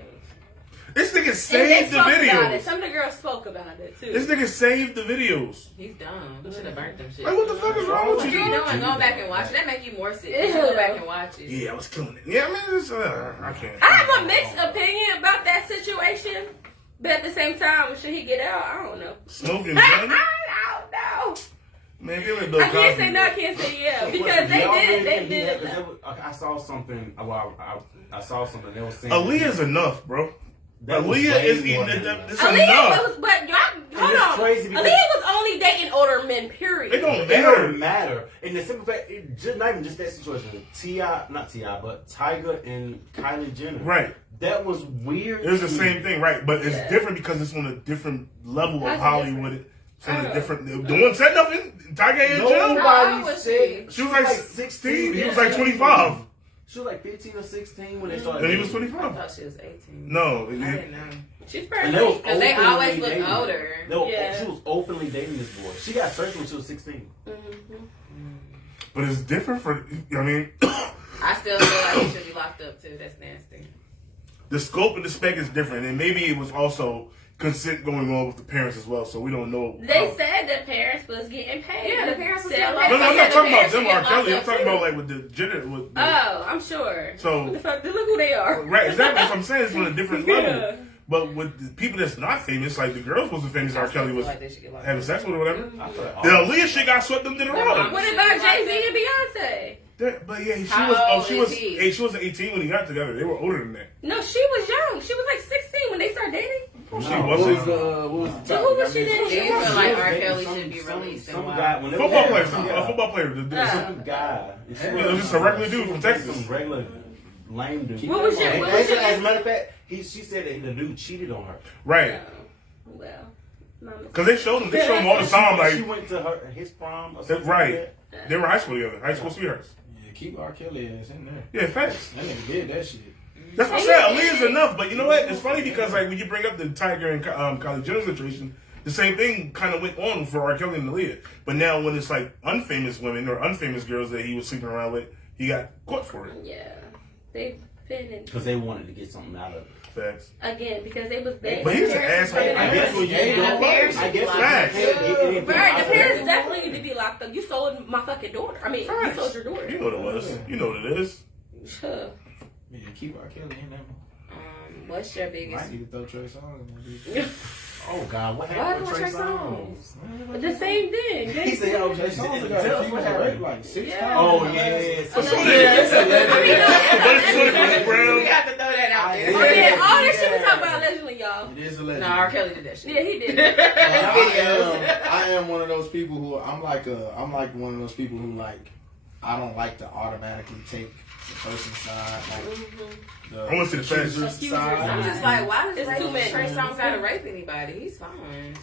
This nigga saved the videos. Some of the girls spoke about it too. This nigga saved the videos. He's dumb. He should have burnt them shit. Like, what the fuck is wrong with you? You know, going back and watch it. That make you more sick. You should go back and watch it. Yeah, I was killing it. Yeah, I mean, it's, I can't. I have a mixed opinion about that situation, but at the same time, should he get out? I don't know. Smoking gun? I don't know. Man, give it a I can't say no, I can't say yeah, because they did. I saw something. Well, I saw something. They were saying Aaliyah's enough, bro. Aaliyah is enough. Aaliyah but hold on. Crazy Aaliyah was only dating older men. Period. It don't It matter. don't matter. And the simple fact, not even just that situation. Not T.I., but Tyga and Kylie Jenner. Right. That was weird. It was the same thing, right? But it's different because it's on a different level of Hollywood. The one said nothing. Tyga and Jenner. Nobody said. She was like 16. He was like 25. She was like 15 or 16 when they started. And he was I 25. thought she was 18. No. I didn't know. She's And perfect. Because they always look older. She was openly dating this boy. She got searched when she was 16. But it's different for, I mean, I still feel like he should be locked up too. That's nasty. the scope of the spec is different. And maybe it was also consent going on with the parents as well, so we don't know. They said the parents was getting paid. Yeah, the parents was getting getting paid. No, I'm not talking about the them or parents Kelly. get I'm talking about like with the Jenner. With the, Oh, I'm sure. So- What the fuck? Look who they are. right, exactly. That's what I'm saying. It's on a different Yeah. level. But with the people that's not famous, like the girls wasn't famous, R. Kelly was Like they should get locked having up. sex with or whatever. I thought The Aaliyah shit got swept under the rug. What about Jay-Z and Beyonce? But yeah, How old is he? she was 18 when he got together. They were older than that. No, she was young. She was like 16 when they started dating. She What wasn't. was the So who was she Do you dating? feel like R. dating Kelly some- should be released? some and why? guy. When they Football were- player, yeah. a football player. Some guy. It was just a regular dude from Texas. Some regular lame dude. What was your- And what was your- as a matter of fact, she said that the dude cheated on her. Right. Well, mama. Because they showed him all the time. She Like, went to his prom or something. right. Like They were high school together. High school sweethearts. Yeah, keep R. Kelly ass in there. Yeah, facts. That nigga did that shit. That's what I said. Aaliyah's enough. But you know what? It's funny because like when you bring up the Tiger and Kylie Jenner situation, the same thing kind of went on for R. Kelly and Aaliyah. But now when it's like unfamous women or unfamous girls that he was sleeping around with, he got caught for it. Yeah, they've been in because they wanted to get something out of it. Facts. again because they was bad. But he's an asshole. I guess when you go, parents I guess Facts. Right, the parents definitely need to be locked up. You sold my fucking daughter. I mean, you Facts. sold your daughter. You know what it was. You know what it is. Sure. Yeah, keep R. Kelly in there. What's your biggest? Might need to throw Trey Songz in there. Oh God, what What happened with happened Trey with Songz? The same thing. He said, "Oh, Trey Trey Songz Songz got got he was raped like 6 Yeah. times. Oh yes. We have to throw that out there. Oh yeah, all this shit we talking about allegedly, y'all. It is a legend. No, R. Kelly did that shit. Yeah, he did. I am one of those people who I'm like one of those people who like I don't like to automatically take the person's side. Like I want to see the facts. accuser's Accusers. side. I'm just like, why does It's too many. Trey Songz gotta rape anybody? He's fine.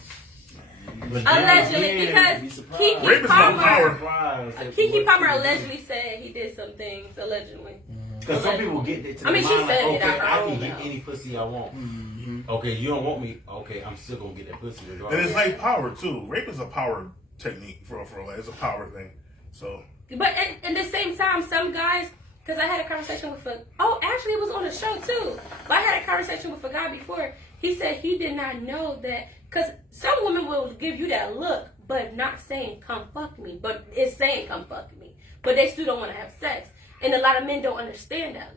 Allegedly, because Keke Rape is not Palmer, power. Keke Palmer allegedly said he did some things. Allegedly. Because some people get that to I mean, the she mind, like, said it, okay, I I don't can get know. any pussy I want. Okay, you don't want me. Okay, I'm still gonna get that pussy regardless. And it's like power too. Rape is a power technique for like it's a power thing. So But at the same time, some guys, because I had a conversation with actually it was on the show too. But I had a conversation with a guy before. He said he did not know that, because some women will give you that look, but not saying come fuck me, but it's saying come fuck me. But they still don't want to have sex. And a lot of men don't understand that.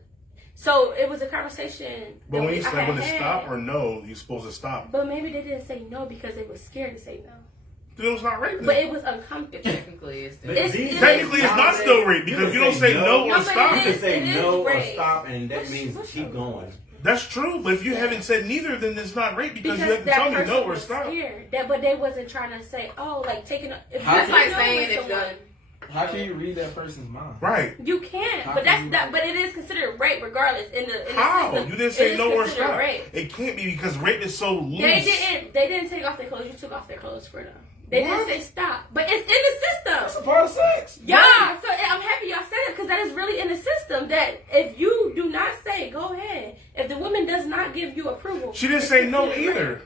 So it was a conversation. but when you I say when had it's stop or no, you're supposed to stop. But maybe they didn't say no because they were scared to say no. Then it's not rape. But Then. it was uncomfortable. Technically, it's still. Technically, it's not still rape because if you don't say no No, or but stop, it You can say It is no or rape. stop, and that What's- means what's keep up? going. that's true. But if you haven't said neither, then it's not rape because you have to that tell me person no or was stop. scared. But they wasn't trying to say, oh, like taking. If How- you That's like know saying with if someone, How can you read that person's mind? Right. you can't. How But can you- But it is considered rape regardless. In the How? system, You didn't it say is no or considered stop. Rape. It can't be because rape is so loose. They didn't take off their clothes. You took off their clothes for them. They What? didn't say stop. But it's in the That's system. a part of sex. Yeah, so I'm happy y'all said it because that is really in the system. That if you do not say, go ahead. If the woman does not give you approval, She didn't it's say no considered either. rape.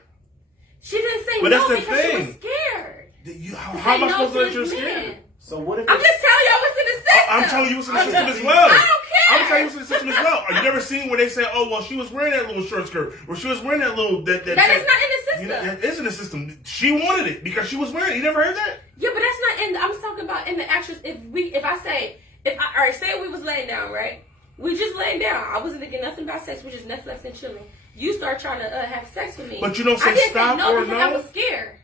She didn't say But no that's the because she was thing. scared. How am I Say supposed to no let you this scared? man. So what if I'm just telling y'all what's in the system. I'm telling you what's in the system as I well. don't care. I'm telling you the system as well. Are you never seen where they say, "Oh, well, she was wearing that little short skirt, or she was wearing that little that is not in the system. You know, that is in the system. She wanted it because she was wearing it. You never heard that? Yeah, but that's not in. I'm talking about in the actress. If I say we was laying down, right? We just laying down. I wasn't thinking nothing about sex. We just Netflix and chilling. You start trying to have sex with me. But you don't say I didn't stop say no or because no? I was scared.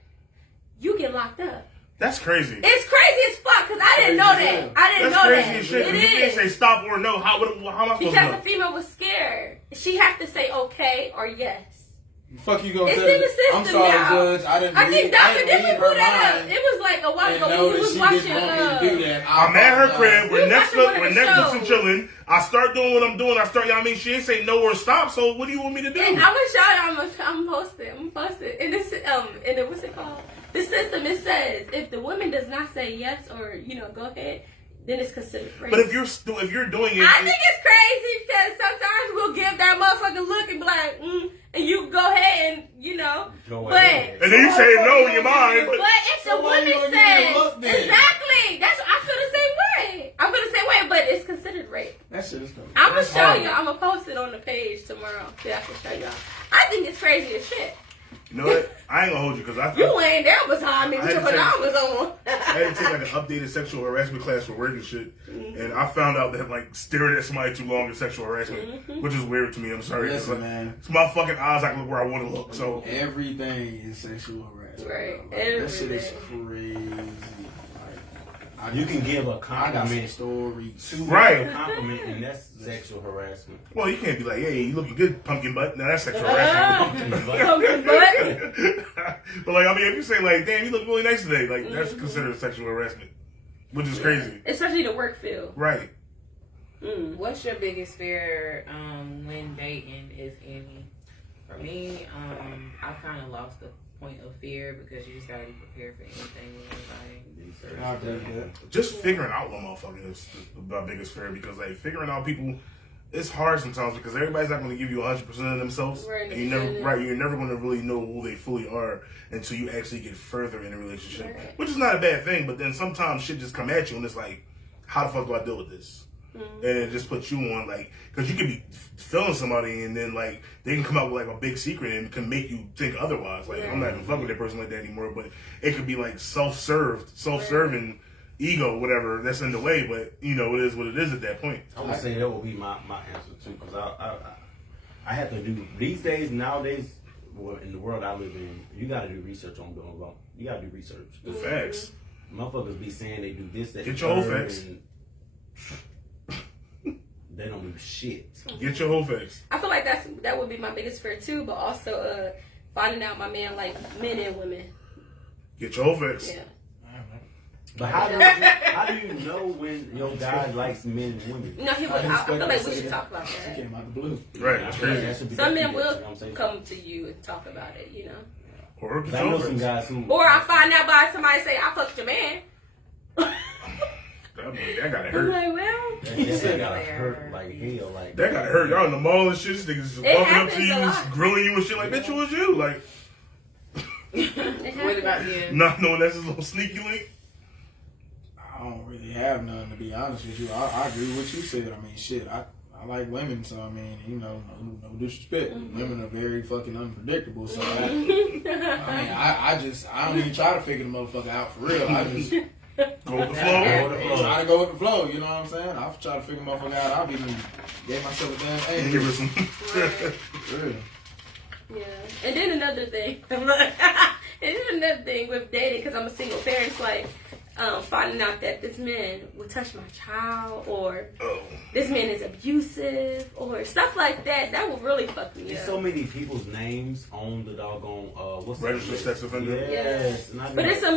You get locked up. That's crazy. It's crazy as fuck because I didn't know that. I didn't know That's crazy that. as shit. It You is. can't say stop or no. How am I supposed to Because know? the female was scared. She have to say okay or yes. Fuck you gonna It's say? in the system I'm sorry, now. Judge. I think Dr. Dipper put that up. mind. It was like a while And ago know when we that was she watching. didn't want me to do that. I'm at her crib. When We watching one of the Netflix and shows. chilling, I start doing what I'm doing. I start, I mean, she ain't say no or stop. So what do you want me to do? And I'm gonna show you. I'm posting. I'm posting. And this and then what's it called? The system, it says if the woman does not say yes or go ahead, then it's considered rape. But if you're doing it, I think it's crazy because sometimes we'll give that motherfucker look and be like, and you go ahead and and then you say no in your mind. But if the woman says exactly, I feel the same way. I feel the same way, but it's considered rape. That shit is crazy. I'm gonna show you. I'm gonna post it on the page tomorrow. Yeah, I can show y'all. I think it's crazy as shit. You know what? I ain't gonna hold you because You laying down beside me with your I had to pajamas on. I had to take like an updated sexual harassment class for work and shit, and I found out that like staring at somebody too long is sexual harassment, which is weird to me. I'm sorry. Listen, man. It's my fucking eyes. I can look where I want to look. So Everything is sexual harassment. Right. That shit is crazy. You can give a I got some compliment stories. to Right. a compliment, and that's sexual harassment. well, you can't be like, "Hey, you looking good, pumpkin butt." Now that's sexual harassment. Pumpkin butt. But like, I mean, if you say like, "Damn, you look really nice today," like that's considered sexual harassment, which is crazy. Especially the work field. Right. What's your biggest fear when dating, if any? For me, I've kind of lost the point of fear because you just gotta be prepared for anything with anybody. Just figuring out one motherfucker is my biggest fear because like figuring out people, it's hard sometimes because everybody's not going to give you 100% of themselves. Right, And you're never going to really know who they fully are until you actually get further in a relationship, which is not a bad thing. But then sometimes shit just come at you and it's like, how the fuck do I deal with this? And it just puts you on like, because you could be feeling somebody and then like they can come out with like a big secret and can make you think otherwise. Like I'm not gonna fuck with that person like that anymore. But it could be like self-serving ego, whatever that's in the way. But you know it is what it is at that point. I would say that would be my answer too, because I have to do these days nowadays. Well, in the world I live in, you got to do research on going wrong. You got to do research. The facts. Motherfuckers be saying they do this, that, Get your whole facts. They don't do shit. Get your whole facts. I feel like that would be my biggest fear too, but also finding out my man like men and women. Get your whole facts. Yeah. But how do you know when your guy likes men and women? No, he would. I feel like we should talk about She that. came out the blue. Right, that's crazy. Some men will come to you and talk about it, you know. Or get I your know whole some facts. guys who. Or I find out by somebody say I fucked your man. That gotta I'm hurt. like, well, That gotta hurt like hell. Like That gotta hurt. Y'all in the mall and shit. This niggas just It walking up to happens you, a lot. grilling you and shit like, bitch, who was you? Like, What about you? not knowing that's his little sneaky link. I don't really have none, to be honest with you. I agree with what you said. I mean, shit, I like women, so I mean, you know, no disrespect. Women are very fucking unpredictable, so I don't even try to figure the motherfucker out for real. I just Go with the flow. try to go with the flow, you know what I'm saying? I'll try to figure the motherfucker out. I'll be gave myself a damn And A. give her some. Real. yeah. And then another thing, with dating, because I'm a single parent, it's like finding out that this man will touch my child, or this man is abusive, or stuff like that. That will really fuck me there's up. so many people's names on the doggone what's Registered sex offender. Yes. And I But there's a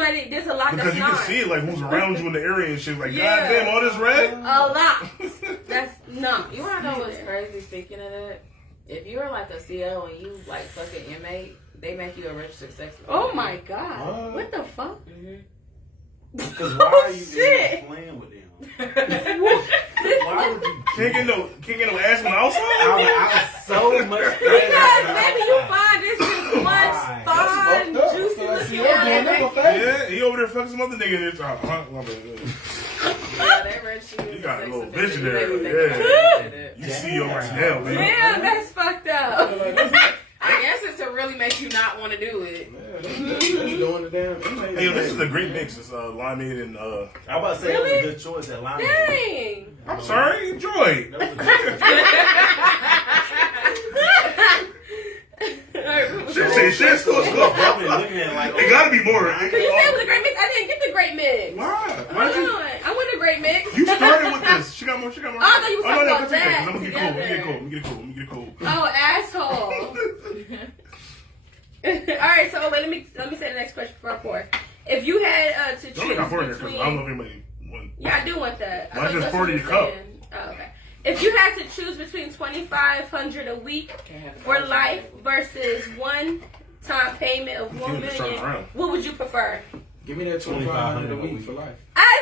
lot Because that's you not. can see it, like, who's around you in the area and shit. Like, Yeah. goddamn, all this red? A lot. That's not. You wanna know what's crazy? Speaking of that, if you're like a CO and you like fuck an inmate, they make you a registered sex offender. Oh my god! What the fuck? Because why are you shit. even playing with them? Why would you? Can't get no ass on the outside? I was so much. Because maybe you find this is much Right. fun, That's fucked up. juicy Because looking. you're doing them a favor. Yeah, he over there fucking some other nigga in his top. Huh? My bad. Yeah, they You got a little visionary. Yeah. You see your hell, man. Damn, that's fucked up. I guess it's to really make you not want to do it. Doing the damn. Hey, this is a great mix. It's limeade and I'm about to say Really? it was a good choice at limeade. Dang. I'm sorry, enjoy. That was a good Shit, say shit, school. Definitely looking at it like, It gotta be more. Cause you said it was a great mix. I didn't get the great mix. Why? Hold on. I want a great mix. You started with this. She got more. Oh, I thought you were talking about that Let me get cool. Let me get cool. Oh, asshole. All right, so wait, let me say the next question before I pour. If you had to choose Don't make my pour in here because between, I don't know if anybody won. yeah, I do want that. Mine's just That's pour it in what your I'm cup. saying. Oh, okay. If you had to choose between $2,500 a week for life versus one-time payment of $1 million, what would you prefer? Give me that $2,500 a week for life.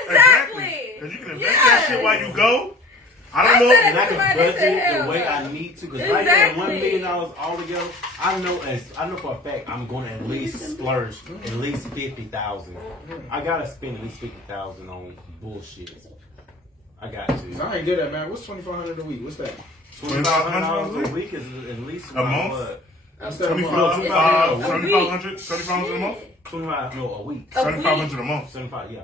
Exactly. Because you can invest that shit while you go. I I don't know. said and I can Somebody budget said hell the way no. I need to. Because right there, $1 Exactly. million all together, I know for a fact I'm going to at least splurge at least $50,000. I gotta spend at least $50,000 on bullshit. I got to. I ain't good at man. What's $2,500 a week? What's that? $2,500 a week is at least A month? what? What's that? 7,500 a month? 25 no a week. 7,500 a month. 75, yeah.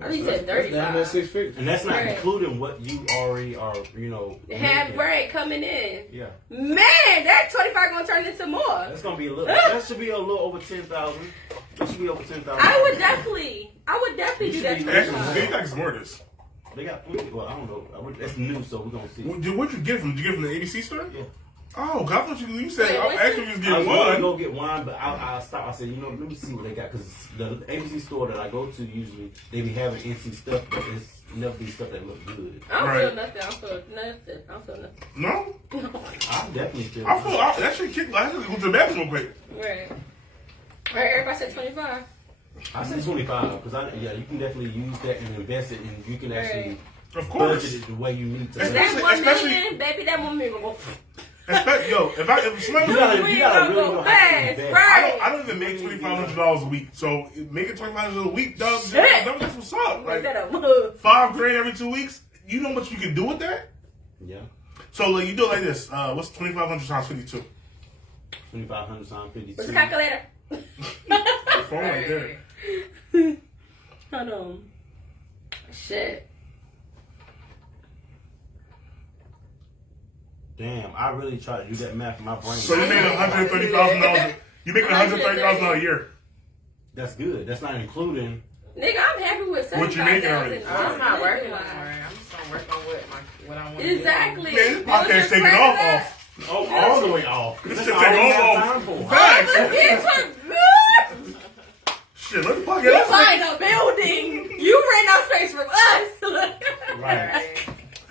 I think you said 35. That's 6 figures. And that's not Right. including what you already are, Have making. bread coming in. Yeah. Man, that 25 gonna turn into more. That's gonna be a little. That should be a little over 10,000. That should be over 10,000. I would definitely do that. You Actually, should you got some more of this. They got plenty. Well, I don't know. That's new, so we're gonna see. What'd you get from? Did you get from the ABC store? Yeah. Oh, God, I thought you said Wait, I what's actually was I was getting going to one. go get wine, but I stopped. I said, let me see what they got, because the ABC store that I go to usually they be having NC stuff, but it's never be stuff that look good. I don't Right. feel nothing. I don't feel nothing. No? I definitely feel. I feel that shit kicked. I had to go to the bathroom real quick. Right. All right, everybody said 25. I said 25 because you can definitely use that and invest it, and you can actually Of course. budget it the way you need to. Is that $1 million, baby? That $1 million will go. Yo, if somebody You gotta We really gonna know go how to fast, invest. right? I don't even make $2,500 a week, so making $2,500 a week, dog, Shit. that's what's up. Like Like that a move. $5,000 every 2 weeks. You know what you can do with that? Yeah. So like you do it like this. What's 2,500 times 52? 2,500 times 52. What's the calculator? The phone right there. Hold on. Shit. Damn, I really try to do that math in my brain. So you're making $130,000. You're making $130,000 a year. That's good. That's not including. Nigga, I'm happy with What you making already? I'm not working on it. I'm just gonna work on what I want to do. Exactly. Man, this What was podcast your taking credit off. at? All the way off. This That's shit all take we got off. time for. Facts. Let's get to Shit, let the You podcast. buying a building. You rent out space from us. Right.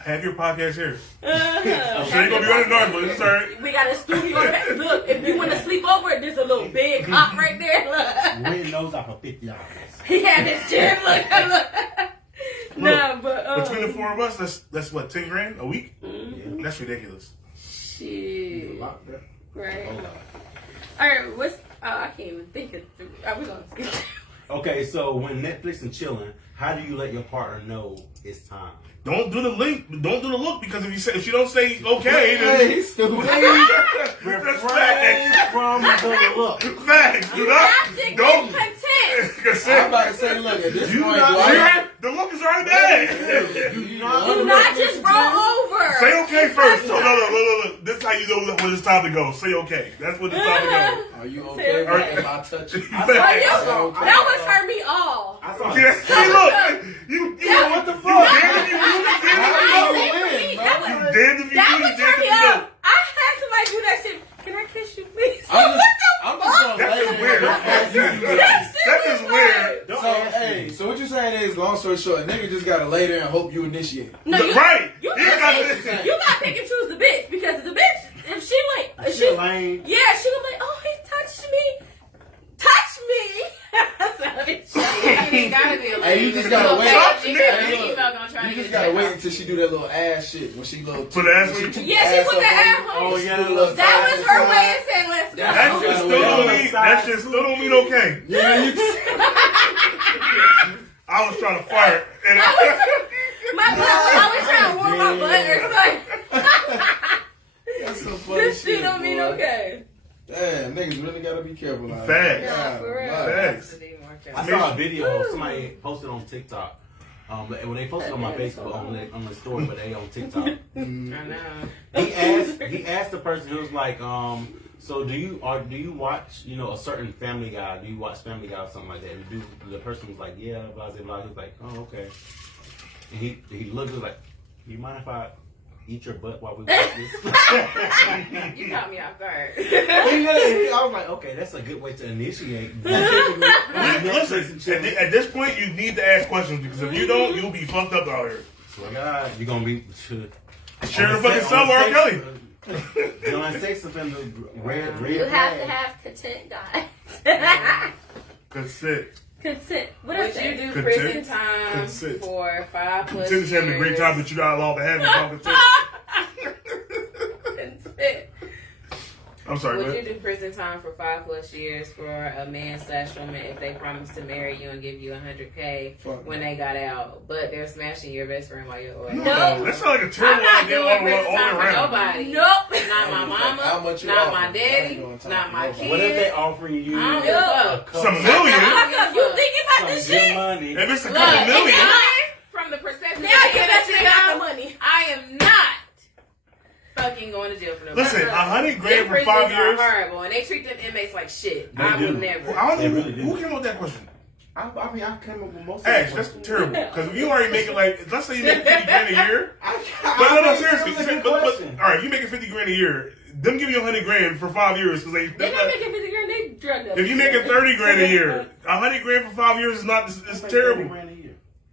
Have your podcast here. Uh-huh. So you're gonna be on the north, but it's alright. We got a studio. Look, if you want to sleep over, there's a little big cot right there. Look. Winning those out for $50. He had his gym. Look. No, but Between the four of us, that's what, 10 grand a week? Mhm. That's ridiculous. Shit. Lock that. Right. All right. What's? Oh, I can't even think of. Are we gonna? Okay, so when Netflix and chilling, how do you let your partner know it's time? Don't do the link. Don't do the look, because if you don't say okay, Hey, then he's stupid. that's Refrain facts. from the look. Facts. Do You not. have to get Don't. content. I'm about to say, look, at this You point, not, do I- the look is already bad. you Do not just roll over. Say okay first. So look. This is how you know where this topic goes. Say okay. That's what this topic goes. Are you okay with Say it if I touch you? Oh, Facts. that was hurt me all. I thought Yeah, see, look, you Yeah. what the fuck? Damn if you do, How damn you if win, you bro? don't. Damn if you That do, would damn turn if me you don't. up. I had somebody do that shit. Can I kiss you, please? I'm just gonna That's lay just there. weird. That shit That's was just weird. Don't So, ask hey, me. so what you saying is, long story short, a nigga just gotta lay there and hope you initiate. No, you, Right. You He got gotta this. you gotta pick and choose the bitch, because the bitch, if she like, if She she, lame. yeah, she gonna be like, oh, he touched me. Touch me. It gotta be a Hey, you just lady. gotta Little wait. page, Hey, email look, gonna try You to just get gotta checked wait out. until she do that little ass shit when she little. Put the ass when where you- Yeah, she put up that on- ass on. Oh, yeah. That was her way of saying, let's go. That shit still don't mean. That shit still don't mean okay. Yeah, you can. I I was trying to fart. And I was trying to warm my butt or something. That's some funny This shit shit don't mean boy. okay. Damn, niggas really gotta be careful out Facts. here. Nah, for real. Facts. I saw a video somebody posted on TikTok. When they posted on my Facebook on the story, but they on TikTok. I know. He asked the person who was like, so do you watch a certain Family Guy? Do you watch Family Guy or something like that? And the person was like, yeah, blah blah blah. He was like, oh okay. And he looked at like, do you mind if I eat your butt while we watch this? You caught me off guard. I was like, okay, that's a good way to initiate. Listen, at this point, you need to ask questions because if you don't, you'll be fucked up out here. Swear to God, you're gonna be Share the fucking sub, R. Kelly. You know, I say something red. You have to have consent, guys. Consent. Consent. What Would is you it? do Consent. prison time Consent. for 5+ years? Consent is having a great time that you got allowed to have in consent. Consent. I'm sorry, Would man. you do prison time for 5+ years for a man/woman if they promise to marry you and give you $100K when they got out, but they're smashing your best friend while you're away? No, that sounds like a I'm terrible not idea doing all prison time for around. nobody. Nope. Not my How mama, much you not offering? my I daddy, ain't doing time not for my nobody. kids. What if they offering you I don't give a fuck. Some million. You thinking about this some good shit? money? If it's a Look, couple million. from the perspective Now of you the best innocent got the girl, money. I am not fucking going to jail for no Listen, reason. $100 grand Them for prisons 5 years. are horrible, and they treat them inmates like shit. They I do. would never. I don't They know really do. who came up with that question. I mean, I came up with most of Ash, them. that's terrible. Because if you already making like, let's say you make 50 grand a year. But no, I seriously. That's a good But, question. all right, if you making 50 grand a year, them give you 100 grand for 5 years because They're not making 50 grand. They drugged up. if you making 30 grand a year, 100 grand for 5 years is not. It's terrible.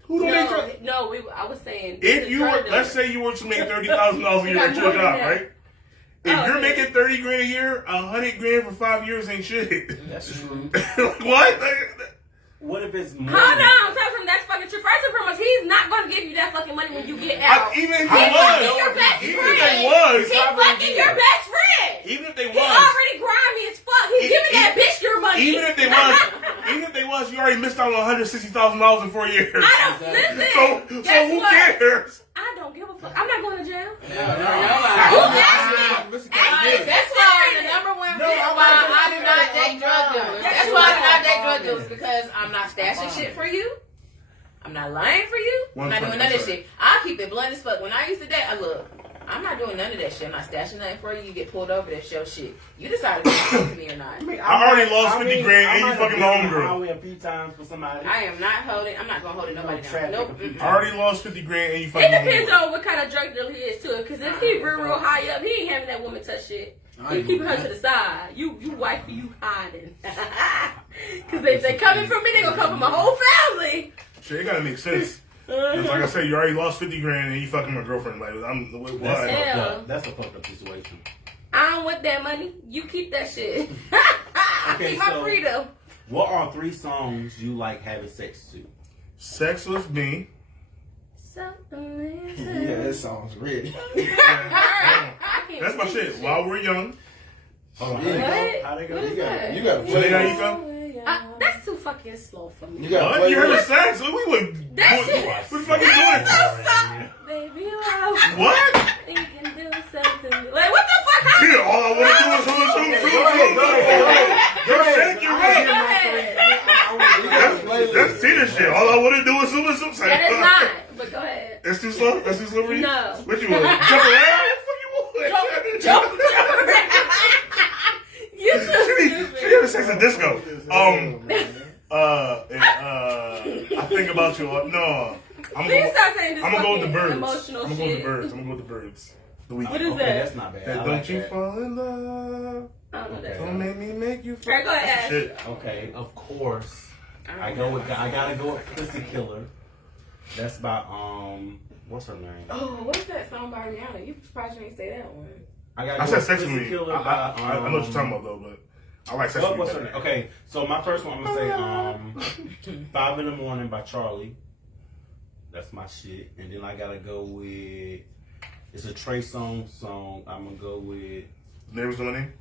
Who don't make that? No, I was saying. If you were, let's say you were to make $30,000 a year at your job, right? If you're making 30 grand a year, 100 grand for 5 years ain't shit. That's true. Like, what? What if it's more? Hold on, tell him that's fucking true. First and foremost, he's not going to give you that fucking money when you get out. Even if He it fucking was, your best even friend. if they was, He fucking your best friend. even if they He was, already grimy as fuck. He's giving that bitch your money. even if they was, you already missed out on $160,000 in 4 years. I don't listen. So Guess who what? cares? I don't give a fuck. I'm not going to jail. That's why the number one reason why I do not date drug dealers. That's why I do not date drug dealers, because I'm not stashing shit for you. I'm not lying for you. I'm not doing none of that shit. I'll keep it blunt as fuck. When I used to date, I'm not doing none of that shit. I'm not stashing nothing for you. You get pulled over, that's your shit. You decide if you talk to me or not. I already lost 50 grand and you fucking my homegirl. A few times for somebody. I'm not gonna hold nobody down. Nope. I already lost 50 grand and you It fucking my depends homegirl. on what kind of drug dealer he is too. Because if he real high up, he ain't having that woman touch shit. He keeping her to the side. You wifey, you hiding. Because if they coming for me, they gonna come for my whole family. Shit, it gotta make sense. It's like I said, you already lost 50 grand and you fucking my girlfriend. Like, why? That's a fucked up situation. I don't want that money. You keep that shit. Okay, keep my so- freedom. What are 3 songs you like having sex to? Sex with me. Something Yeah, that sounds ready. That's my shit. While we're young. Hold on. What? How they go? What is that? You gotta Play play that, that. Ika? That's too fucking slow for me. You gotta What? play You heard the that. sex? We would. That shit- We fucking doing it. Baby, I What? think you can do something. Like, what the fuck? How- Yeah, all I want to do is Girl, shake your Hey, butt. go ahead. That's Tina shit. All I want to do is some That is not. But go ahead. That's too slow? That's too slow for you? No. What you want? Jump around? What the fuck you want? Jump around. You She too had a stupid. sex in disco. I think about you. No. Please stop saying this I'm gonna go with the fucking birds. emotional I'm gonna go with shit. the birds. I'm gonna go with the birds. The weekend. What is Okay, that? that's not bad. That I don't like you that. fall in love? I don't know that. Don't make me make you fall. Alright, go ahead, Ash. Shit. Okay, of course. I gotta go with Pussy Killer. That's by what's her name? Oh, what's that song by Rihanna? You surprised you didn't say that one. I said sex with me. Killer I know what you're talking about though, but I like sex with What's me. her name? Okay, so my first one I'm gonna say 5 in the Morning by Charlie. That's my shit. And then I gotta go with, it's a Trey Songz song. I'm gonna go with Neighbors know my name?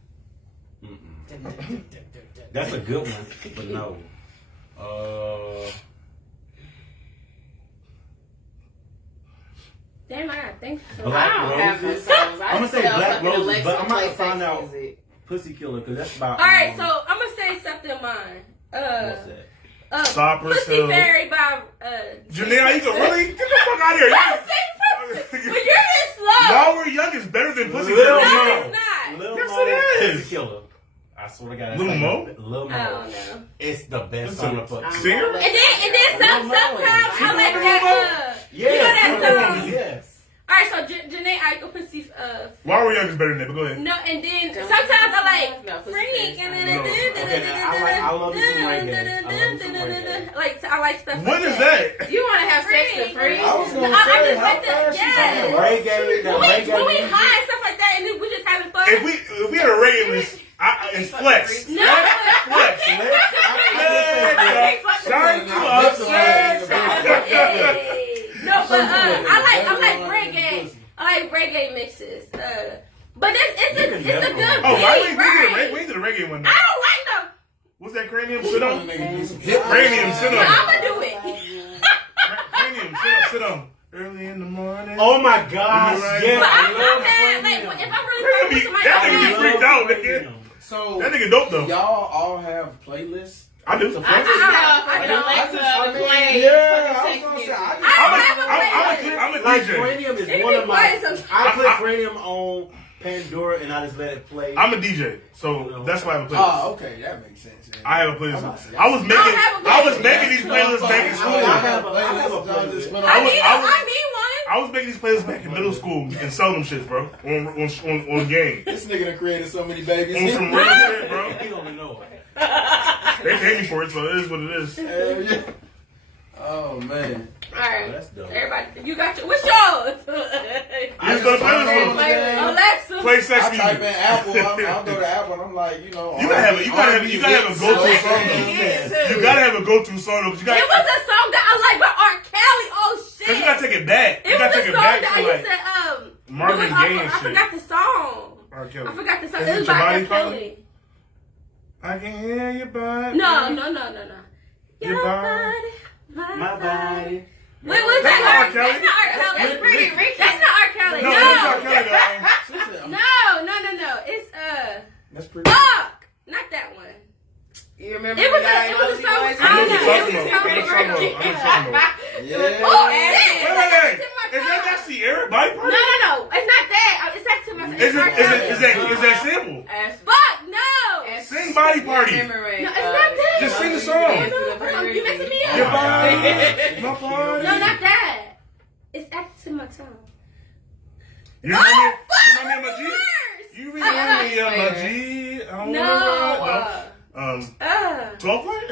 That's a good one, but no. Damn, I gotta think. So. I don't have no songs. I'm gonna say Black Roses, but I'm not gonna find out music. Pussy Killer because that's about. All right, so I'm gonna say something of mine. What's that? Cypress Pussy Hill. Fairy by Janelle, you can really get the fuck out of here. But you're this slow. While We're Young is better than Pussy Lil Hill. No, it's not. Lil Yes, Mo, it is. Pussy Killer. I swear to God. Lil Mo? Lil Mo. I don't know. It's the best song to fuck. Singer? And then sometimes I like that. Yes. You know that song? Yes. All right, so Janae Aiko Pussy. While We're Young is better than that, but go ahead. No, and then sometimes I like Freak and I love this reggae. like I like stuff. When like is that? You want to have sex with free? I was gonna I'm say, just how like fast that. you talking Reggae. When we high and stuff like that, and then we just having fun. If we had a reggae list, it's Flex. No, Flex. Shine you up, no, but I like reggae. I like reggae mixes. But it's a good beat. Oh, why Right. we did a reggae one I now? don't like no. What's that cranium sit on? Hip Cranium sit But on. I'ma do it. Cranium sit on. Early in the morning. Oh my gosh, yeah. But I I'm love mad. Cranium. Like, if I'm really fucking with somebody, That nigga be I'm freaked like, out, nigga. So That nigga dope though. y'all all have playlists. I do. I just have fucking Alexa to play. Yeah, I was fucking gonna sex say, music. I'm a Like DJ. Cranium is It one be of my. quiet sometimes. I put Cranium on Pandora and I just let it play. I'm a DJ, so that's why I have a playlist. Oh, okay, that makes sense. Yeah. I have a playlist. I'm I was I making have a I was playlist. making these playlists back in I school. have a playlist. I need one. I was making these playlists back in middle school and selling them shits, bro. On game. This nigga done created so many babies. On some real shit, bro. He don't even know. They pay me for it, so it is what it is. Hell yeah. Oh man. All right, That's dope. everybody, you got your. What's yours? I just go to playlist Play Alexa. play sex I type in music. Apple. I'll go to Apple and I'm like, you know. You gotta have a go-to song though. You gotta have a go-to song though. 'Cause you It gotta, was a song that I like by R. Kelly. Oh shit! cause you gotta take it back. You It was gotta a take it song back that to I like used to Marvin do it Gaye and I shit. forgot the song. R. Kelly. I forgot the song. Is It it was your by body R. calling? Kelly. I can hear your body. No. Your body. My body. Wait, was That's that R. Kelly. That's not R. Kelly. That's pretty Ricky. That's not R. Kelly. No, it's R. Kelly though. No. It's That's pretty. fuck. Not that one. You remember It was the guy a song. Nosy I Boys? don't know. I know It was what a you're song talking with about. R. Kelly. Yeah. Oh, Wait. Is that Sierra body No, party? it's not that. It's that to my. Is that sample? Fuck no. Sing Body Party. No, it's not that. Just sing the song. You messing me Your up. body. My body. No, not that. It's acting to my tongue. You remember me of my G? Worse. You remember me of my G? I don't No. 12 point?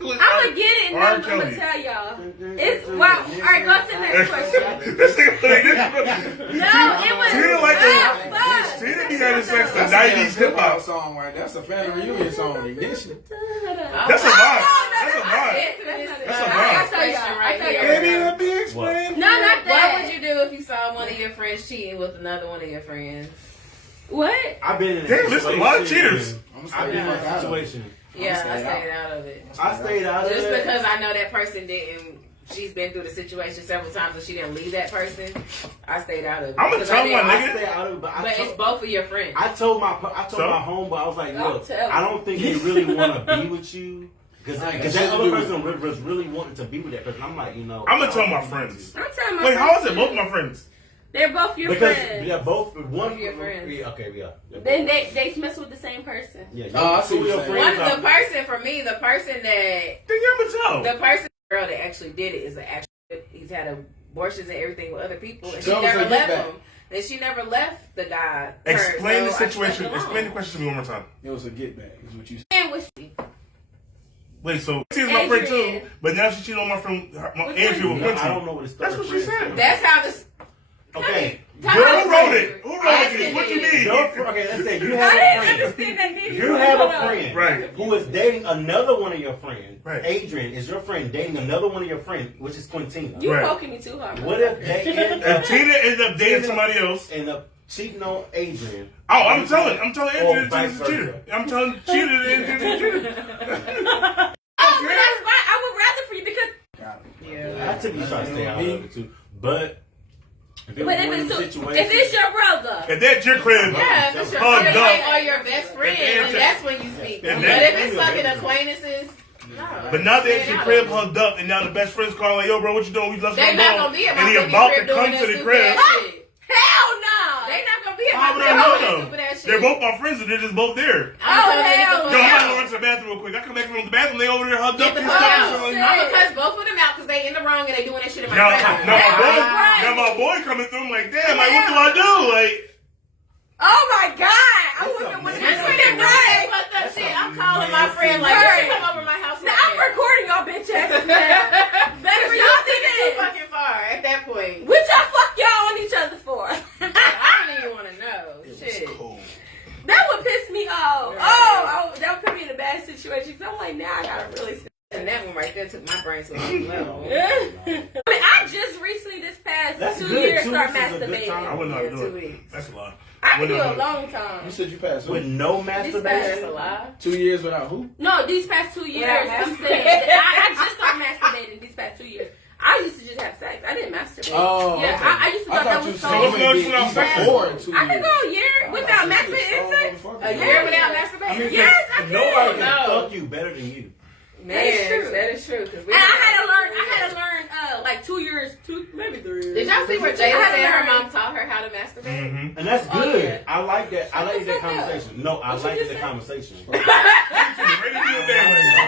I'ma get it and R. I'm Kelly. gonna tell y'all. It's wow. Alright, go to the next question. This nigga like this. No, it was She didn't like fuck. the. She didn't be having sex to That's a 90s hip hop. song right there. That's a family reunion song. Ignition. That's a vibe. That's a vibe. That's a vibe. I tell y'all. Baby, let me explain. No, not that. What would you do if you saw one of your friends cheating with another one of your friends? What? I've been in a Damn, listen, a lot of situation. cheaters. I've been in a situation. Yeah, I stayed out of it. I stayed out of Just it. because I know that person didn't. She's been through the situation several times and she didn't leave that person. I stayed out of it. I'm gonna Because tell I didn't- my I nigga. stayed out of it, but But it's both of your friends. I told my So? homeboy, I was like, Don't look, tell I me. don't think they really want to be with you. Because Like, that shit to other do. person was really wanting to be with that person. I'm like, you know. I'm gonna I tell don't my think friends. I'm telling my Wait, friends how is it too. both my friends? They're both your Because friends. yeah, both one of your friends. Yeah, okay, yeah. Then they mess with the same person. Yeah, Oh, I see two of what your you're saying. friends One, the person for me, the person that Then I'm gonna tell. the person girl that actually did it is an actual. He's had abortions and everything with other people, and she Tell us never her left get back. him. And she never left the guy. Explain the So I situation. left Explain the alone. question to me one more time. It was a get back, is what you said. And with Wait, so she's my friend too, Adrian. but now she cheated on my friend Which Andrew one? with I don't Quincy. know what it's That's what she said. That's how this. Okay. Who wrote it? Who wrote it? What you mean? Okay, let's say you I have didn't a friend. understand that. Did You have Hold a on. friend Right. who is dating another one of your friends. Right. Adrian is your friend dating another one of your friends, which is Quintina. You Right. poking me too hard. What if they end If up, Tina ended up dating somebody else, cheating on Adrian? oh, I'm telling Or Andrew vice is a cheater. versa. I'm telling cheater is a cheater. Oh, but that's fine. I would rather for you because I typically try to stay out of it too, but If it But was if one of it's, them situations, if it's your brother, If that's your crib, Yeah, if it's your hugged friend up. or your best friend, If and that's when you speak. if But that- if it's fucking acquaintances, no. But now they're at your crib hugged up, and now the best friend's calling like, yo, bro, what you doing? We left They not gonna be at my and he fucking about to crib doing come that to the stupid crib. ass shit. hell no. They not gonna be at How my would crib I know doing that them? stupid ass shit. They're both my friends, and they're just both there. I'm Oh, gonna hell get the Yo, fuck I'm out. gonna run to the bathroom real quick. I come back from the bathroom, they over there hugged Get up. the and fuck stuff. out. So, shit. I'm gonna cuss both of them out because they in the wrong and they doing that shit in my Now, crib. now my boy coming through. I'm like, damn, like, what do I do? Like, Oh my god. I That's wouldn't want to That's do when they're doing that. that fucked up That's shit. a I'm calling my friend like, you should come over my house. Now I'm recording y'all bitch asses now. Better for Y'all y'all thinking too this. fucking far at that point. What y'all fuck y'all on each other for? I don't even want to know. Shit. cool. That would piss me off. Oh, that would put me in a bad situation. Cause I'm like, now I gotta really. And that one right there took my brain to another level. I mean, I just recently this past That's 2 good. years 2 start weeks is a good masturbating. time. I wouldn't know how to 2 do it. weeks. That's a lot. I can do Wouldn't a know how to long time. You said you passed with who? no That's masturbation. a lie. 2 years without who? No, these past 2 years. Without I'm masturbating. saying I just started masturbating these past 2 years. I used to just have sex. I didn't masturbate. Oh, yeah. okay. I used to thought that was so. So what's going on with you Even now? more in 2 years. I could go a year without masturbating sex. A year without masturbating? Yes, I can. Nobody can No. fuck you better than you. Man, That is true. That is true. And I had to learn like 2 years, maybe 3 years. Did y'all see where Jada said her mom taught her how to masturbate? Mm-hmm. And that's Oh, good. yeah. I like that. I like that said that? conversation. No, I What you like just the said? conversation. I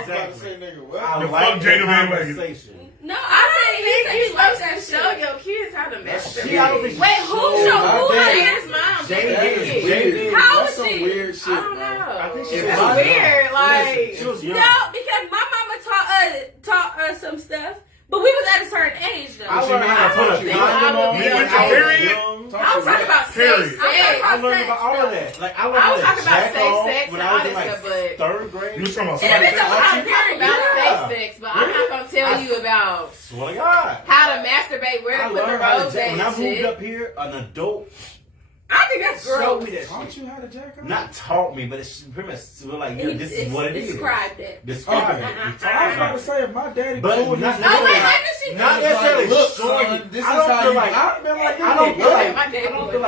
was about to say, nigga, what? I The like fuck the Jada bandwagon. conversation. No, I said You're he supposed that to shit. show your kids how to She, I don't think masturbate. she Wait, who showed showed my who? dad. Jada's mom. Jada Jada did. did. Jada did. How old That's is some she? weird shit, I don't bro. know. I think she That's was weird. Like, She was young. No, because my mama taught us some stuff, but we was at a certain age though. I learned how to put a think condom I on would when be I okay. was Period. young. I was talking about Period. sex. I learned about all of that. Like I learned I was how talking to about jack safe off sex when and I was all in that like stuff, but- third grade. You was talking about And if it's something. a I'm talking about Yeah. safe sex, but I'm not gonna tell you about Swear to God. how to masturbate, where I to put the learned how to robes jack. at When I and moved shit. up here, an adult I think that's showed gross. me that shit. Taught you how to jack off? Not taught me, but it's pretty much like, yo, this is what it is. Described it. Describe it. I was about to say, if my daddy But pulled not his Oh wait, necessarily- when did she? Not It's like, necessarily look, showing son, you. this I is don't how feel you. like I've been like, I don't feel like My dad I don't would. feel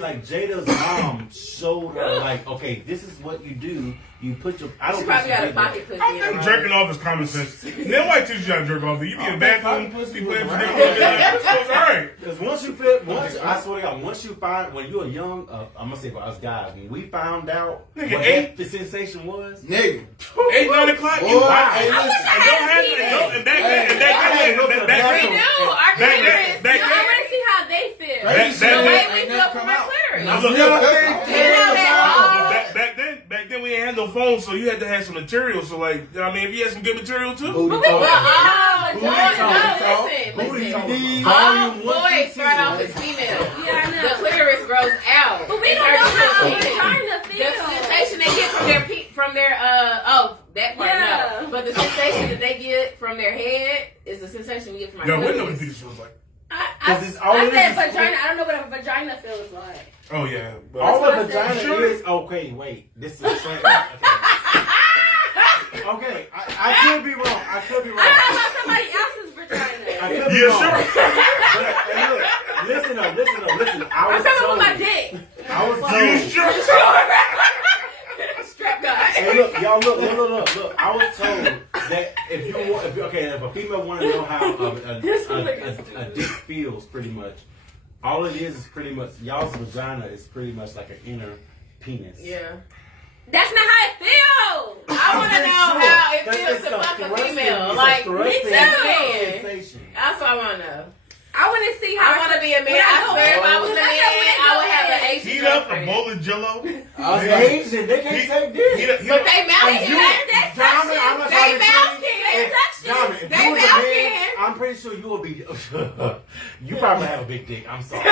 like Jada's mom showed her like, okay, this is what you do. You put your. I don't She think probably got a did that. pocket pussy. I in think her jerking mouth. off is common sense. Then why teach you how to jerk off? You be in the bathroom, pussy you was playing for around. it's alright. Because once you feel, I swear to God, once you find when you were young, I'm gonna say for us guys, when we found out Nigga, what eight- the sensation was, Nigga. 8, 9 o'clock, Boy, you hey, and listen. don't have to, and back then, We back do. then, Our clitoris. back I then, want to see how they feel. Right. The way that- we Ain't feel never from come our out. clitoris. Now, You look, know that. back then we ain't had no phones, so you had to have some material. So like, I mean, if you had some good material too. Booty But talk. oh, Booty no, talk. listen. talk. All boys start off as female. Yeah, I know. The clitoris grows out. But we It don't know starts how to it's feel. trying to The feel. sensation they get from their that part Yeah. no. But the sensation that they get from their head is the sensation we get from our Yo, we know what clitoris. this feels like. Because it's all I it said is. vagina. I don't know what a vagina feels like. Oh yeah, but All what a I said. vagina Sure. is okay. Wait, this is straight. Okay, I could be wrong. I could be wrong. I'm talking about somebody else's vagina. I could be Yeah, wrong. sure. But, hey, look, listen up. I I'm was talking about told. my dick. I was you told. sure? Strap guy. Hey, look, y'all, look. I was told that if a female want to know how a dick feels, pretty much, all it is pretty much y'all's vagina is pretty much like an inner penis. Yeah. That's not how it feels. I want to know how it feels to fuck a female. Like, me too. Sensation. That's what I want to know. I want to see how. I want to be a man. I swear if I was a man, I would have an Asian Heat up a girlfriend. bowl of Jello. Asian, they can't take dick. But they mouth You- can. Diamond, I'm not They trying to mouth say- can. Hey, Diamond, if They you was a mouth man, can. I'm pretty sure you will be. You probably have a big dick. I'm sorry.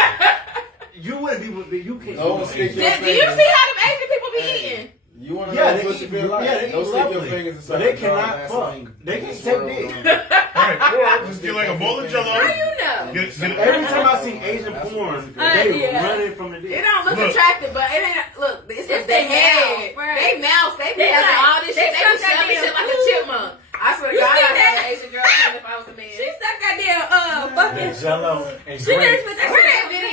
You wouldn't be. You can't. Don't you stick Asian. your Do you see how them Asian people be eating? You want to Yeah, know they what pussy eat. feel like? Yeah, they Don't eat stick your lovely. fingers But inside they the jar and cannot ass fuck. and They can swirl take dick. around it. Alright, or just get like a bowl of Jello. How you know? Every time I see Asian porn, they yeah. running from the It dick. don't look Look. attractive, but it ain't. Look, it's It's the their head. mouth, right. They mouth. They be They having like- all this they shit. They be suck that shoving damn shit like a food. chipmunk. I swear to You God, see I'd have that? an Asian girlfriend if I was a man. She stuck that damn fucking. Jello and She didn't grapes. put that Where that shit video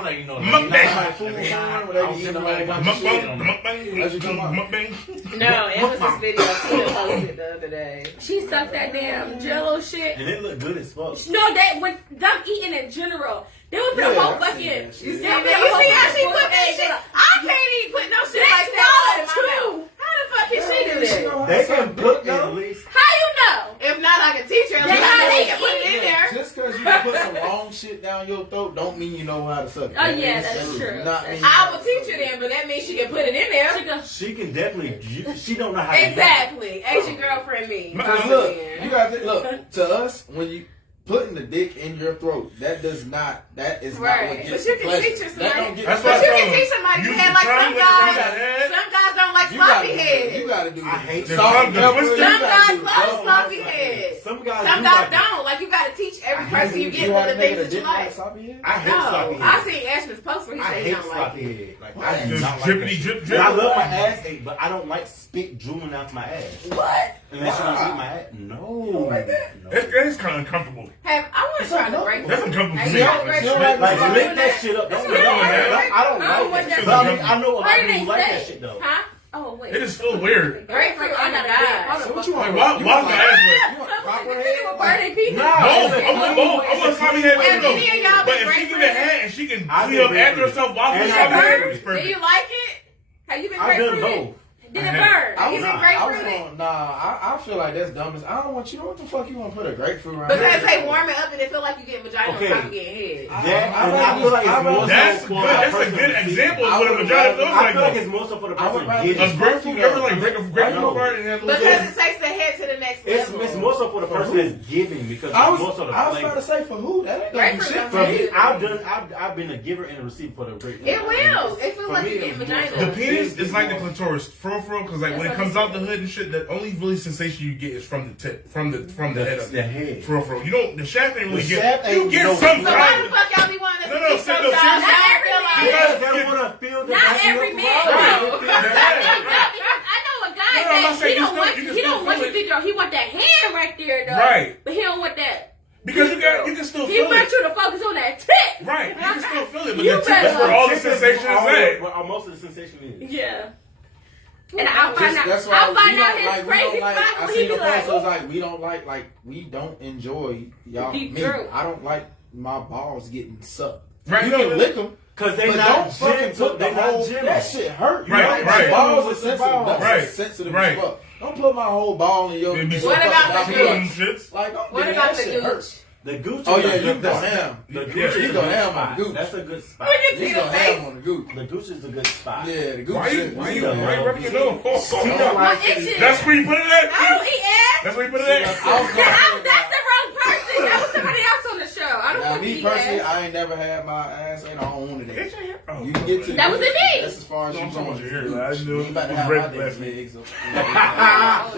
was like, you know, Mukbang. Food porn where they be eating a whole bunch of shit on them. That's what you talking about? Mukbang. No, it was this video Tina posted the other day. She sucked that damn Jello shit. and it looked good as fuck. No, that when them eating in general, they would put a whole fucking. You see how she put that shit? I can't even put no shit like that in my mouth. How the fuck can she do that? They can cook at least. How you know? If not, I can teach her. Like, they can put it in there. Just because you put some wrong shit down your throat, don't mean you know how to suck it. Oh, yeah, that's true. I will teach her then, but that means she can put it in there. She can definitely. She don't know how to. Exactly. Asian girlfriend me. Because look, you got to look to us when you putting the dick in your throat. That is not what Right. gets But you the can pleasure. teach her That somebody. don't get That's the why But you pleasure. can teach somebody. You Use had the like tongue some with the right guys. hand. Some guys don't like You sloppy gotta heads. you gotta do. I hate the salt tongue, and the pepper. twisted. You Some gotta guys do love double sloppy sloppy heads. Some guys. Some do guys like it. don't. Like, you gotta teach every person you get You with how the to make things it a that you dick like like. sloppy head? I hate sloppy No, I head. seen Ashman's post where he I said he hate don't like sloppy it. head. Like I do Just not like drippity that drip shit. drip. And I love my ass ate, but I don't like spit drooling out my ass. What? And then she don't eat my ass. No. It's kind of uncomfortable. I want to try the grapefruit. That's uncomfortable Have to you me. tried the grapefruit? Like lick that shit up. Don't That's I what don't like that. I But I mean, I know a lot Why of did people they like say? that shit though. Huh? Oh wait. It just feels weird. Grapefruit, oh my God. So what you want? Like, why my ass wet? You want proper They head? were burning people. No. I want sloppy head Have too, any of y'all though. But been if she give grapefruit? it a hand and she can I've clean up been after grapefruit. herself while And she's I've sloppy been head, grapefruit. it's Do perfect. you like it? Have you been I've done grapefruit? both. Did it burn? I You was been I grapefruit? was on, I feel like that's dumb. I don't want you. What the fuck you want to put a grapefruit around? Because they warm it up and it feel like you getting vagina Okay. on top of getting head. That, and I feel like it's more That's so good. for That's a person good receiving. example of what a vagina feels I like. feel like though. it's more so for the I would person rather- getting A it. grapefruit, you ever like break a grapefruit apart and have a Because little. it takes the head to the next It's level. more so for the person that's giving because I it's more was so the about flavor. to say for who? That ain't gonna do Grapefruit shit don't for taste me. good. I've been a giver and a receiver for the grapefruit. It will. It feels For like me, you it getting was more vagina. The penis is like the clitoris, for real, because like when it That's comes what out the hood and shit, the only really sensation you get is from the tip, from the head of The it. head. For real. You don't. The shaft ain't really The get. shaft You ain't get no- some So why kind the of. fuck y'all be wanting us No, to no, be sit- so no, Josh? seriously. I feel like Because they want to feel the Not vacuum every of the man, ball. though. Yeah. I know a guy No, I'm not that saying he you don't still- want you can he still don't want feel you to think he want that hand right there though. Right. But he don't want that. Because you can still He feel want it. you to focus on that tip. Right. You can still feel it, but You the tip better- is where all the sensation is at. Where most of the sensation is. Yeah. And I'll find out. That's why I'll find we out don't his like. We crazy don't like. spot I when seen he the be post. like, So it's like we don't like we don't enjoy y'all. Deep Me, throat. I don't like my balls getting sucked. Right. You can lick them. Because they But not don't fucking gentle. put the They not whole. gentle. That shit hurt. You Right, know? right. Balls are With the sensitive. balls. That's Right, sensitive right. as fuck. Don't put my whole ball in your. It'd be in so your What about fucking the mouth. gooch? shits. Like, don't What do about that the shit gooch? hurt. The gooch. Oh is yeah, a you good go spot. ham. The gooch Yeah, is you a go good ham on spot. the gooch. That's a good spot. Look at You Tina's go face. ham on the gooch. The gooch is a good spot. Yeah, the gooch. Why you shit. rubbing your nose? Tina likes itches. it. That's where you put it I at? don't eat ass. That's where you put it at? I was gonna say That's the wrong person. That was somebody else on the show. I don't Now, fucking me eat personally, ass. I ain't never had my ass and I don't own it. Get your hair. Oh, You can get to That was in me. That's as far as No, you I'm talking going. about your hair. Like, I knew You it about to was have red my last dick week. legs. So-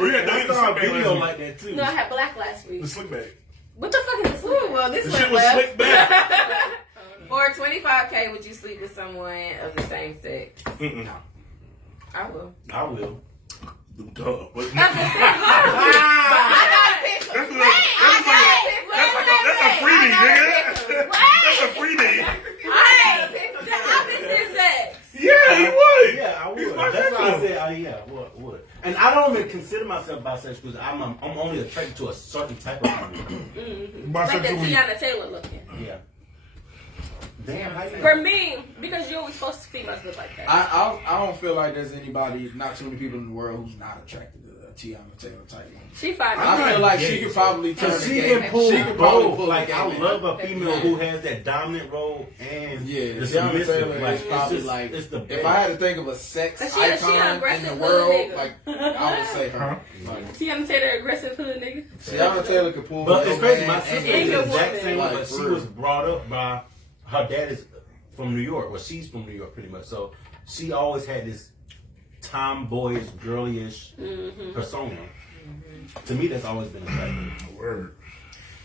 Well, yeah, I don't saw a even video like that too. No, I had black last week. The slick back. What the fuck is this? Ooh, well, this The one shit was left. slick back. For $25K, would you sleep with someone of the same sex? Mm-mm. I will. I will. Duh. But Of the same I gotta pick That's one. a- that's a freebie, nigga. That's a freebie. I gotta pick The opposite sex. Yeah, he would. Yeah, I He's would. my That's why I victim. said, yeah, would. And I don't even consider myself bisexual because I'm only attracted to a certain type of people. Like the Bisexual. Tiana Taylor looking. Yeah. Damn, how you For me, because you're always supposed to females look like that. I don't feel like there's anybody, not too many people in the world who's not attracted to a Tiana Taylor type woman. She fine. I feel like she gay, could probably turn Because the she gay- can pull she could probably both. pull Like, the I gay love man. a female who has that dominant role and Yeah, the Tiana submissive. Taylor Like, is it's probably just, like, it's the if best. I had to think of a sex But she an icon in aggressive the hood world, nigga. like, I would say her. Huh? Like, Tiana Taylor, aggressive hood nigga. Tiana Taylor could pull But your it's crazy. man My and sister your is the your exact woman. same way, Like, but she for real. was brought up by her dad is from New York. Well, she's from New York, pretty much. So she always had this tomboyish, girlyish persona. To me, that's always been attractive. Word.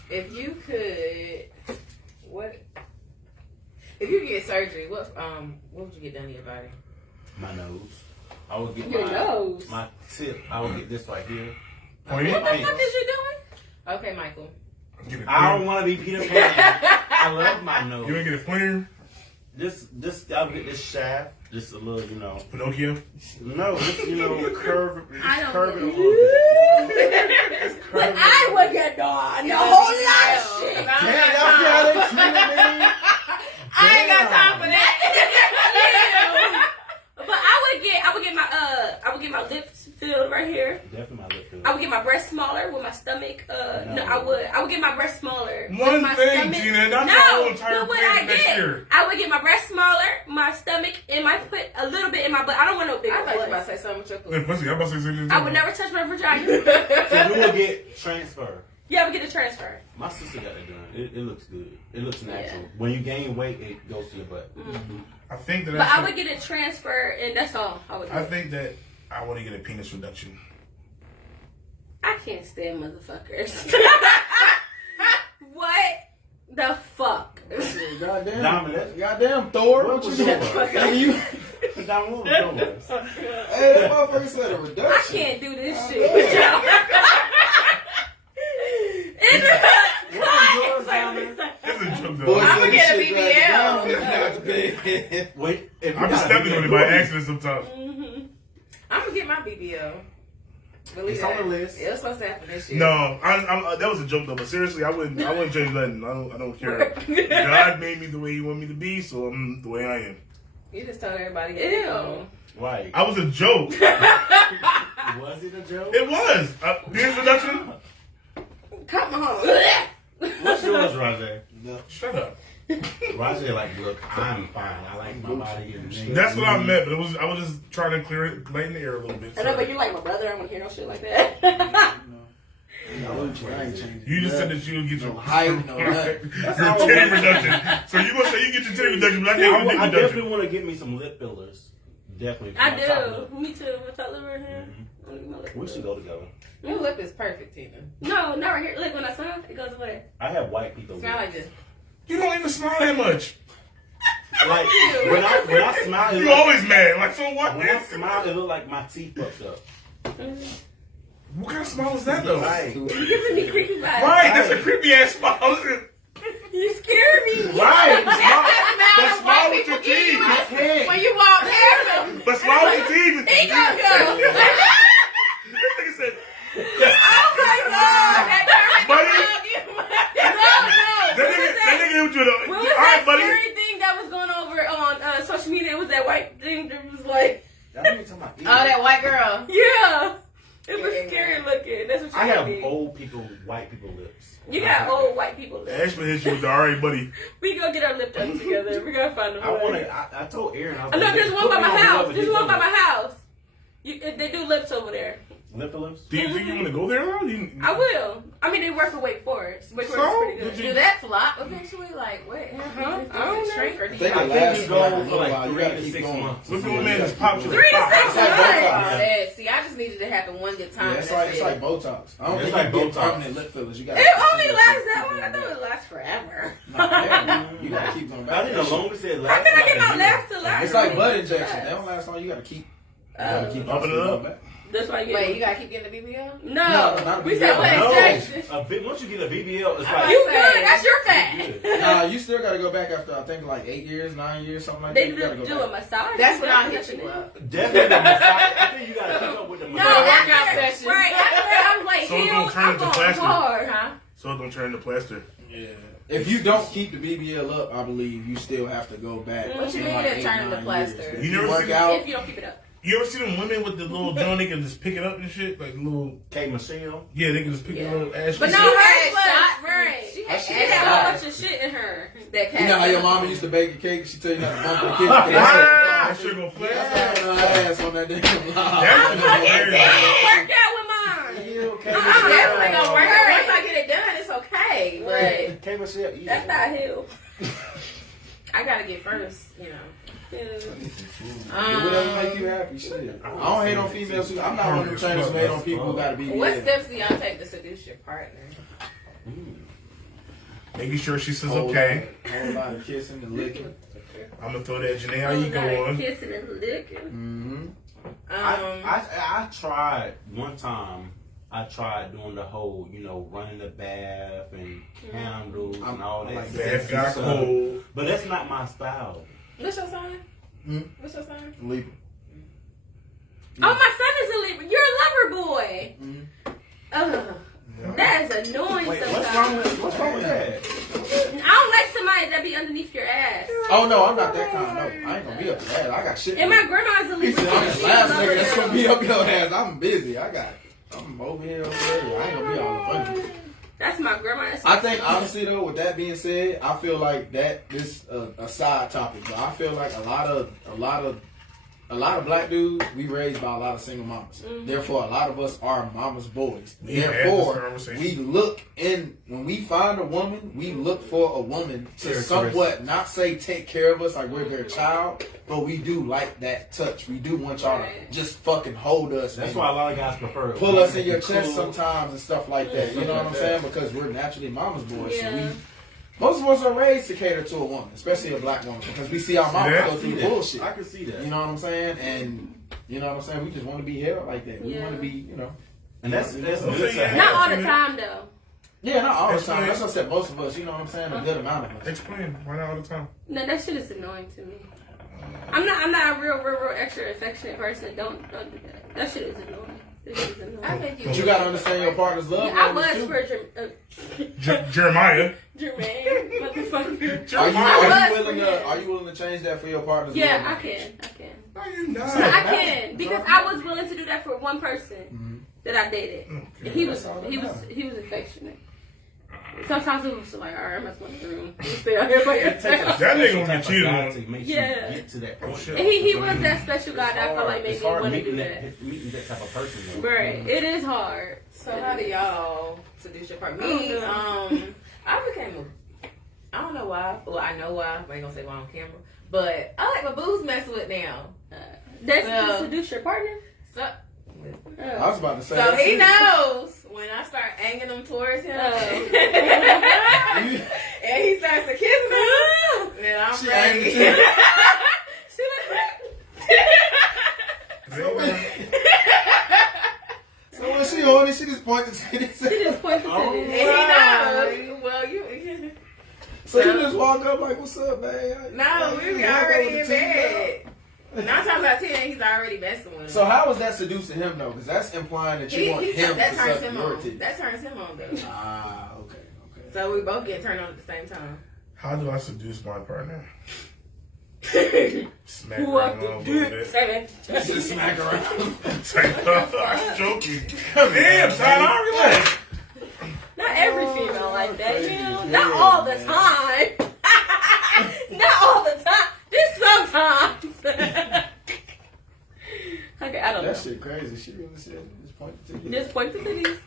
If you could, if you could get surgery, what would you get done to your body? My nose. I would get Your nose. my tip. I would get this right here. Oh, yeah? What the fuck is you doing? Okay, Michael. Get it I don't clear. want to be Peter Pan. I love my nose. You ain't get a pointer? I'll get this shaft, just a little, you know. Pinocchio? No, just, you know, curve it a little bit. It's But I would get a whole lot of shit. Damn, y'all see how they treated me? I ain't got time for that. But I would get my lips filled right here. Definitely my lip filler. I would get my breast I would get my breast smaller. One my thing, stomach. Gina, that's No, our whole entire but what plan I next did, year. I would get my breast smaller, my stomach, and I put a little bit in my butt. I don't want no big I thought you were butt. about to say something with your Hey, pussy, I'm about to say something. I would never touch my vagina. So we will get transfer. Yeah, I would get a transfer. My sister got it done. It looks good. It looks natural. Yeah. When you gain weight, it goes to your butt. Mm-hmm. I think that. But I would get a transfer, and that's all I would do. I think that I want to get a penis reduction. I can't stand motherfuckers. What the fuck? Goddamn Thor. What you doing? Hey, that motherfucker said a I reduction. can't do this shit with y'all. That's a joke, though. Boy, I'ma said get this a shit dragged BBL. down if not the bed. Wait, I'm just stepping on it by accident sometimes. I'm gonna get my BBL. Believe It's on that. the list. It was supposed to happen this year. No, that was a joke though. But seriously, I wouldn't change nothing. I don't care. God made me the way He wanted me to be, so I'm the way I am. You just told everybody. Ew. Right. I was a joke. Was it a joke? It was penis reduction. Come on. What's yours, Rajay? Shut up. Rajay, like, look, I'm fine. I like my body. And That's what I meant. But I was just trying to lighten the air a little bit. I know, but you're like my brother. I don't want to hear no shit like that. I ain't changing. You just said that you would get your height, no nothing. your titty reduction. So you gonna say you get your titty reduction, but I can't get I your dick definitely reduction. want to get me some lip fillers. Definitely. for I my top lip. do. Me too. My top lip right here. We should go together. Your lip is perfect, Tina. No, not right here. Look, when I smile, it goes away. I have white people. Smile like this. You don't even smile that much. Like when I smile, You always mad. Like, so what? when I smile, it look like my teeth fucked up. What kind of smile is that though? Right. You're giving me creepy vibes. Right, that's a creepy ass smile. You scare me. Right, That's but the smile smile with your white people teeth. give you when you walk past them. But smile with your teeth. He gonna go. This nigga said, Oh my god. buddy, No. that nigga hit you with a. What All was right, that buddy. scary thing that was going over on social media? It was that white thing that was like, Oh, that white girl. yeah. It was Yeah. scary looking. That's what you I have did. old people, white people lips. You got old white people lips. Ashman hit you with the all right, buddy. We gonna get our lip done together. We gotta find a I want way. to. I told Aaron. I know there's one by my house. There's one by my house. They do lips over there. Lip fillers. Do you think you want to go there though? I will. I mean, they work for Wake Forest. Wake Forest is pretty good. Do that flop eventually? Like, what happens? I Does don't it know. shrink or do They you can I like think last you for go like a for little like while. You 3 gotta to keep 6 going. months. Look at my man is popular. 3 to 6 It's like months. Botox. See, I just needed to happen one good time. Yeah, it's like Botox. I don't It's think like you can get Botox. permanent lip fillers. You gotta It keep only going lasts back. that long. I thought it lasts forever. No, yeah, you gotta keep going back. I think the longest it How lasts. can I get like my a laps to last? It's like butt injection. They don't last long. You gotta keep. You gotta keep Bumping it going up. back. That's why you Wait, get you gotta keep getting the BBL? No, No, not a we BBL. said butt No, injection. once you get a BBL, it's I like You good? That's your fat. Nah, you still gotta go back after I think like 8 years, 9 years, something like They that. You gotta go do a back. massage. That's when I'll hit you up. definitely the massage. I think you gotta keep up with the No, massage. workout after, sessions. right after I'm like So it's healed, gonna turn I'm into going plastic. hard. Huh? So it don't turn into plaster. Yeah. If you don't keep the BBL up, I believe you still have to go back. What you in mean like it 8, turn into 9 plaster? years. If You you never work seen- out, If you don't keep it up. You ever see them women with the little joint they can just pick it up and shit? Like the little, K. Michelle. yeah, they can just pick Yeah. the little ash. But no, She hers had was shots. right. She had She had a whole shots. bunch of shit in her. That you know how your mama used to bake a cake? She tell you not to bump her kid. That shit gonna flex. Her ass on that damn That line. shit It hilarious. didn't work out with mine. Definitely gonna work out. Once I get it done, it's okay. But K. Michelle. That's not healed. I gotta get first, you know. Do whatever make you happy. Shit. I don't hate on females. I'm not one of them trainers who hate on people who gotta be. What steps do y'all take to seduce your partner? Making sure she says Whole okay. Whole lot of kissing and licking. I'm gonna throw that Janae Aiko on. Kissing and licking. Mm-hmm. I tried one time. I tried doing the whole, running the bath and candles and all that. like Bath got stuff. cold. But that's not my style. What's your sign? What's your sign? Libra. Oh, my son is a Libra. You're a lover boy. Ugh. That is annoying sometimes. What's wrong with that? I don't like somebody that be underneath your ass. Oh no, I'm not that kind. No, I ain't gonna be up your ass. I got shit. And my grandma's a He Libra. said, I'm the last nigga that's gonna be up your ass. I'm busy. I'm over here, over there. I ain't gonna be all the fun. That's my grandma. I think honestly though, with that being said, I feel like that is a side topic. But I feel like a lot of black dudes, we raised by a lot of single mamas. Therefore, a lot of us are mama's boys. Therefore, we look when we find a woman, we look for a woman to somewhat not say take care of us like we're their child, but we do like that touch. We do want y'all to just fucking hold us. That's why a lot of guys prefer it. Pull us in your chest sometimes and stuff like that. You know what I'm saying? Because we're naturally mama's boys. Yeah. So most of us are raised to cater to a woman, especially a black woman, because we see our mamas go through bullshit. I can see that. You know what I'm saying? And you know what I'm saying? We just want to be held like that. We want to be, And that's good to have. Not all the time, though. Yeah, not all the time. That's what I said. Most of us, you know what I'm saying? A good amount of us. Explain. Why not all the time? No, that shit is annoying to me. I'm not a real extra affectionate person. Don't do that. That shit is annoying. That shit is annoying. I think But you gotta understand your partner's love. I was language, for Jeremiah. Jermaine, motherfucker. Are you willing to change that for your partner's love? Yeah, I language? can. No, you not. I can because I was willing to do that for one person that I dated. Okay. He was affectionate. Sometimes it was like, all right, I'm not going to the room. You stay out here by yourself. That nigga gonna get cheated on. To make Yeah. you get to that point. And he was that special guy that I felt like made It's me hard want to do meeting that. meeting that type of person. Though. Right. It is hard. So how do y'all seduce your partner? Me, I became I don't know why. Well, I know why. I ain't gonna say why on camera. But I like my booze messing with now. That's to seduce your partner? So, I was about to say. so he knows when I start angling them towards him, and he starts to kiss me, then I'm She ready. angry too. So when she on it, she just pointed to this. She just pointed to And this. he knows. Well, you. So you just walk up like, "What's up, man?" No, we Walk already over in to bed. 9 times out of 10, he's already messing with him. So how was that seducing him though? Because that's implying that you want him that to turns suck him your on. titties. That turns him on, though. Ah, okay. So we both get turned on at the same time. How do I seduce my partner? Smack Who around up a little the bit. seven? Just smack around. I'm joking. Damn, Tyler, relax. Not every female like that, you know? Not all the time. Not all the time. Just sometimes. Okay, I don't know. That shit crazy. She really said just point to you. Just point to titties.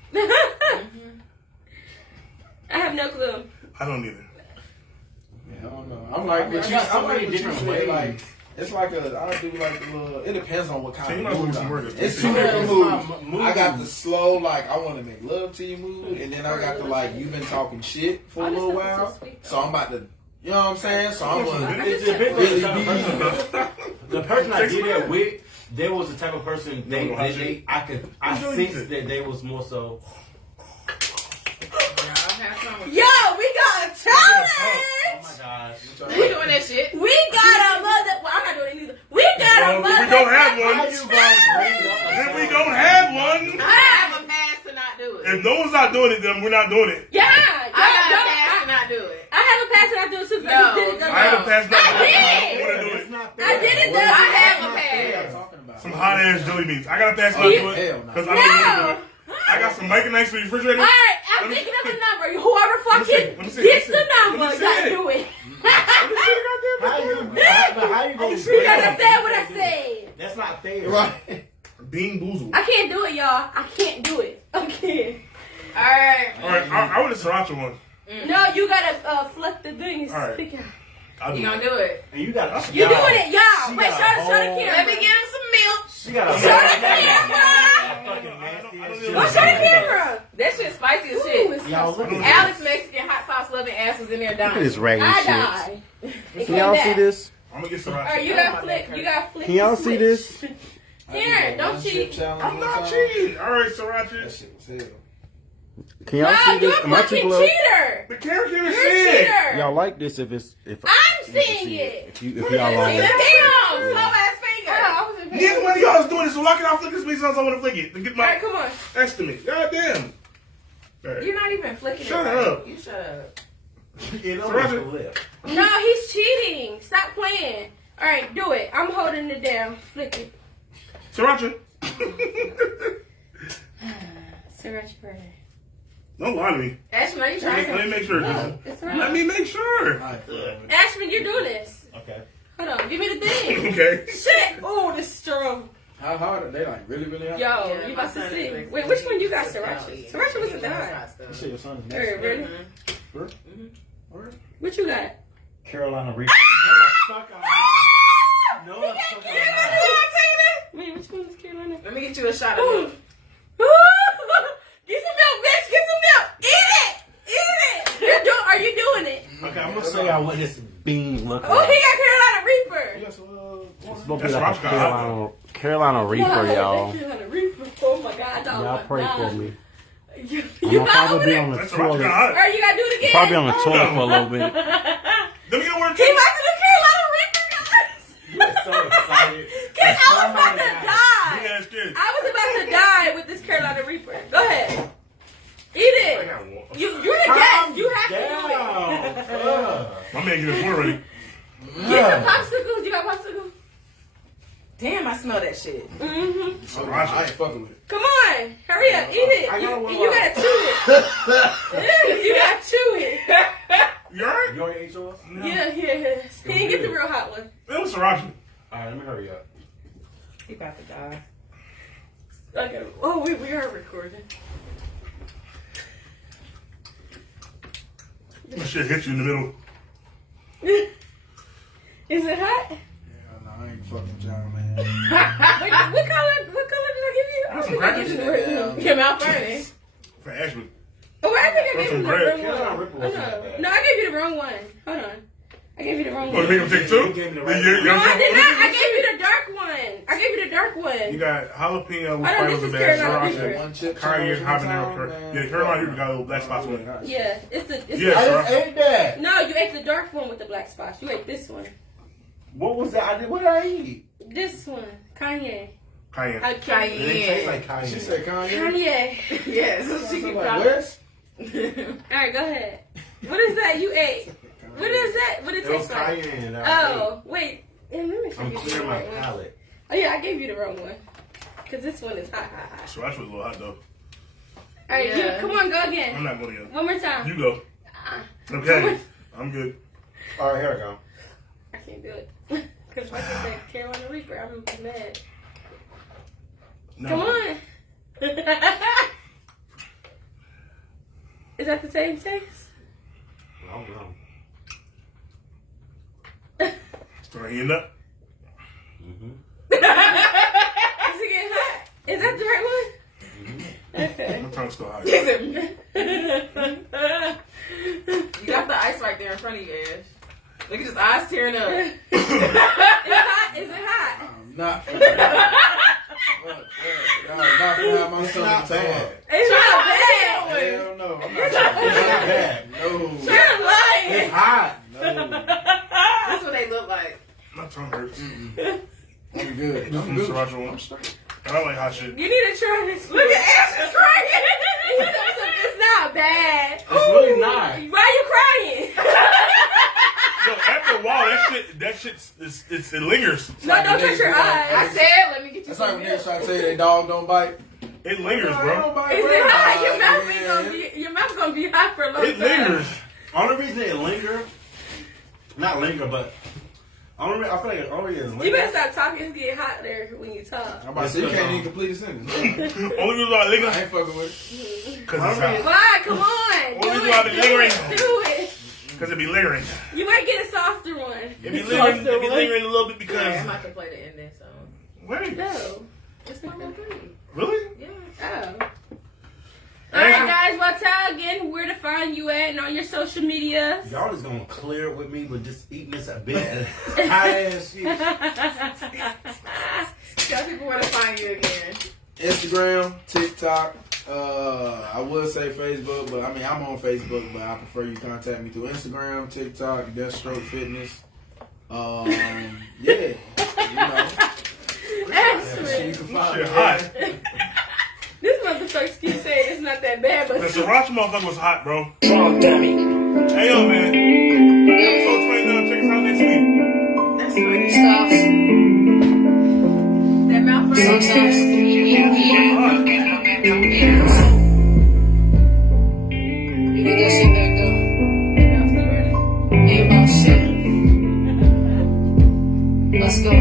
I have no clue. I don't either. Yeah, I don't know. I'm like, but you, I'm like different ways. Like, it's like I do like a little. It depends on what So kind you of might mood want some I'm words. in. It's two different moods. I got the slow, like I want to make love to you mood, and then I got the like you've been talking shit for a little while, so I'm about to. You know what I'm saying? So I'm gonna It depends on the type of person. really The person I did that with, they was the type of person I sensed that they was more so. Yo, we got a challenge! Oh my gosh. We doing that shit. We got a mother. Well, I'm not doing it either. We got a mother. We don't have one. How you gonna bring up a Then we don't have one. I have a pass to not do it. If no one's not doing it, then we're not doing it. Yeah, I got a pass to not do it. I have a pass and I do it too. No, I have a pass not to do it. I I want to do It's it. not I did it though. I have a What pass. talking about? Some hot ass jelly beans. I got a pass not to do it Hell no. because I don't want to do No. it. I got some Mike and Ice for the refrigerator. All right, I'm Let me thinking of see. a number. Whoever fucking Let me see. gets the Let me number, see. gotta do it. How you gonna You gotta say what I said. That's not fair. Right. Bean boozled. I can't do it, y'all. I can't do it. I can't. All right. All right, I want a sriracha one. No, you gotta fluff the thing and All right. stick out. I'll do You it. gonna do it? And you got You doing it, y'all. She Wait, got show a the whole- camera. Let me get him some milk. She got a Show the camera. fucking nasty ass shit. Go show the camera. That shit spicy as Ooh, shit. it's Y'all so look at Alex Mexican hot sauce loving ass was in there dying. raggedy I died. Can y'all see this? I'm gonna get All right, sriracha. you got flick. You got flick. Can y'all the see switch. this? Here, don't cheat. I'm not cheating. All right, That sriracha. shit was hell. Can y'all see you're this? a Am I too fucking close? cheater. The character is You're a saying. cheater. Y'all like this if I'm seeing it. If y'all like Damn, it. slow ass finger. Neither one of y'all is doing this, so why can't I flick this bitch on someone to flick it? To get All my right, come on. estimate. God damn. You're not even flicking Shut it. Right. up. You shut up. It Roger. almost lip. No, he's cheating. Stop playing. All right, do it. I'm holding it down. Flick it. Sriracha. Sriracha. Don't lie to me. Ashman, are you trying Let me make sure. It's right. Let me make sure. Ashman, you're doing this. Okay. Hold on. Give me the thing. Okay. Shit. Oh, this is strong. How hard are they? Like really hard? Yo, Yeah, you my about to son see. is Wait, which one you got, Sriracha? Sriracha wasn't that. You say your son is All right, ready? Alright. What you got? Carolina Reaper. No, the fuck I'm not. No, the fuck I'm not. Wait, which one is Carolina? Let me get you a shot of milk. Get some milk, bitch. Get some milk. Eat it. Are you doing it? Okay, I'm gonna say I what this bean look Oh, like. he got Carolina Reaper. It's supposed to That's be like Rock a Carolina Reaper, y'all. Carolina Reaper. Oh my God. Y'all pray for me. You I'm gonna got probably over be there? on the That's Sriracha toilet. hot. All right, you gotta do it again. Probably on the toilet for a little bit. Let me get a word. He about to do Carolina Reaper, guys. You're so excited. Cause I was about to die. Yeah, it's good. I was about to die with this Carolina Reaper. Go ahead. Eat it. You're the guest. You have to do it. My man get his word ready. Get some popsicles. You got popsicles? Damn, I smell that shit. Mm-hmm. I ain't fucking with it. Come on. Hurry up. Eat it. I got And one you more. gotta chew it. You gotta chew it. You alright? You already ate yours? Yeah. He didn't get the real hot one. It was Sriracha. Alright, let me hurry up. He about to die. Okay. Oh, we are recording. That shit hit you in the middle. Is it hot? Yeah, no, I ain't fucking John, man. Wait, what color did I give you? That's some crackers. Your mouth burning. For Ashman. Oh, I think I gave you Some the bread. wrong Carolina one. Reaper Oh, wasn't that bad. no, I gave you the wrong one. Hold on. I gave you the wrong Oh, you one. make him take two? You gave me the right Then No, I did not. I you gave you the dark one. I gave you the dark You one. got jalapeno with I know, this spices is and Carolina bad Reaper. sriracha. One chip. Cayenne habanero man. curry. Yeah, Carolina Reaper got a little black spots with it. Yeah, it's the. Yeah, I sir. just ate that. No, you ate the dark one with the black spots. You ate this one. What was that? What did I eat? This one. Kanye. Cayenne. I It didn't taste like cayenne. She said Kanye. Kanye. Yeah, so she can Like, call West? Alright, go ahead. What is that you ate? What is that? What it It was tastes like? cayenne. that I Oh, wait. Let me make sure I'm you clearing the my right one. palate. Oh, yeah, I gave you the wrong one. Because this one is hot. Sriracha was a little hot though. Alright, Yeah. come on, go I'm again. not going again. One more time. You go. Okay. I'm good. Alright, here we go. I can't do it. Because like I said, Carolina Reaper, I'm mad. No. Come on. Is that the same taste? I don't know. Throwing up. Mm-hmm. Is it getting hot? Is that the right one? Okay. My tongue's still hot. You got the ice right there in front of you, Ash. Look at his eyes tearing up. It's hot. Is it hot? I'm not for that. Y'all not for have my son not in time. bad. It's not bad. Hell no. I'm not trying to It's not bad. No. You're lying. It's hot. No. That's what they look like. My tongue hurts. I'm good. This I'm is good. Sriracha one. I don't like hot shit. You need to try this. Look at Ashley crying. It's not bad. It's really not. Why are you crying? Yo, after a while, that shit, it lingers. No, don't touch your eyes. I said, let me get you That's like some when niggas milk. try to say that dog don't bite. It lingers, Dog bro. don't bite, Is bro. it hot? Your mouth Yeah. ain't gonna be. Your mouth gonna be hot for a long It time. lingers. Only reason it linger, not linger, but I feel like the only reason it You linger. better stop talking. It's getting hot there when you talk. I'm about to say you can't even complete a sentence. Only reason why it I lingers ain't fucking with it. because it's hot. Why? Come on. What Do is why it. the Do lingering? it. Do it. Because it be lingering. You might get a softer one. It be lingering a little bit because. Yeah, I'm about to play the ending song. Wait, No. It's not that pretty. really? Yeah. Oh. Alright, guys. Well, tell again where to find you at and on your social media. Y'all just gonna clear it with me with just eating this a bit hot ass shit. Tell people where to find you again. Instagram, TikTok, I would say Facebook, but I mean I'm on Facebook, but I prefer you contact me through Instagram, TikTok, Deathstroke Fitness. Yeah, you know. Excellent. You can find Shit me. hot. This motherfucker keep saying it's not that bad, but The sriracha motherfucker was hot, bro. Wrong dummy. Hey, yo, man. Episode 29. Check us out next week. That's funny. Stops. That mouth burn. Sometimes. You get that shit back though. Ain't about shit. Let's go.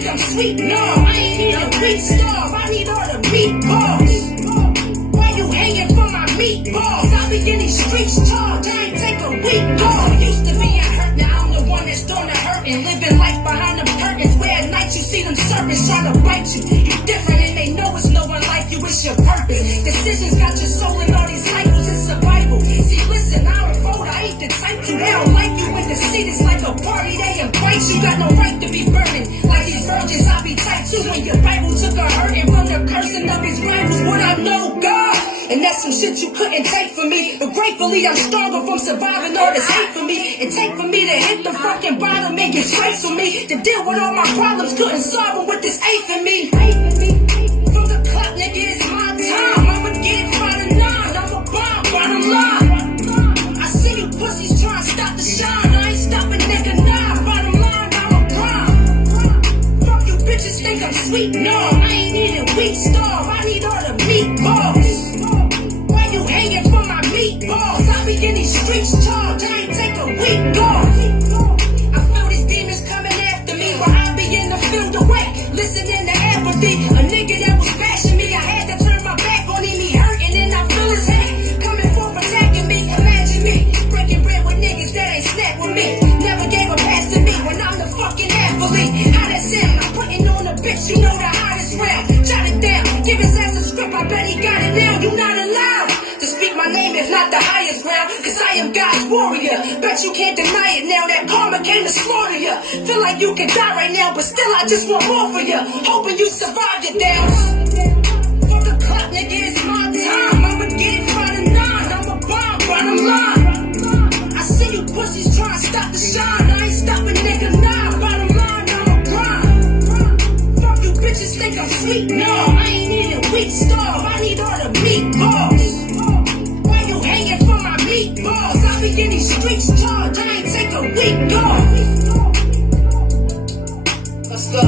I'm sweet, no, I ain't need a weak starve, I need all the meatballs. Why you hanging from my meatballs? I be in these streets charged, I ain't take a week off. Used to be hurt, now I'm the one that's doing the hurting. Living life behind the curtains, where at night you see them serpents trying to bite you. You different and they know it's no one like you, it's your purpose. Decisions got your soul in all these cycles, it's survival. See, listen, I don't vote, I ain't the type to. They don't like you in the seat, it's like a party, they invite you. Got no right to be burning. Virgins, I be tight too when your Bible took a hurting from the cursing of his rivals. What I know, God, and that's some shit you couldn't take from me. But gratefully, I'm stronger from surviving all this hate for me. It take for me to hit the fucking bottom and get straight for me. To deal with all my problems, couldn't solve them with this hate for me. From the clock, nigga, it's my time. I'ma get it by the 9. I'm a bomb, bottom line. I see you pussies trying to stop the shine. I ain't stopping, nigga, nah. Bottom line, I'm a bomb. Bitches think I'm sweet, no, I ain't eating weak starve, I need all the meatballs. Why you hanging from my meatballs? I be in these streets charged, I ain't take a week off. I feel these demons coming after me, while I be in the field awake, listening to apathy. A nigga that was bashing me, I had to turn my back on him, he hurting and I feel his hate coming forth attacking me. Imagine me breaking bread with niggas that ain't snap with me. Never gave a pass to me when I'm the fucking athlete. How that sound? I'm putting on a bitch, you know the hottest round. Jot it down, give his ass a script, I bet he got it now. You not allowed to speak my name if not the highest ground, cause I am God's warrior. Bet you can't deny it now, that karma came to slaughter you. Feel like you could die right now, but still I just want more for you. Hoping you survive your downs. For the clock, nigga, it's my time. I'ma get it by the 9. I'm a bomb, bottom line. I see you pussies trying to stop the shine. I ain't stopping, nigga, nah. Bottom line, I'm a grind. Fuck you bitches think I'm sweet, no, I ain't eating weak starve. I need all the meatballs. Why you hanging from my meatballs? I be in these streets charged, I ain't take a week off. Let's go.